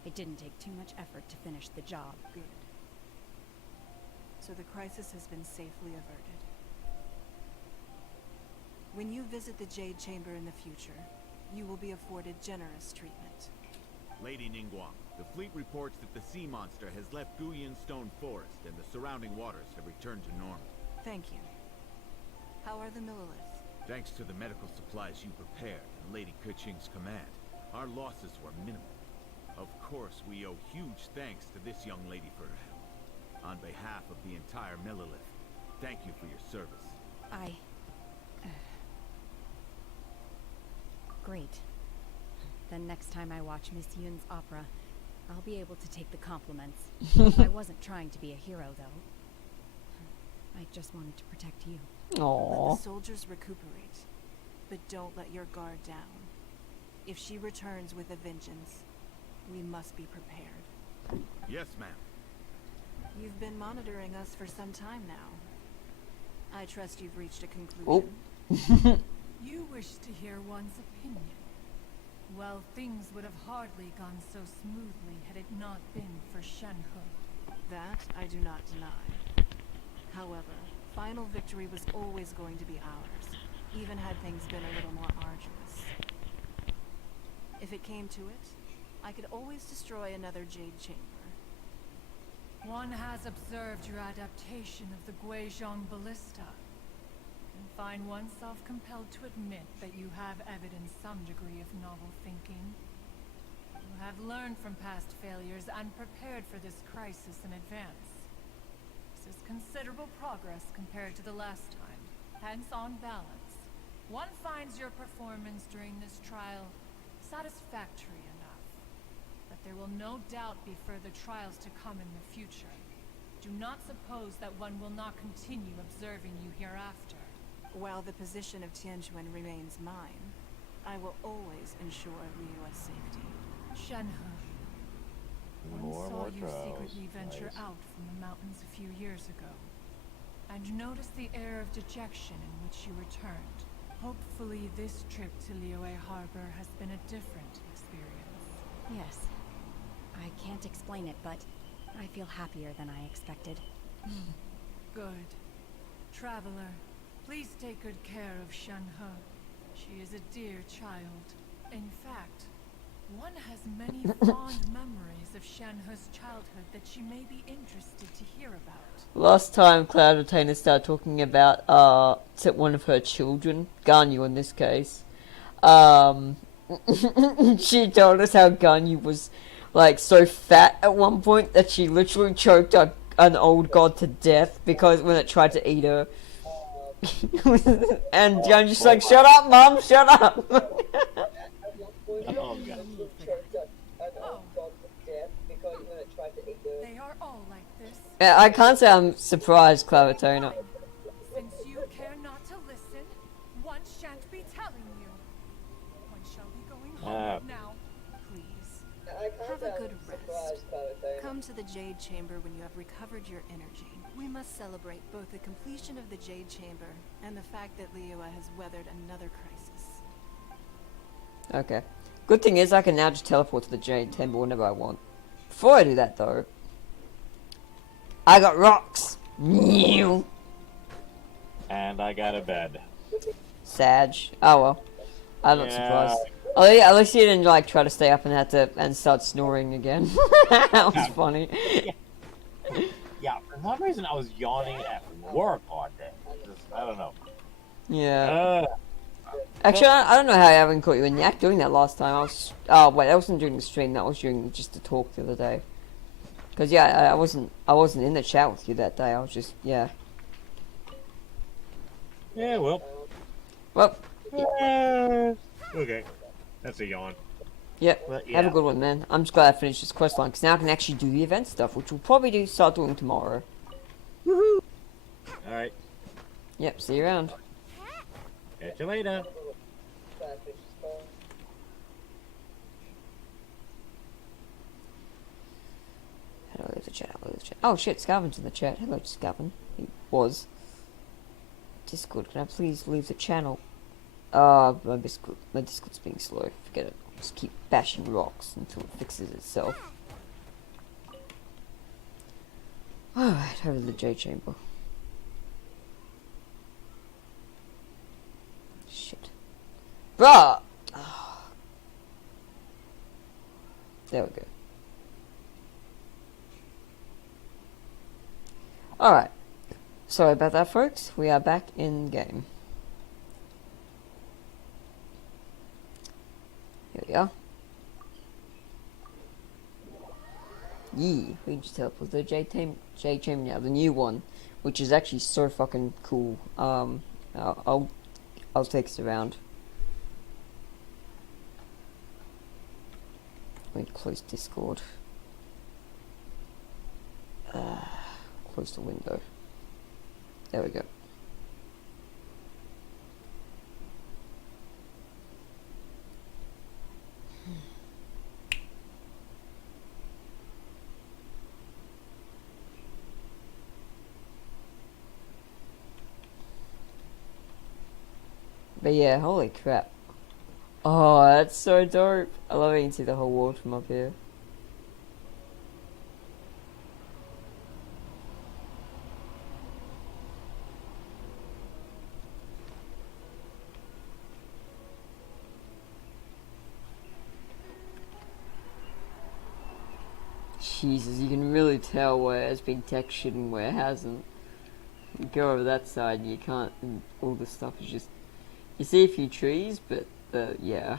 It didn't take too much effort to finish the job. Good. So the crisis has been safely averted. When you visit the Jade Chamber in the future, you will be afforded generous treatment. Lady Ningguang, the fleet reports that the sea monster has left Guyan Stone Forest and the surrounding waters have returned to normal. Thank you. How are the Milliliths? Thanks to the medical supplies you prepared and Lady Keqing's command, our losses were minimal. Of course, we owe huge thanks to this young lady for her help. On behalf of the entire Millilith, thank you for your service. Great. Then next time I watch Miss Yun's opera, I'll be able to take the compliments. I wasn't trying to be a hero, though. I just wanted to protect you. Aww. Let the soldiers recuperate, but don't let your guard down. If she returns with a vengeance, we must be prepared. Yes, ma'am. You've been monitoring us for some time now. I trust you've reached a conclusion. Oh. You wish to hear one's opinion. Well, things would have hardly gone so smoothly had it not been for Shenhe. That I do not deny. However, final victory was always going to be ours, even had things been a little more arduous. If it came to it, I could always destroy another Jade Chamber. One has observed your adaptation of the Guizhong ballista, and find oneself compelled to admit that you have evidenced some degree of novel thinking. You have learned from past failures and prepared for this crisis in advance. This is considerable progress compared to the last time. Hence, on balance, one finds your performance during this trial satisfactory enough. But there will no doubt be further trials to come in the future. Do not suppose that one will not continue observing you hereafter. While the position of Tianjuan remains mine, I will always ensure Liyue's safety. Shenhe, one saw you secretly venture out from the mountains a few years ago, and noticed the air of dejection in which you returned. Hopefully this trip to Liyue Harbor has been a different experience. Yes. I can't explain it, but I feel happier than I expected. Good. Traveler, please take good care of Shenhe. She is a dear child. In fact, one has many fond memories of Shenhe's childhood that she may be interested to hear about. Last time Cloud Retainer started talking about one of her children, Ganyu in this case, she told us how Ganyu was like so fat at one point that she literally choked an old god to death because when it tried to eat her. And John's just like, shut up, Mom, shut up. They are all like this. Yeah, I can't say I'm surprised, Clavatona. Since you care not to listen, one shan't be telling you. One shall be going home now. Please, have a good rest. Come to the Jade Chamber when you have recovered your energy. We must celebrate both the completion of the Jade Chamber and the fact that Liyue has weathered another crisis. Okay. Good thing is I can now just teleport to the Jade Temple whenever I want. Before I do that though, I got rocks. And I got a bed. Sag. Oh well. I'm not surprised. Oh yeah, at least you didn't like try to stay up and start snoring again. That was funny. Yeah, for some reason I was yawning at work all day. I don't know. Yeah. Actually, I don't know how I haven't caught you in the act doing that last time. Oh wait, that wasn't during the stream. That was during just the talk the other day. Cause yeah, I wasn't in the chat with you that day. I was just yeah. Yeah, well. Well. Okay. That's a yawn. Yep. But, Have a yeah. good one, man. I'm just glad I finished this quest line because now I can actually do the event stuff, which we'll probably start doing tomorrow. Woohoo! Alright. Yep. See you around. Catch you later. How do I leave the chat? Oh shit, Scaven's in the chat. Hello, Scaven. He was. Discord, can I please leave the channel? My Discord's being slow. Forget it. I'll just keep bashing rocks until it fixes itself. Alright, over to the J chamber. Shit. Bruh! There we go. Alright. Sorry about that, folks. We are back in game. Here we are. Yee, we just teleport to the J chamber now, the new one, which is actually so fucking cool. I'll take us around. Let me close Discord. Close the window. There we go. But yeah, holy crap. Oh, that's so dope. I love it. You can see the whole world from up here. Jesus, you can really tell where it's been textured and where it hasn't. You go over that side, you can't, and all this stuff is just, you see a few trees, but yeah.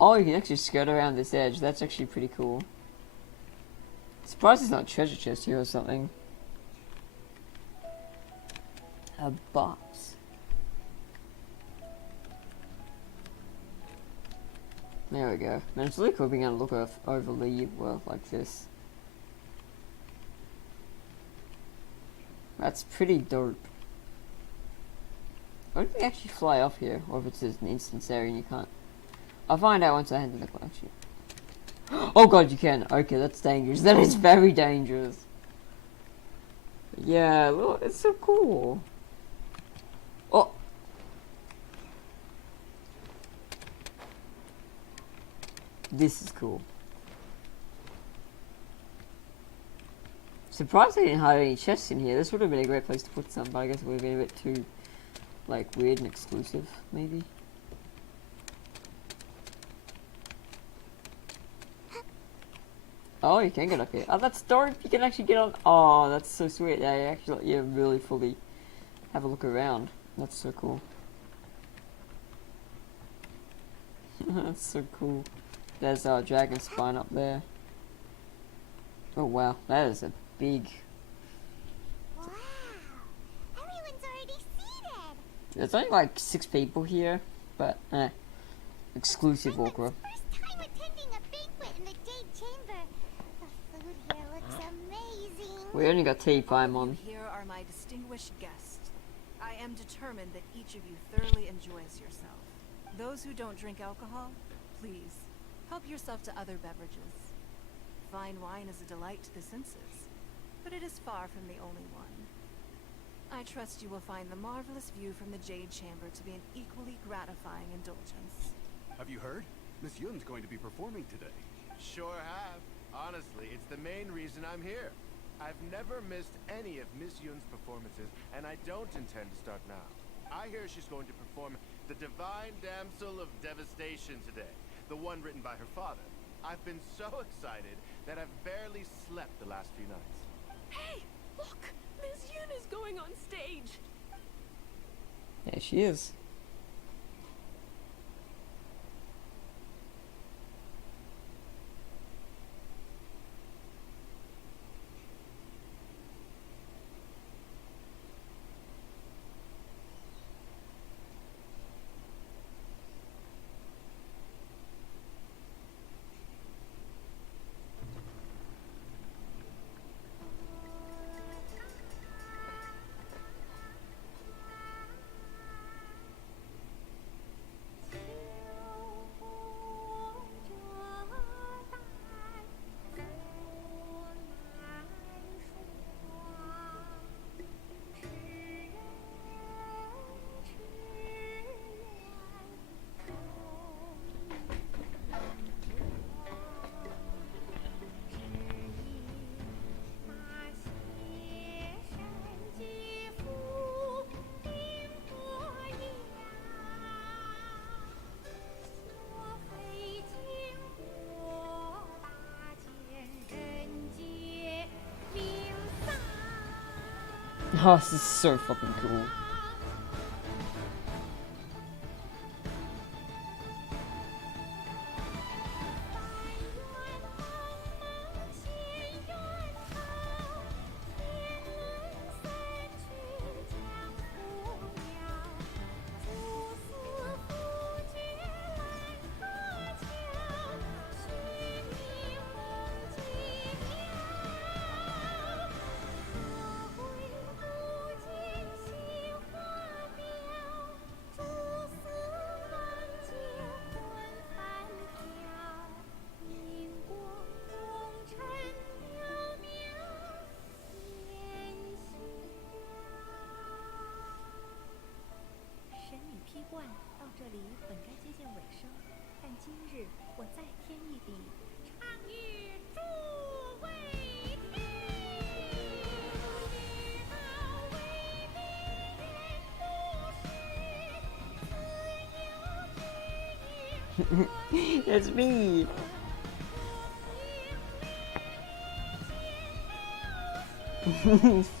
Oh, you can actually skirt around this edge. That's actually pretty cool. Surprised there's not a treasure chest here or something. A box. There we go. Man, it's really cool being able to look over the world like this. That's pretty dope. Why don't we actually fly off here? Or if it's an instance area and you can't. I'll find out once I head to the collection. Oh god, you can. Okay, that's dangerous. That is very dangerous. Yeah, look, it's so cool. Oh. This is cool. Surprised they didn't hide any chests in here. This would have been a great place to put some, but I guess it would have been a bit too, like, weird and exclusive, maybe. Oh, you can get up here. Oh, that's dope. You can actually get on. Oh, that's so sweet. Yeah, you actually, yeah, really fully have a look around. That's so cool. That's so cool. There's our dragon spine up there. Oh wow, that is a big. Wow, everyone's already seated. There's only like 6 people here, but exclusive Orca. First time attending a banquet in the Jade Chamber. The food here looks amazing. We only got tea Paimon. Here are my distinguished guests. I am determined that each of you thoroughly enjoys yourself. Those who don't drink alcohol, please, help yourself to other beverages. Fine wine is a delight to the senses, but it is far from the only one. I trust you will find the marvelous view from the Jade Chamber to be an equally gratifying indulgence. Have you heard? Miss Yun's going to be performing today. Sure have. Honestly, it's the main reason I'm here. I've never missed any of Miss Yun's performances, and I don't intend to start now. I hear she's going to perform The Divine Damsel of Devastation today, the one written by her father. I've been so excited that I've barely slept the last few nights. Hey, look! Miss Yun is going on stage! Yeah, she is. Oh, this is so fucking cool. It's me.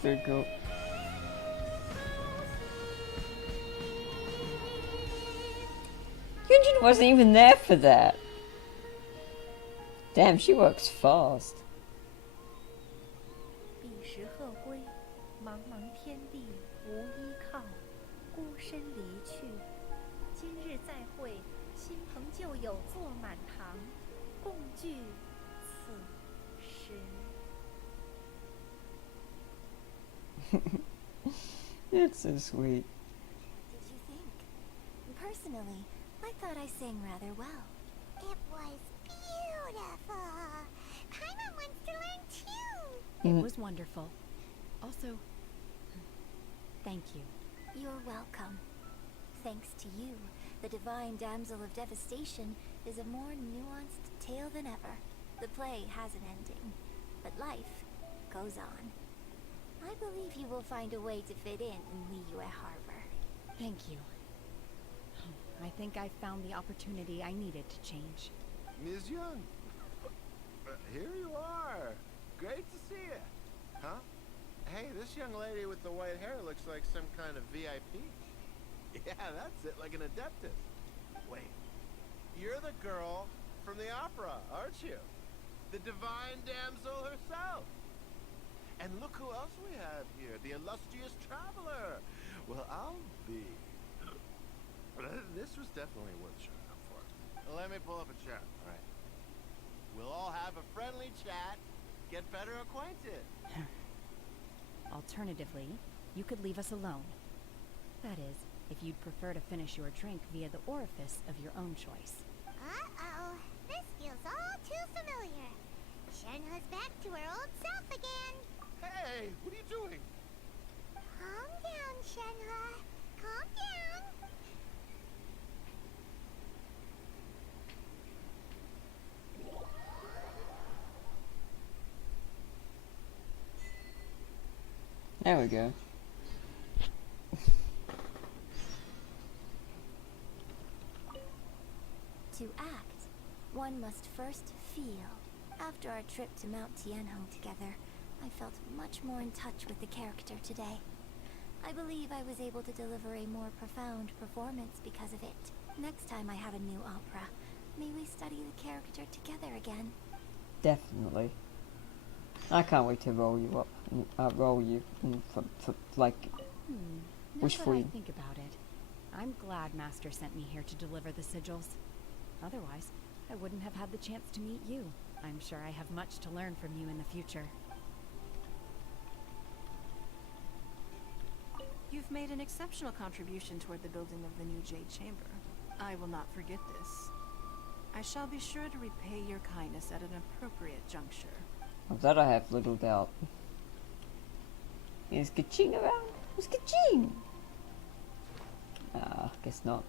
So cool. Genshin wasn't even there for that. Damn, she works fast. 彼时鹤归，茫茫天地无依靠，孤身离去。今日再会，亲朋旧友坐满堂，共聚此时。It's so sweet. Did you think? Personally, I thought I sang rather well. It was beautiful. Paimon wants to learn too. It was wonderful. Also, thank you. You're welcome. Thanks to you, the Divine Damsel of Devastation is a more nuanced tale than ever. The play has an ending, but life goes on. I believe you will find a way to fit in Liyue Harbor. Thank you. I think I found the opportunity I needed to change. Ms. Young, here you are. Great to see you. Huh? Hey, this young lady with the white hair looks like some kind of VIP. Yeah, that's it, like an adeptus. Wait, you're the girl from the opera, aren't you? The Divine Damsel herself. And look who else we have here, the illustrious traveler. Well, I'll be... This was definitely worth showing up for. Let me pull up a chair, all right? We'll all have a friendly chat, get better acquainted. Alternatively, you could leave us alone. That is, if you'd prefer to finish your drink via the orifice of your own choice. Uh-oh. This feels all too familiar. Shenhua's back to her old self again. Hey, what are you doing? Calm down, Shenhua. Calm down. There we go. To act, one must first feel. After our trip to Mount Tianhong together, I felt much more in touch with the character today. I believe I was able to deliver a more profound performance because of it. Next time I have a new opera, may we study the character together again. Definitely. I can't wait to roll you up, roll you for like Now wish that for I you. think about it, I'm glad Master sent me here to deliver the sigils. Otherwise, I wouldn't have had the chance to meet you. I'm sure I have much to learn from you in the future. You've made an exceptional contribution toward the building of the new Jade Chamber. I will not forget this. I shall be sure to repay your kindness at an appropriate juncture. Of that I have little doubt. Is Kaching around? Who's Kaching? Guess not.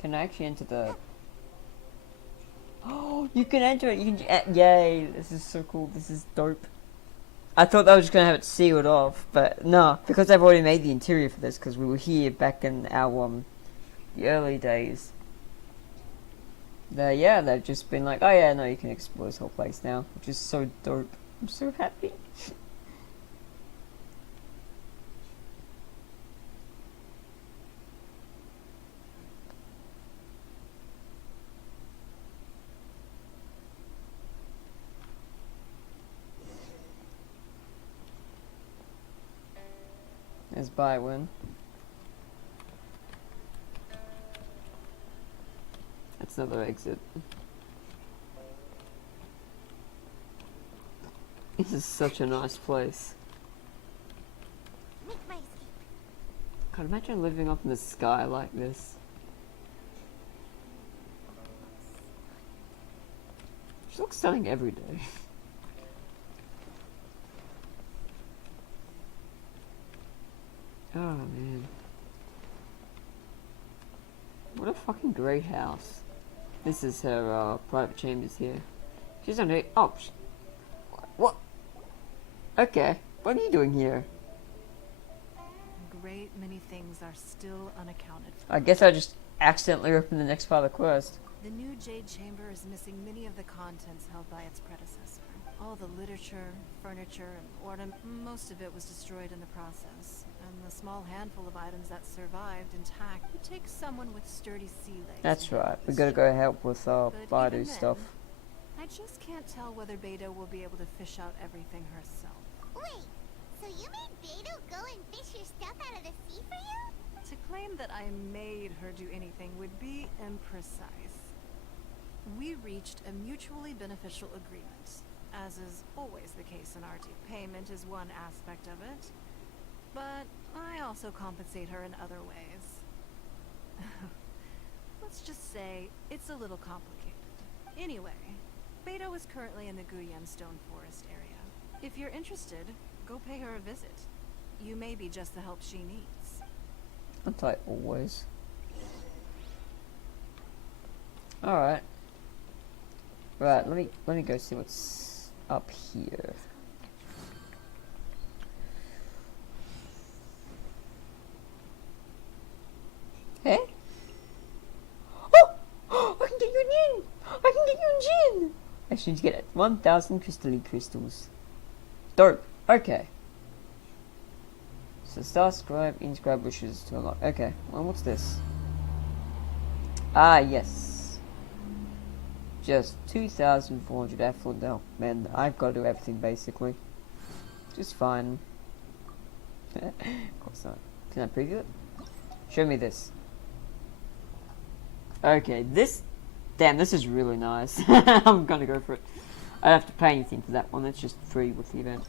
Can I actually enter the... Oh, you can enter it! You can... Yay! This is so cool. This is dope. I thought that was just going to have it sealed off, but no. Because I've already made the interior for this, because we were here back in our, the early days. Yeah, they've just been like, oh yeah, no, you can explore this whole place now. Which is so dope. I'm so happy. As buy one. That's another exit. This is such a nice place. Make my escape. God, imagine living up in the sky like this. She looks stunning every day. Oh man. What a fucking great house. This is her private chambers here. She's on her. Oh, what? Okay, what are you doing here? A great many things are still unaccounted for. I guess I just accidentally opened the next part of the quest. The new Jade Chamber is missing many of the contents held by its predecessor. All the literature, furniture, and ornament, most of it was destroyed in the process. And the small handful of items that survived intact would take someone with sturdy sea legs. That's right, we gotta go help with Baidu stuff. I just can't tell whether Beidou will be able to fish out everything herself. Wait, so you made Beidou go and fish your stuff out of the sea for you? To claim that I made her do anything would be imprecise. We reached a mutually beneficial agreement, as is always the case in our deal. Payment is one aspect of it, but I also compensate her in other ways. Let's just say it's a little complicated. Anyway, Beidou is currently in the Guyan Stone Forest area. If you're interested, go pay her a visit. You may be just the help she needs. Aren't I always? Alright. Right, let me go see what's up here. Hey? Oh! I can get you an yin! I can get you a gin! I should get it. 1,000 crystalline crystals. Dope. Okay. So star scribe, inscribe wishes to unlock. Okay. Well, what's this? Ah, yes. Just 2,400 effort. No, man, I've got to do everything basically. Just fine. Of course not. Can I preview it? Show me this. Okay, this... Damn, this is really nice. I'm gonna go for it. I don't have to pay anything for that one. It's just free with the event.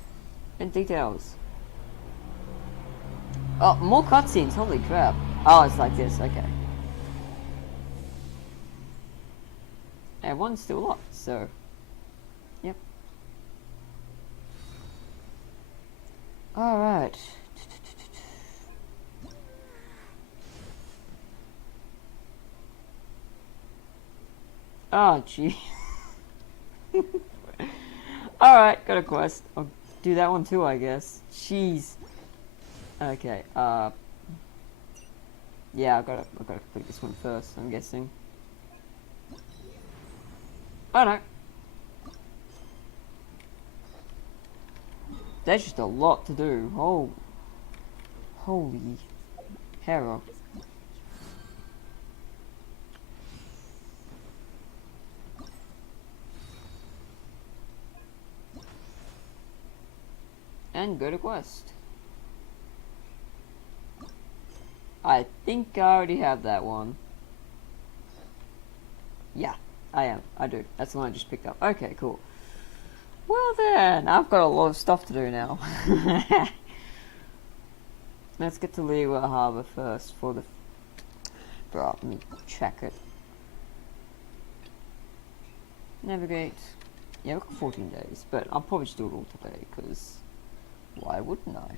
And details. Oh, more cutscenes. Holy crap. Oh, it's like this. Okay. And one's still locked, so... Yep. Alright. Oh, gee. Alright, got a quest. I'll do that one too, I guess. Jeez. Okay, yeah, I've gotta complete this one first, I'm guessing. Oh no. There's just a lot to do. Oh. Holy hell. And go to quest. I think I already have that one. Yeah, I do. That's the one I just picked up. Okay, cool. Well then, I've got a lot of stuff to do now. Let's get to Liwa Harbor first for the... Bro, let me check it. Navigate. Yeah, we've got 14 days, but I'll probably just do it all today, because... Why wouldn't I?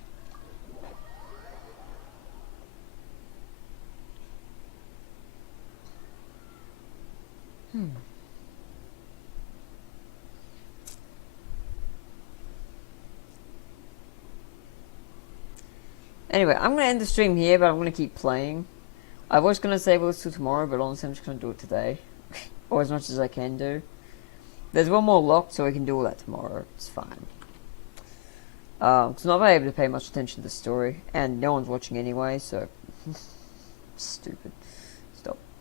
Anyway, I'm going to end the stream here, but I'm going to keep playing. I was going to save this till tomorrow, but honestly I'm just going to do it today. Or as much as I can do. There's one more locked, so we can do all that tomorrow. It's fine. Because I'm not really able to pay much attention to the story, and no one's watching anyway, so... Stupid.